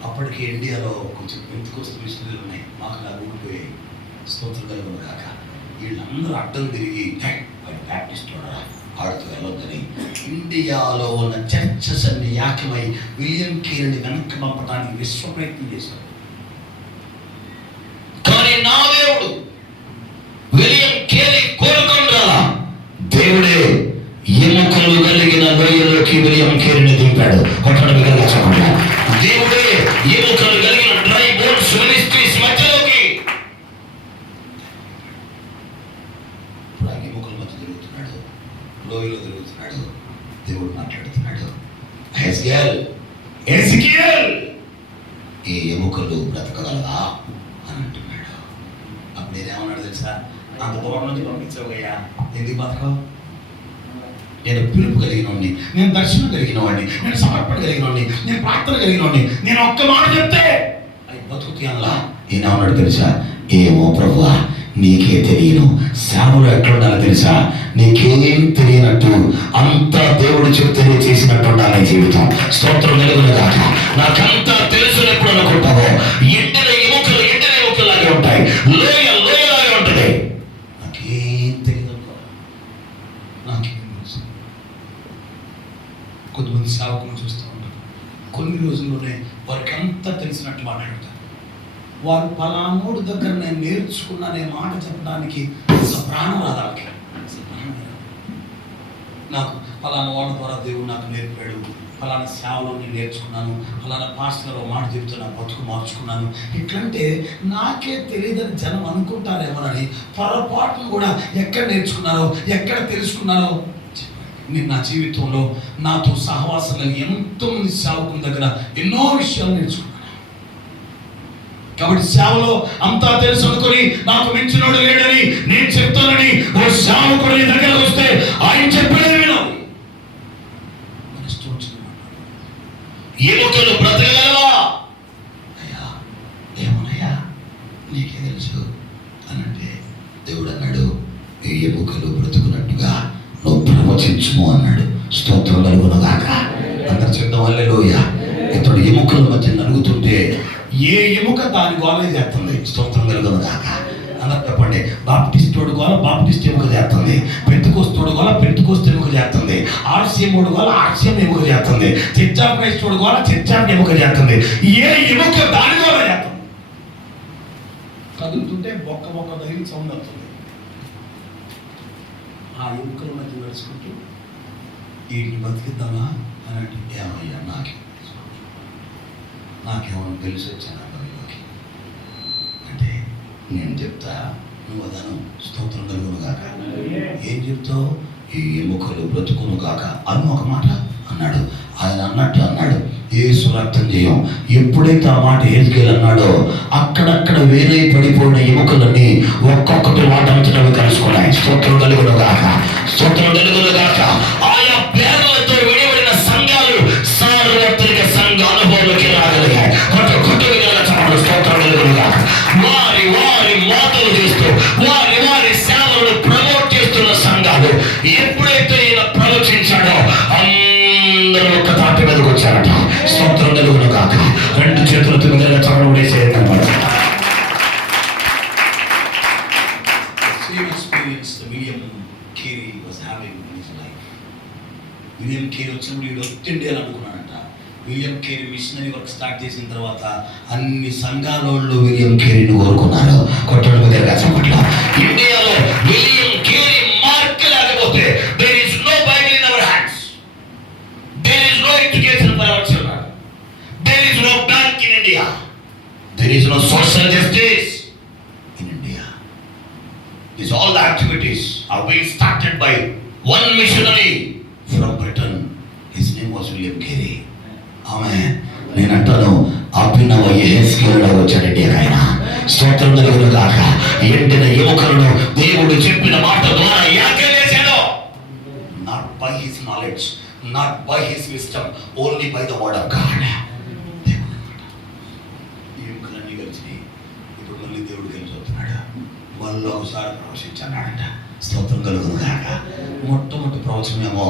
అప్పటికి ఇండియాలో కొంచెం పెంతెకోస్తు మిషనరీలు ఉన్నాయి, మాకు నాకు ఊడిపోయాయి. స్తోత్రం వెలుగుగాక. వీళ్ళందరూ అడ్డం తిరిగి బ్యాప్టిస్ట్ ఆడుతూ వెళ్ళొద్దని ఇండియాలో ఉన్న చర్చస్ అన్ని యాకమై విలియం కేరీని వెనక్కి పంపడానికి విశ్వ ప్రయత్నం చేశారు. కానీ నా దేవుడు విలియం కేరీ కోరుకుంటా, దేవుడే ఎముకలు కలిగిన లోయలోకి విలియం కేరీని దింపాడు. కొట్టడం చెప్పండి. దేవుడే ఎముకలు కలిగిన డ్రై బోన్స్ మినిస్ట్రీస్ మధ్యలోకి ఎముకల మధ్య తిరుగుతున్నాడు, లోయలో తిరుగుతున్నాడు. దేవుడు మాట్లాడుతున్నాడు, ఎజికియేల్ ఈ ఎముకలు బ్రతకగలదా అని అంటున్నాడు. అప్పుడు నేనేమన్నాడు తెలుసా? అంత దూరం నుంచి పంపించావుగయ్యా, ఎందుకు బతకవు? నేను పిలుపు కలిగిన వాడిని, నేను దర్శనం కలిగిన వాడిని, నేను సమర్పణ కలిగిన వాడిని, నేను ప్రార్థన కలిగిన వాడిని, నేను ఒక్క మాట చెప్తే అవి బతుకుతాయనలా. ఈయనేమన్నాడు తెలుసా? ఏమో ప్రభువా నీకే తెలియను. సేవలు ఎట్లుండాలో తెలుసా? నీకేం తెలియనట్టు అంతా దేవుడు చెప్తేనే చేసినట్టు ఉండాలి జీవితం. స్తోత్రం కలుగును గాక. నాకంతా తెలుసు ఎప్పుడు అనుకుంటావో ఎండిన ఎముకలాగే ఉంటాయి, లోయలాగే ఉంటుంది. నాకేం తెలియదు, నాకేం తెలుసు. కొంతమంది సేవకులు చూస్తూ ఉంటారు, కొన్ని రోజుల్లోనే వారికి అంతా తెలిసినట్టు మాట్లాడతారు. వారు పలానోడు దగ్గర నేను నేర్చుకున్నానే మాట చెప్పడానికి అసలు ప్రాణం రాదు వాళ్ళకి. నాకు పలానా వాళ్ళ ద్వారా దేవుడు నాకు నేర్పాడు, పలానా సేవలో నేను నేర్చుకున్నాను, పలానా పాస్టర్లో మాట చెప్తున్నా బతుకు మార్చుకున్నాను. ఇట్లంటే నాకే తెలియదని జనం అనుకుంటారేమోనని పొరపాటును కూడా ఎక్కడ నేర్చుకున్నారో ఎక్కడ తెలుసుకున్నారో. నేను నా జీవితంలో నాతో సహవాసంలో ఎంతోమంది సేవకుల దగ్గర ఎన్నో విషయాలు నేర్చుకున్నాను. కాబట్టి సేవలో అంతా తెలుసు అనుకుని నాకు మించినోడు లేడని నేను చెప్తానని ఓ సేవకుడు నీ దగ్గర వస్తే ఆయన చెప్పడే వినాలి. ఎముకలు బ్రతకగలవా? అయ్యా ఏమోనయ్యా నీకే తెలుసు అనంటే దేవుడు అన్నాడు, ఈ ఎముకలు బ్రతుకున్నట్టుగా నువ్వు ప్రవచించుము అన్నాడు. స్తోత్రం కలుగును గాక. అందరు చెప్తాం హల్లెలూయా. ఇతడు ఎముకల మధ్య నలుగుతుంటే ఏ ఎముక దాని గోలే చేస్తుంది. స్తోత్రం కలుగును గాక. అందరు చెప్పండి. బాప్టిస్టోడు గోల బాప్టిస్ట్ ఎముక చేస్తుంది, పెంతుకోస్తోడు గోల పెంతుకోస్తు ఎముక చేస్తుంది, ఆర్సీఎంఓడు గోల ఆర్సీఎం ఎముక చేస్తుంది, చర్చ్ ఆఫ్ క్రైస్తోడు గోల చర్చ్ ఆఫ్ ఎముక చేస్తుంది. ఏ ఎముక దాని గోల చేస్తుంది. కదులుతుంటే బొక్క తగిలి సౌండ్ అవుతుంది. ఆ ఎముకల మధ్య నడుచుకుంటూ వీటిని బతికిద్దామా అని అంటే ఏమయ్యా నాకేమో తెలిసి వచ్చాను అందరిలోకి అంటే నేను చెప్తా, నువ్వు అదను. స్తోత్రం కలుగును గాక. ఏం చెప్తావు? ఈ ఎముకలు బ్రతుకును గాక అని ఒక మాట అన్నాడు. ఆయన అన్నట్టు అన్నాడు, యేసు రక్తం చేయం. ఎప్పుడైతే ఆ మాట హెజ్కేలు అన్నాడో అక్కడక్కడ వేరే పడిపోయిన ఎముకలన్నీ ఒక్కొక్కటి వాటంతటవి కలుసుకున్నాయి. స్తోత్రం కలుగును గాక. స్తోత్రం కలుగును గాక. ఆయా పేర్లతో విడిపడిన సంఘాలు సార్వత్రిక సంఘ అనుభవంలోకి రాగలిగాయి. స్తోత్రం కలుగును గాక. వారి మాటలు చేస్తూ వారి సేవలను ప్రమోట్ చేస్తున్న సంఘాలు ఎప్పుడైతే ఈయన ప్రవచించాడో అందరూ ఒక్క తాటి మీదకి వచ్చారట. స్తోత్రం కలుగును గాక. రెండు చేతులతో మీద చదవడం వేసేదన్నమాట. విలియం కేరీ వచ్చినప్పుడు వీడు ఇండియాలో అనుకున్నాడంట. William Carey missionary work start చేసిన తర్వాత అన్ని సంఘాలలో విలియం కేరీని కోరుకున్నారు. కొట్టడం దగ్గర చెప్పట్లో ఇండియాలో విలియం కేరీ మార్క్ లేకపోతే there is no Bible in our hands, there is no education for our children, there is no bank in India, there is no social justice in India. These all the activities are being started by one missionary from Britain. His name was William Carey. Amen. నేను అంటాను, అభినవ యెహెజ్కేలుగా వచ్చాడండి ఆయన. స్తోత్రం కలుగును గాక. ఎండిన ఎముకలను దేవుడు చెప్పిన మాట ద్వారా యాగం చేశాడు. Not by his knowledge, not by his wisdom, only by the word of God. ఎముకలన్నీ కలిసి ఇప్పుడు మళ్ళీ దేవుడు కలిసి వస్తున్నాడు. వాళ్ళు ఒకసారి ప్రవచించాడంట. స్తోత్రం కలుగును గాక. మొట్టమొదటి ప్రవచనమేమో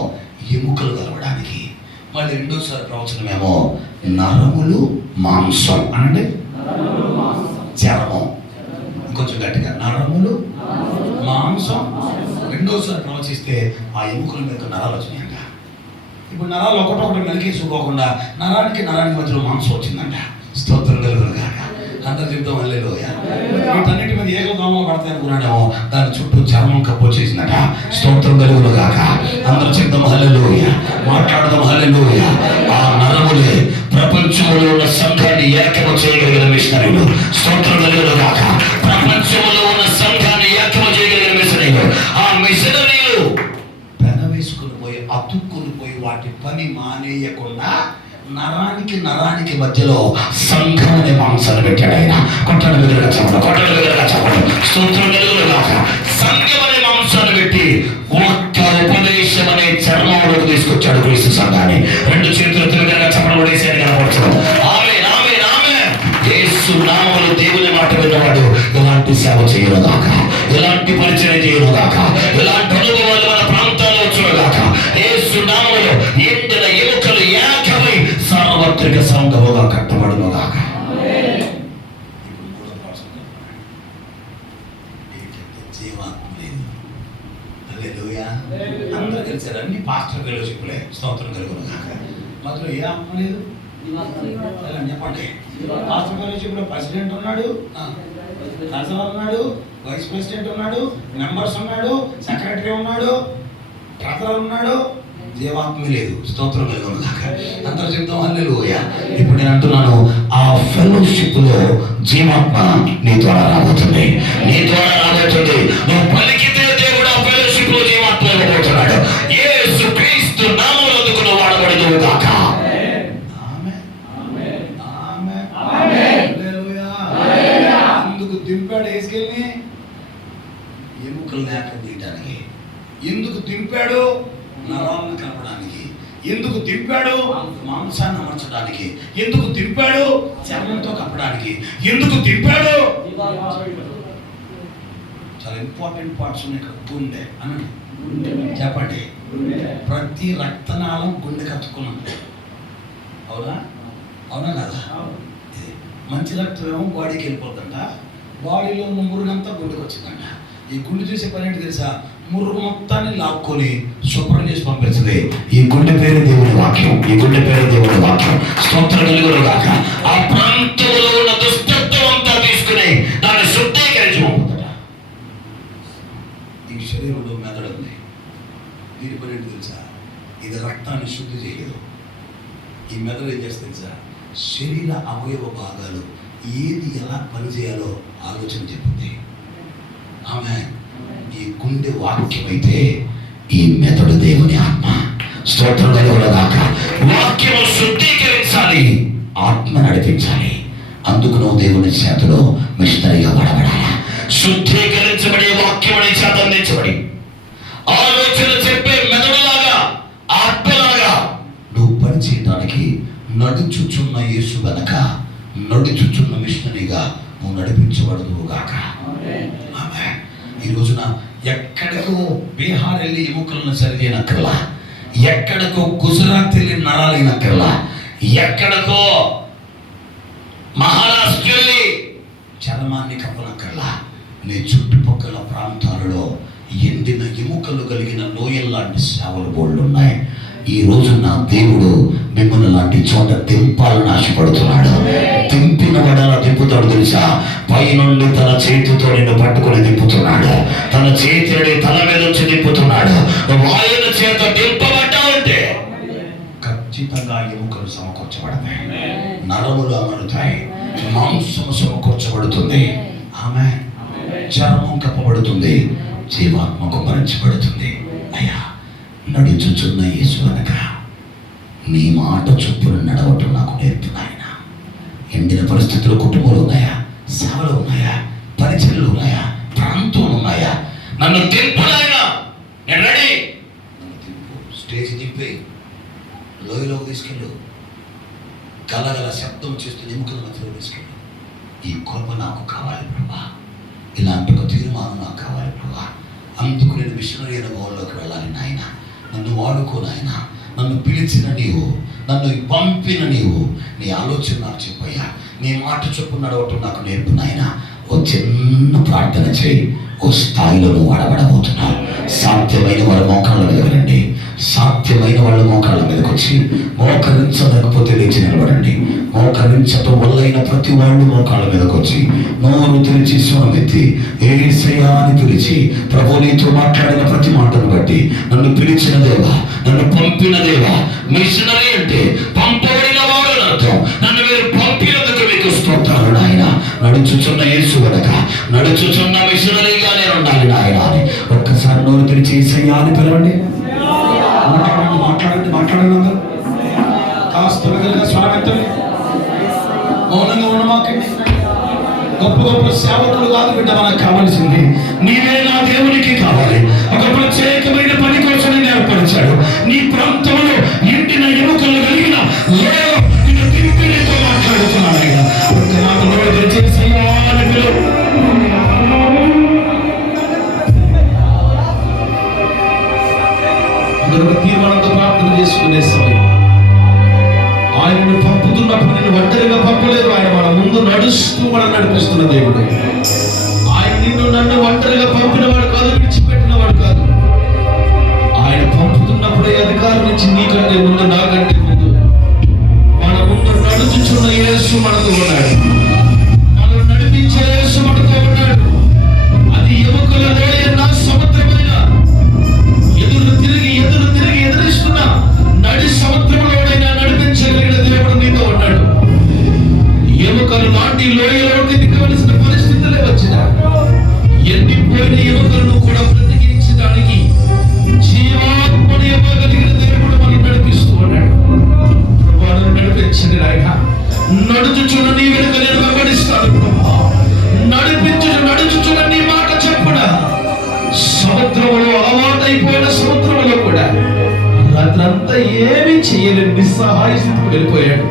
ఎముకలు కలవడానికి, మళ్ళీ రెండోసారి ప్రవచనమేమో నరములు మాంసం అనండి, చర్మం. ఇంకొంచెం గట్టిగా నరములు మాంసం. రెండోసారి ప్రవచిస్తే ఆ ఎముకల మీద నరాలు వచ్చినాయంట. ఇప్పుడు నరాలు ఒకటొకటి నలికేసుకోకుండా నరానికి మధ్యలో మాంసం వచ్చిందంట. స్తోత్రం కలుగును గాక. అందరు చెప్తాం హల్లెలూయా. వీటన్నిటి మీద ఏకో దోమలు పడతాయి అనుకున్నాడేమో, దాని చుట్టూ చర్మం కప్పు వచ్చేసిందట. స్తోత్రం కలుగును గాక. అందరు చెప్తాం హల్లెలూయా. మాట్లాడదాం హల్లెలూయా. ఆ నరములే ప్రపంచంలో ఉన్న సంఘాన్ని ఏకము చేయగలిగిన మిషనరీలు. స్తోత్రం కలుగును గాక. ప్రపంచంలో ఉన్న సంఘాన్ని ఏకము చేయగలిగిన మిషనరీలు. ఆ మిషనరీలు పెన వేసుకుని పోయి అతుక్కుని పోయి వాటి పని మానేయకుండా నరానికి మధ్యలో సంఘం అనే మాంసాన్ని పెట్టాడు ఆయన. కొట్టడం ఎదురుగా చెప్పడం. స్తోత్రం కలుగును గాక. సంఘం అనే మాంసాన్ని పెట్టి ఒక్క ఉపదేశం అనే చర్మంలోకి తీసుకొచ్చాడు క్రీస్తు సంఘాన్ని. రెండు చేతుల తిరగగా చెప్పడం పడేసేది కనపరచడం. ఆమేన్ ఆమేన్ ఆమేన్. యేసు నామములో దేవుని మాట విన్నవాడు ఇలాంటి సేవ చేయనుగాక, ఎలాంటి పరిచయం చేయనుగాక, ఎలాంటి అనుభవాలు మన ప్రాంతాల్లో వచ్చునుగాక. యేసు నామములో ఎండిన ఎముకలు ఏకమై సార్వత్రిక సంఘముగా కట్టబడునుగాక. అందరూ కలిసారు, అన్ని పాస్టర్ ఫెలోషిప్లే. స్తోత్రం కలుగునుగాక. మధ్యలో ఏ ఆత్మ లేదు చెప్పండి. పాస్టర్ ఫెలోషిప్ లో ప్రెసిడెంట్ ఉన్నాడు, ట్రెజరర్ ఉన్నాడు, వైస్ ప్రెసిడెంట్ ఉన్నాడు, మెంబర్స్ ఉన్నాడు, సెక్రటరీ ఉన్నాడు, ట్రెజరర్ ఉన్నాడు, జీవాత్మ లేదు. స్తోత్రం కలుగునుగాక. అందరూ చెప్తాం హల్లెలూయా. ఇప్పుడు నేను అంటున్నాను, ఆ ఫెలోషిప్ లో జీవాత్మ నీ ద్వారా రాబోతుంది, నీ ద్వారా రాబోతుంది. నువ్వు పలికితే దేవుడు ఆ ఫెలోషిప్ లో జీవాత్మ ఇవ్వబోతున్నాడు. యేసు క్రీస్తు నామములో అందుకున్న వాడబడినవు గాక. ఎందుకు దింపాడు వేసుకెళ్ళి? ఎముకలు లేక తీయడానికి. ఎందుకు దింపాడు? నరాలను కలపడానికి. ఎందుకు దింపాడు? మాంసాన్ని అమర్చడానికి. ఎందుకు దింపాడు? చర్మంతో కప్పడానికి. ఎందుకు దింపాడు? చాలా ఇంపార్టెంట్ పార్ట్స్ ఉన్నాయి ఇక్కడ. గుండె అనండి, చెప్పండి. ప్రతి రక్తనాళం గుండె కత్తుకున్నది. అవునా? అవునా కదా? మంచి రక్తం ఏమో బాడీకి వెళ్ళిపోతుందంట, బాడీలో ఉన్న మురుగునంతా గుండెకి వచ్చిందంట. ఈ గుండె చేసే పని ఏంటి తెలుసా? మురుగు మొత్తాన్ని లాక్కొని శుభ్రం చేసి పంపిస్తుంది. ఈ గుండె పేరు దేవుని వాక్యం, ఈ గుండె పేరు దేవుని వాక్యం. స్తోత్రం కలుగునుగాక. ఆ ప్రాంతంలో ఉన్న దుష్టత్వం అంతా తీసుకుని దాన్ని శుద్ధీకరించి పంపుతాడ. ఈ శరీరంలో మెదడు ఉంది, దీని పని ఏంటి తెలుసా? ఇది రక్తాన్ని శుద్ధి చేయదు. ఈ మెదడు ఏం చేస్తుంది తెలుసా? శరీర అవయవ భాగాలు ఏది ఎలా పనిచేయాలో ఆలోచన చెప్తుంది. ఆమె ఈ గుండె వాక్యం అయితే ఈ మెదడు దేవుని ఆత్మ. స్తోత్రం కలుగునుగాక. వాక్యము శుద్ధీకరించాలి, ఆత్మ నడిపించాలి. అందుకు నువ్వు దేవుని చేతిలో మిషనరీగా వాడబడాలా. శుద్ధీకరించబడే వాక్యం నీ చేత అందించబడి ఆలోచన చెప్పే మెదడులాగా, ఆత్మలాగా నువ్వు పని చేయడానికి నడుచుచున్న యేసు గనక నడుచుచున్న మిషనరీగా నువ్వు నడిపించబడదువుగాక. ఆమేన్. ఈ రోజున ఎక్కడికో బీహార్ వెళ్ళి ఎముకలను సరిచేయనక్కర్లా, ఎక్కడికో గుజరాత్ వెళ్ళి నరాలైనక్కర్లా, ఎక్కడికో మహారాష్ట్ర వెళ్ళి చర్మాన్ని కప్పనక్కర్లా. నీ చుట్టుపక్కల ప్రాంతాలలో ఎండిన ఎముకలు కలిగిన లోయల్లాంటి సేవలు బోళ్ళు ఉన్నాయి. ఈ రోజు నా దేవుడు మిమ్మల్ని లాంటి చోట దింపాలని ఆశపడుతున్నాడు. దింపిన వాడలా దింపుతాడు తెలుసా? పైనుండి తన చేతితో నిన్ను పట్టుకుని దింపుతున్నాడు. తన చేతిని తల మీద వచ్చి దింపుతున్నాడు. ఆయన చేత దింపబడ్డా ఉంటే ఖచ్చితంగా ఎముకలు సమకూర్చబడతాయి, నరములు అమరుతాయి, మాంసము సమకూర్చబడుతుంది. ఆమె చర్మం కప్పబడుతుంది, జీవాత్మ కుమరించబడుతుంది. అయ్యా, నడుచుచున్న యేసు గనక నీ మాట చొప్పున నడవటం నాకు నేర్పు నాయన. ఎండిన పరిస్థితులు కుటుంబాలు ఉన్నాయా, సేవలు ఉన్నాయా, పరిచయలు ఉన్నాయా, ప్రాంతాలు ఉన్నాయా? నన్ను దింపునాయనా, నేను రెడీ. నన్ను దింపు, స్టేజ్ దింపి లోయలోకి తీసుకెళ్ళు, గలగల శబ్దం చేస్తూ ఎముకల మధ్యలో తీసుకెళ్ళు. ఈ కృప నాకు కావాలి ప్రభా, ఇలాంటి ఒక తీర్మానం నాకు కావాలి ప్రభా. అందుకు నేను మిషనరీ అనుభవంలోకి వెళ్ళాలి నాయన. నన్ను వాడుకో నాయన. నన్ను పిలిచిన నీవు, నన్ను పంపిన నీవు, నీ ఆలోచన నాకు చెప్పయ్యా. నీ మాట చొప్పున నడవటం నాకు నేర్పు నాయన. ఓ చిన్న ప్రార్థన చేయి. ఓ స్థాయిలో నువ్వు వాడబడబోతున్నావు. సాధ్యమైన వాళ్ళ మోకాళ్ళ మీద రండి. సాధ్యమైన వాళ్ళ మోకాళ్ళ మీదకి వచ్చి మోకరించలేకపోతే లేచి నిలబడండి. మోకరించటం వల్లైన ప్రతి వాళ్ళు మోకాళ్ళ మీదకి వచ్చి నోరు తెరిచి స్వరమెత్తి యేసయ్యా అని పిలిచి, ప్రభు నీతో మాట్లాడిన ప్రతి మాటను బట్టి, నన్ను పిలిచిన దేవా, నన్ను పంపిన దేవా. మిషనరీ అంటే పంపబడిన వాడు అర్థం. నన్ను మీరు పంపినందుకు మీకు స్తోత్రాలు నాయన. నడుచుచున్న యేసు గనక నడుచుచున్న మిషనరీగా నేను ఉండాలి నాయన అని ఒక్కసారి నోరు తెరిచి యేసయ్యా అని పిలవండి. మాట్లాడండి, మాట్లాడండి, మాట్లాడండి. అందరూ కాస్త విధంగా స్వరమెత్తండి. మౌనంగా ఉండమాకండి. గొప్ప గొప్ప సేవకులు కాదు బిడ్డ, మనకు కావాల్సింది నీవే. నా దేవునికి కావాలి. ఒక ప్రత్యేకమైన పని కోసం నేను ఏర్పరిచాడు. నీ ప్రాంతంలో ఎండిన ఎముకలు కలిగిన నిన్ను తిరిగి మాట్లాడుతున్నాడు. ఆయన ఒక మాట చేసి కొరకు తీర్మానంతో ప్రార్థన చేసుకునే సమయం. ఆయనను పంపుతున్నప్పుడు నిన్ను ఒంటరిగా పంపలేదు. ఆయన మన ముందు నడుస్తూ మనం నడిపిస్తున్న దేవుడు. ఆయన నిన్ను నన్ను ఒంటరిగా పంపినవాడు కాదు, విడిచిపెట్టినవాడు కాదు. ఆయన పంపుతున్నప్పుడే అధికారం నుంచి నీకంటే ముందు, నాకంటే ముందు మన ముందు నడుచుచున్న యేసు మనతో ఉన్నాడు. మనం నడిపించే యేసు మనతో ఉన్నాడు. అది ఎముకల లోయైన సముద్రమైన ఎదురు తిరిగి ఎదురిస్తున్న నడి సముద్రంలోనైనా నడిపించగలిగిన దేవుడు నీతో ఉన్నాడు. ఎముకలు నాటి లోయలోకి దిగవలసిన పరిస్థితులే వచ్చిన ఎండిపోయిన ఎముకలను కూడా బ్రతికించడానికి జీవాత్మను ఇవ్వగలిగిన దేవుడు మనం నడిపిస్తూ ఉన్నాడు. ప్రభువును నడిపించండి నాయన. నడుచుచున్న నీ వెనుక నేను వెంబడిస్తాను ప్రభా. నడుచుచున్న నీ మాట చెప్పున సముద్రంలో అలవాటైపోయిన సముద్రంలో కూడా రాత్రంతా ఏమీ చేయలేని నిస్సహాయ స్థితికి వెళ్ళిపోయాడు.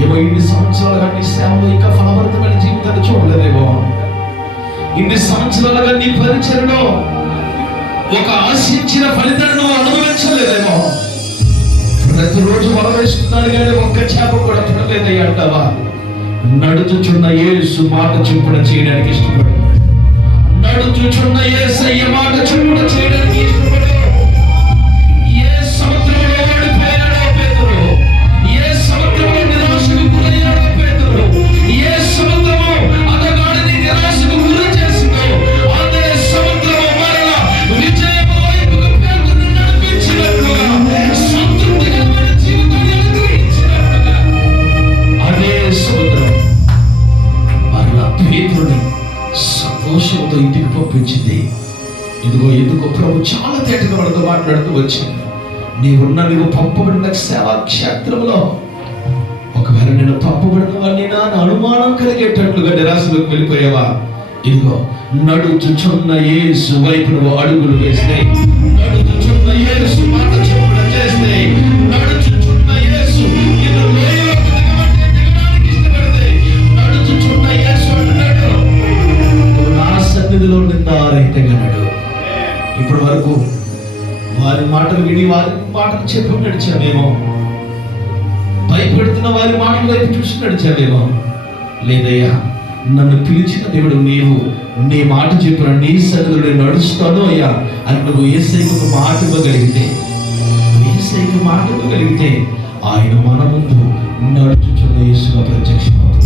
ఏమో ఇన్ని సంవత్సరాలుగా నీ సేవలో ఇంకా ఫలవంతమైన జీవితాన్ని చూడలేదేమో. ఇన్ని సంవత్సరాలుగా నీ పరిచయలో ఒక ఆశించిన ఫలితాన్ని నువ్వు అనుభవించలేదేమో. ప్రతిరోజు వల వేస్తున్నాడు కానీ ఒక్క చేప కూడా పడలేదయ్యా అంటావా? నడుచుచున్న యేసు మాట చెప్పున చేయడానికి ఇష్టపడు. నడుచుచున్న యేసయ్య మాట చెప్పున చేయడానికి ఇష్టపడు. ఏ సముద్రంలో ఓడిపోయాడో పేతురు, ఏ సముద్రంలో నిరాశకు గురయ్యాడో పేతురు, ఏ సముద్రము అతగాడిని నిరాశకు గురి చేసిందో అదే సముద్రము మరలా విజయము వైపుకు పేతురుని నడిపించినట్లుగా, సంతృప్తికరమైన జీవితాన్ని అనుగ్రహించినట్లుగా అదే సముద్రం మరలా పేతురుని సంతోషంతో ఇంటికి పంపించింది. ఇదిగో ఎందుకో ప్రభు చాలా తేటగా మనతో మాట్లాడుతూ వచ్చింది. నీవు పంపబడిన సేవా క్షేత్రంలో ఒకవేళ నేను పంపబడిన వాడిని నా అనుమానం కలిగేటట్లుగా నిరాశలోకి వెళ్ళిపోయావా? ఇదిగో నడుచుచున్న యేసు వైపు నువ్వు అడుగులు వేస్తే, నడుచుచున్న యేసు మాట చెప్పున చేస్తే, నడుచుచున్న యేసు నిన్ను లోయలోకి దిగడానికి ఇష్టపడితే, నడుచుచున్న యేసు అంటున్నాడు నా సన్నిధిలో నిందారహితంగా. ఇప్పటి వరకు వారి మాటలు విని వారి మాటలు చెప్పి నడిచావేమో. భయపెడుతున్న వారి మాటల వైపు చూసి నడిచావేమో. లేదయ్యా, నన్ను పిలిచిన దేవుడు నీవు, నీ మాట చెప్పిన నీ సన్నిధిలో నేను నడుస్తాను అయ్యా అని నువ్వు యేసయ్యకు ఒక మాట ఇవ్వగలిగితే, యేసయ్యకు మాట ఇవ్వగలిగితే ఆయన మన ముందు నడుచుచున్న యేసుగా ప్రత్యక్షమవుతుంది.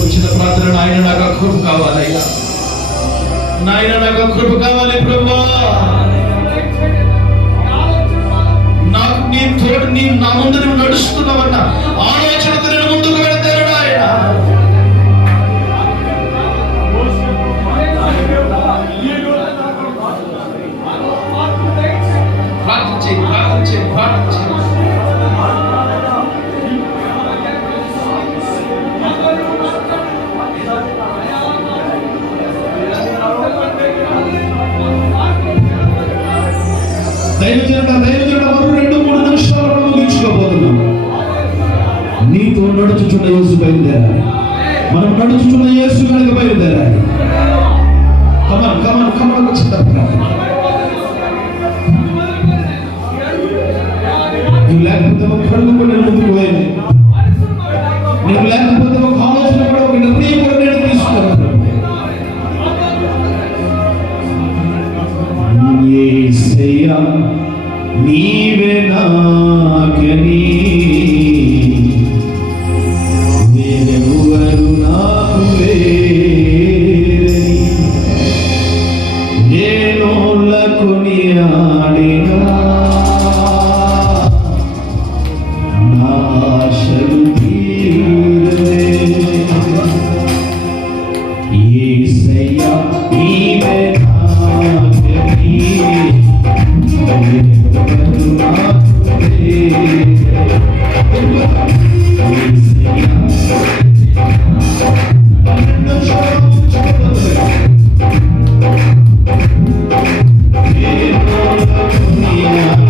వచ్చిన ప్రార్థన, నాయన నాకు కృప కావాలయ్యా, నాయన నాకు కృప కావాలి ప్రభువా, నాకు నీ తోడు, నీ నా ముందు నువ్వు నడుస్తున్నావన్న ఆలోచనతో నేను ముందుకు వెళ్తాను నాయన. ప్రార్థించే దైవజనుడ మరో 2-3 నిమిషాలు ముగించుకోబోతున్నాం. నీతో నడుచుచున్న యేసు బయలుదేరాలి. మనం నడుచుచున్న యేసు కనుక బయలుదేరాలి. కమన్ నువ్వు లేకపోతే ఒక కళ్ళు కూడా ముందుకు పోయింది. నువ్వు లేకపోతే ఒక ఆలోచన కూడా, ఒక నిర్ణయం కూడా నేను తీసుకున్నాను. యేసయ్యా నీవే నాకని, వేరెవరు నాకు వేరని, నేనోళ్ళకు ఆడినా నా ఆశలు తీరులే. యేసయ్యా నీవే Yeah.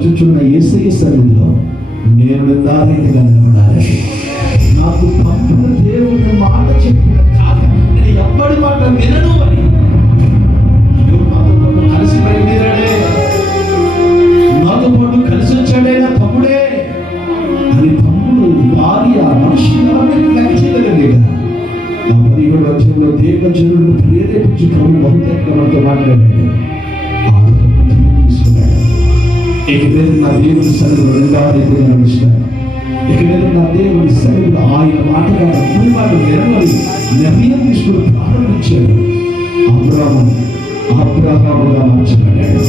వచ్చుచున్న యేసయ్య సన్నిధిలో నేను నిందారహితంగా నిలబడాలి. నాకు పంపిన దేవుని మాట చెప్పిన కాక నేను ఎవ్వడి మాట వినను అని నాతో పాటు కలిసి బయలుదేరాడే, నాతో పాటు కలిసి వచ్చాడే నా తమ్ముడే అని తమ్ముడు భార్య మనిషి ఎవరిని లెక్క చేయలేదండి. ఆ 17వ అధ్యాయంలో దేవజనులను ప్రేరేపించి ప్రభు బహుతేకంగా మనతో మాట్లాడాడు. తీసుకున్నాడు. ఇక మీద నా దేవుని సన్నిధిలో నిందారహితంగా నడుస్తాను. ఇక మీద నా దేవుని సన్నిధిలో ఆయన మాటగా అన్ని మాట నెరవేరి నిర్ణయం తీసుకుని ప్రారంభించాడు. అబ్రహాముగా మార్చబడ్డాడు.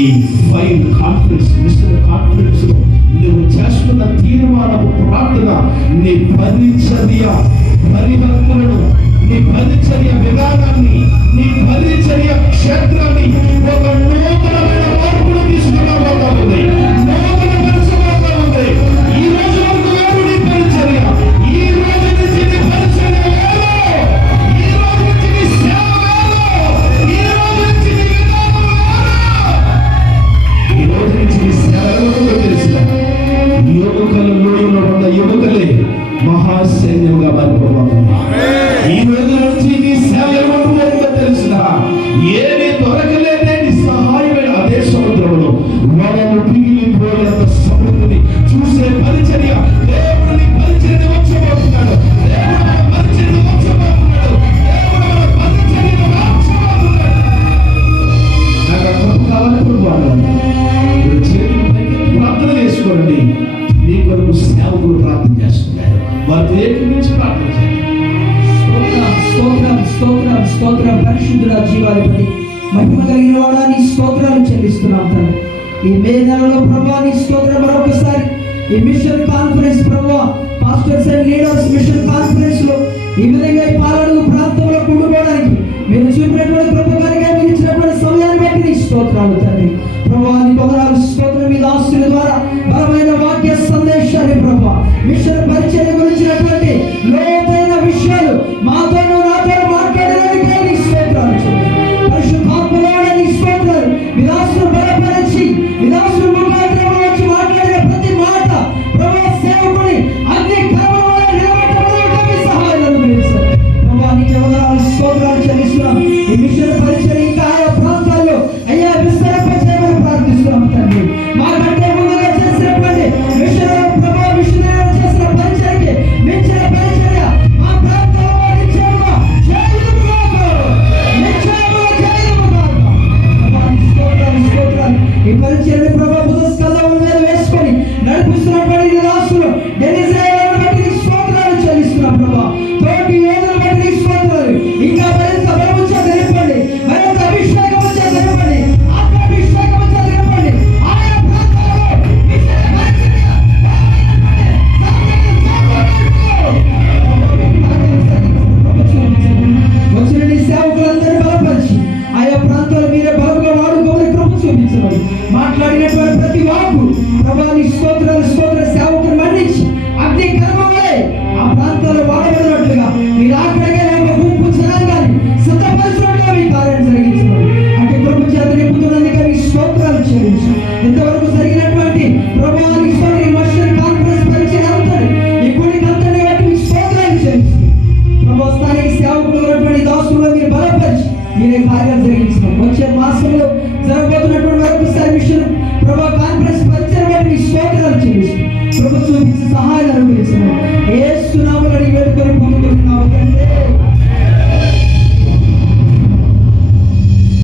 ఈ 5 కాన్ఫరెన్స్ మిషన్ కాన్ఫరెన్స్ లో నువ్వు చేస్తున్న తీర్మానపు ప్రార్థన నీ పరిచర్య పరివర్తనను, నీ పరిచర్య విధానాన్ని, నీ పరిచర్య క్షేత్రాన్ని ఒక నూతనమైన మార్పులు తీసుకురాబోతా ఉంది. నూతన పరిచర్య ఉంది. ఈ రోజు వరకు వేరు నీ పరిచర్య, ఈ రోజు నుంచి నీ పరిచర్య వేరు, ఈ రోజు నుంచి నీ సేవ వేరు, ఈ రోజు నుంచి నీ విధానం వేరు, ఈ రోజు నుంచి నీ సేవ ఎవరికో తెలిసిన యువకుల లోయలో ఉన్న యువకులే మహాసైన్యంగా మారిపోతుంది. ఈ రోజు నుంచి నీ సేవ ఎవరికో తెలిసిన ఏమి దొరకలేదే నీ సహాయమైన అదే సముద్రంలో వలలు పిగిలిపోయేంత సముద్రుని చూసే పరిచర్య దేవుని పరిచర్య వచ్చబోతున్నాడు. దేవుడు మన పరిచర్య వచ్చబోతున్నాడు. దేవుడు మన పరిచర్య మార్చబోతున్నాడు. నాకు అర్థం కావాలనుకుని వాడు చేతులు పైకి ప్రార్థన చేసుకోండి. మీ కొరకు సేవకులు ప్రార్థన చేస్తున్నారు. వారితో ఏకీభవించి ప్రార్థన చేయండి. స్తోత్రం పరిశుద్ధుల జీవాధిపతి మహిమ కలిగిన వాడా నీ స్తోత్రాలు చెల్లిస్తున్నాం తండ్రి. ఈ మే నెలలో ప్రభా నీ స్తోత్రం మరొకసారి ఈ మిషన్ కాన్ఫరెన్స్ ప్రభా pastors and leaders mission conference లో ఈ విధంగా ఈ పాలడుగు ప్రాంతంలో కూడుకోవడానికి మీరు చూపినటువంటి కృపగారిగా మీరు ఇచ్చినటువంటి సమయాన్ని బట్టి నీ స్తోత్రాలు తండ్రి. ప్రభా నీ పదనాలు స్తోత్రం మీ దాసుల ద్వారా బలమైన వాక్య సందేశాన్ని ప్రభా మిషన్ పరిచయం గురించినటువంటి లోతైన విషయాలు మాతో నాతో మాట్లాడడానికి నీ స్తోత్రాలు పరిశుద్ధాత్మలోనే నీ స్తోత్రాలు విలాసులు బలపరిచి విలాసులు ముఖాంతరం వచ్చి మాట్లాడిన ప్రతి మాట ప్రభా సేవకుని అన్ని క్రమంలో నిలబెట్టడానికి సహాయం అనుగ్రహిస్తారు. ప్రభా నీ జవదాలు స్తోత్రాలు చెల్లిస్తున్నాం. ఈ మిషన్ పరిచయం ఇంకా ఆయా ప్రాంతాల్లో అయ్యా విస్తరింపజేయమని ప్రార్థిస్తున్నాం తండ్రి. మాకంటే ముందుగా చేసినటువంటి మిషన్ ప్రభా మిషనరీలు చేసిన పరిచర్యకి మించిన పరిచర్య మా ప్రాంతంలో నిత్యముగా చేయదుగాక. ఈ పరిచర్యని ప్రభా బుధస్కంధం మీద వేసుకొని నడిపిస్తున్నటువంటి దాసులు డెనిజ్రాయలను బట్టి నీకు స్తోత్రాలు చెల్లిస్తున్నాం ప్రభా. తోటి యోధులను బట్టి నీకు స్తోత్రాలు. ఇంకా మరింత బలము చేత నింపండి, మరింత అభిషేకం చేత నింపండి, ఆత్మాభిషేకం చేత నింపండి. ఆయా ప్రాంతాల్లో మిషన్ పరిచర్య వచ్చిన నీ సేవకులందరినీ బలపరిచి ఆయా ప్రాంతాలు మీరే బలంగా వాడుకోమని కృప చూపించమని మాట్లాడినటువంటి ప్రతి వాకు ప్రభా నీ స్తోత్ర సేవకుని మన్నించి అగ్ని కర్మలే ఆ ప్రాంతాల్లో వాడబడినట్లుగా మీరు అక్కడికే ఒక గుంపు జనాంగాన్ని సిద్ధపరిచినట్లుగా మీ కార్యం జరిగించమని అటు కృప చేత నింపుతున్నందుకు మీ స్తోత్రాలు చెల్లించు. ఇంతవరకు జరిగినటువంటి ప్రభా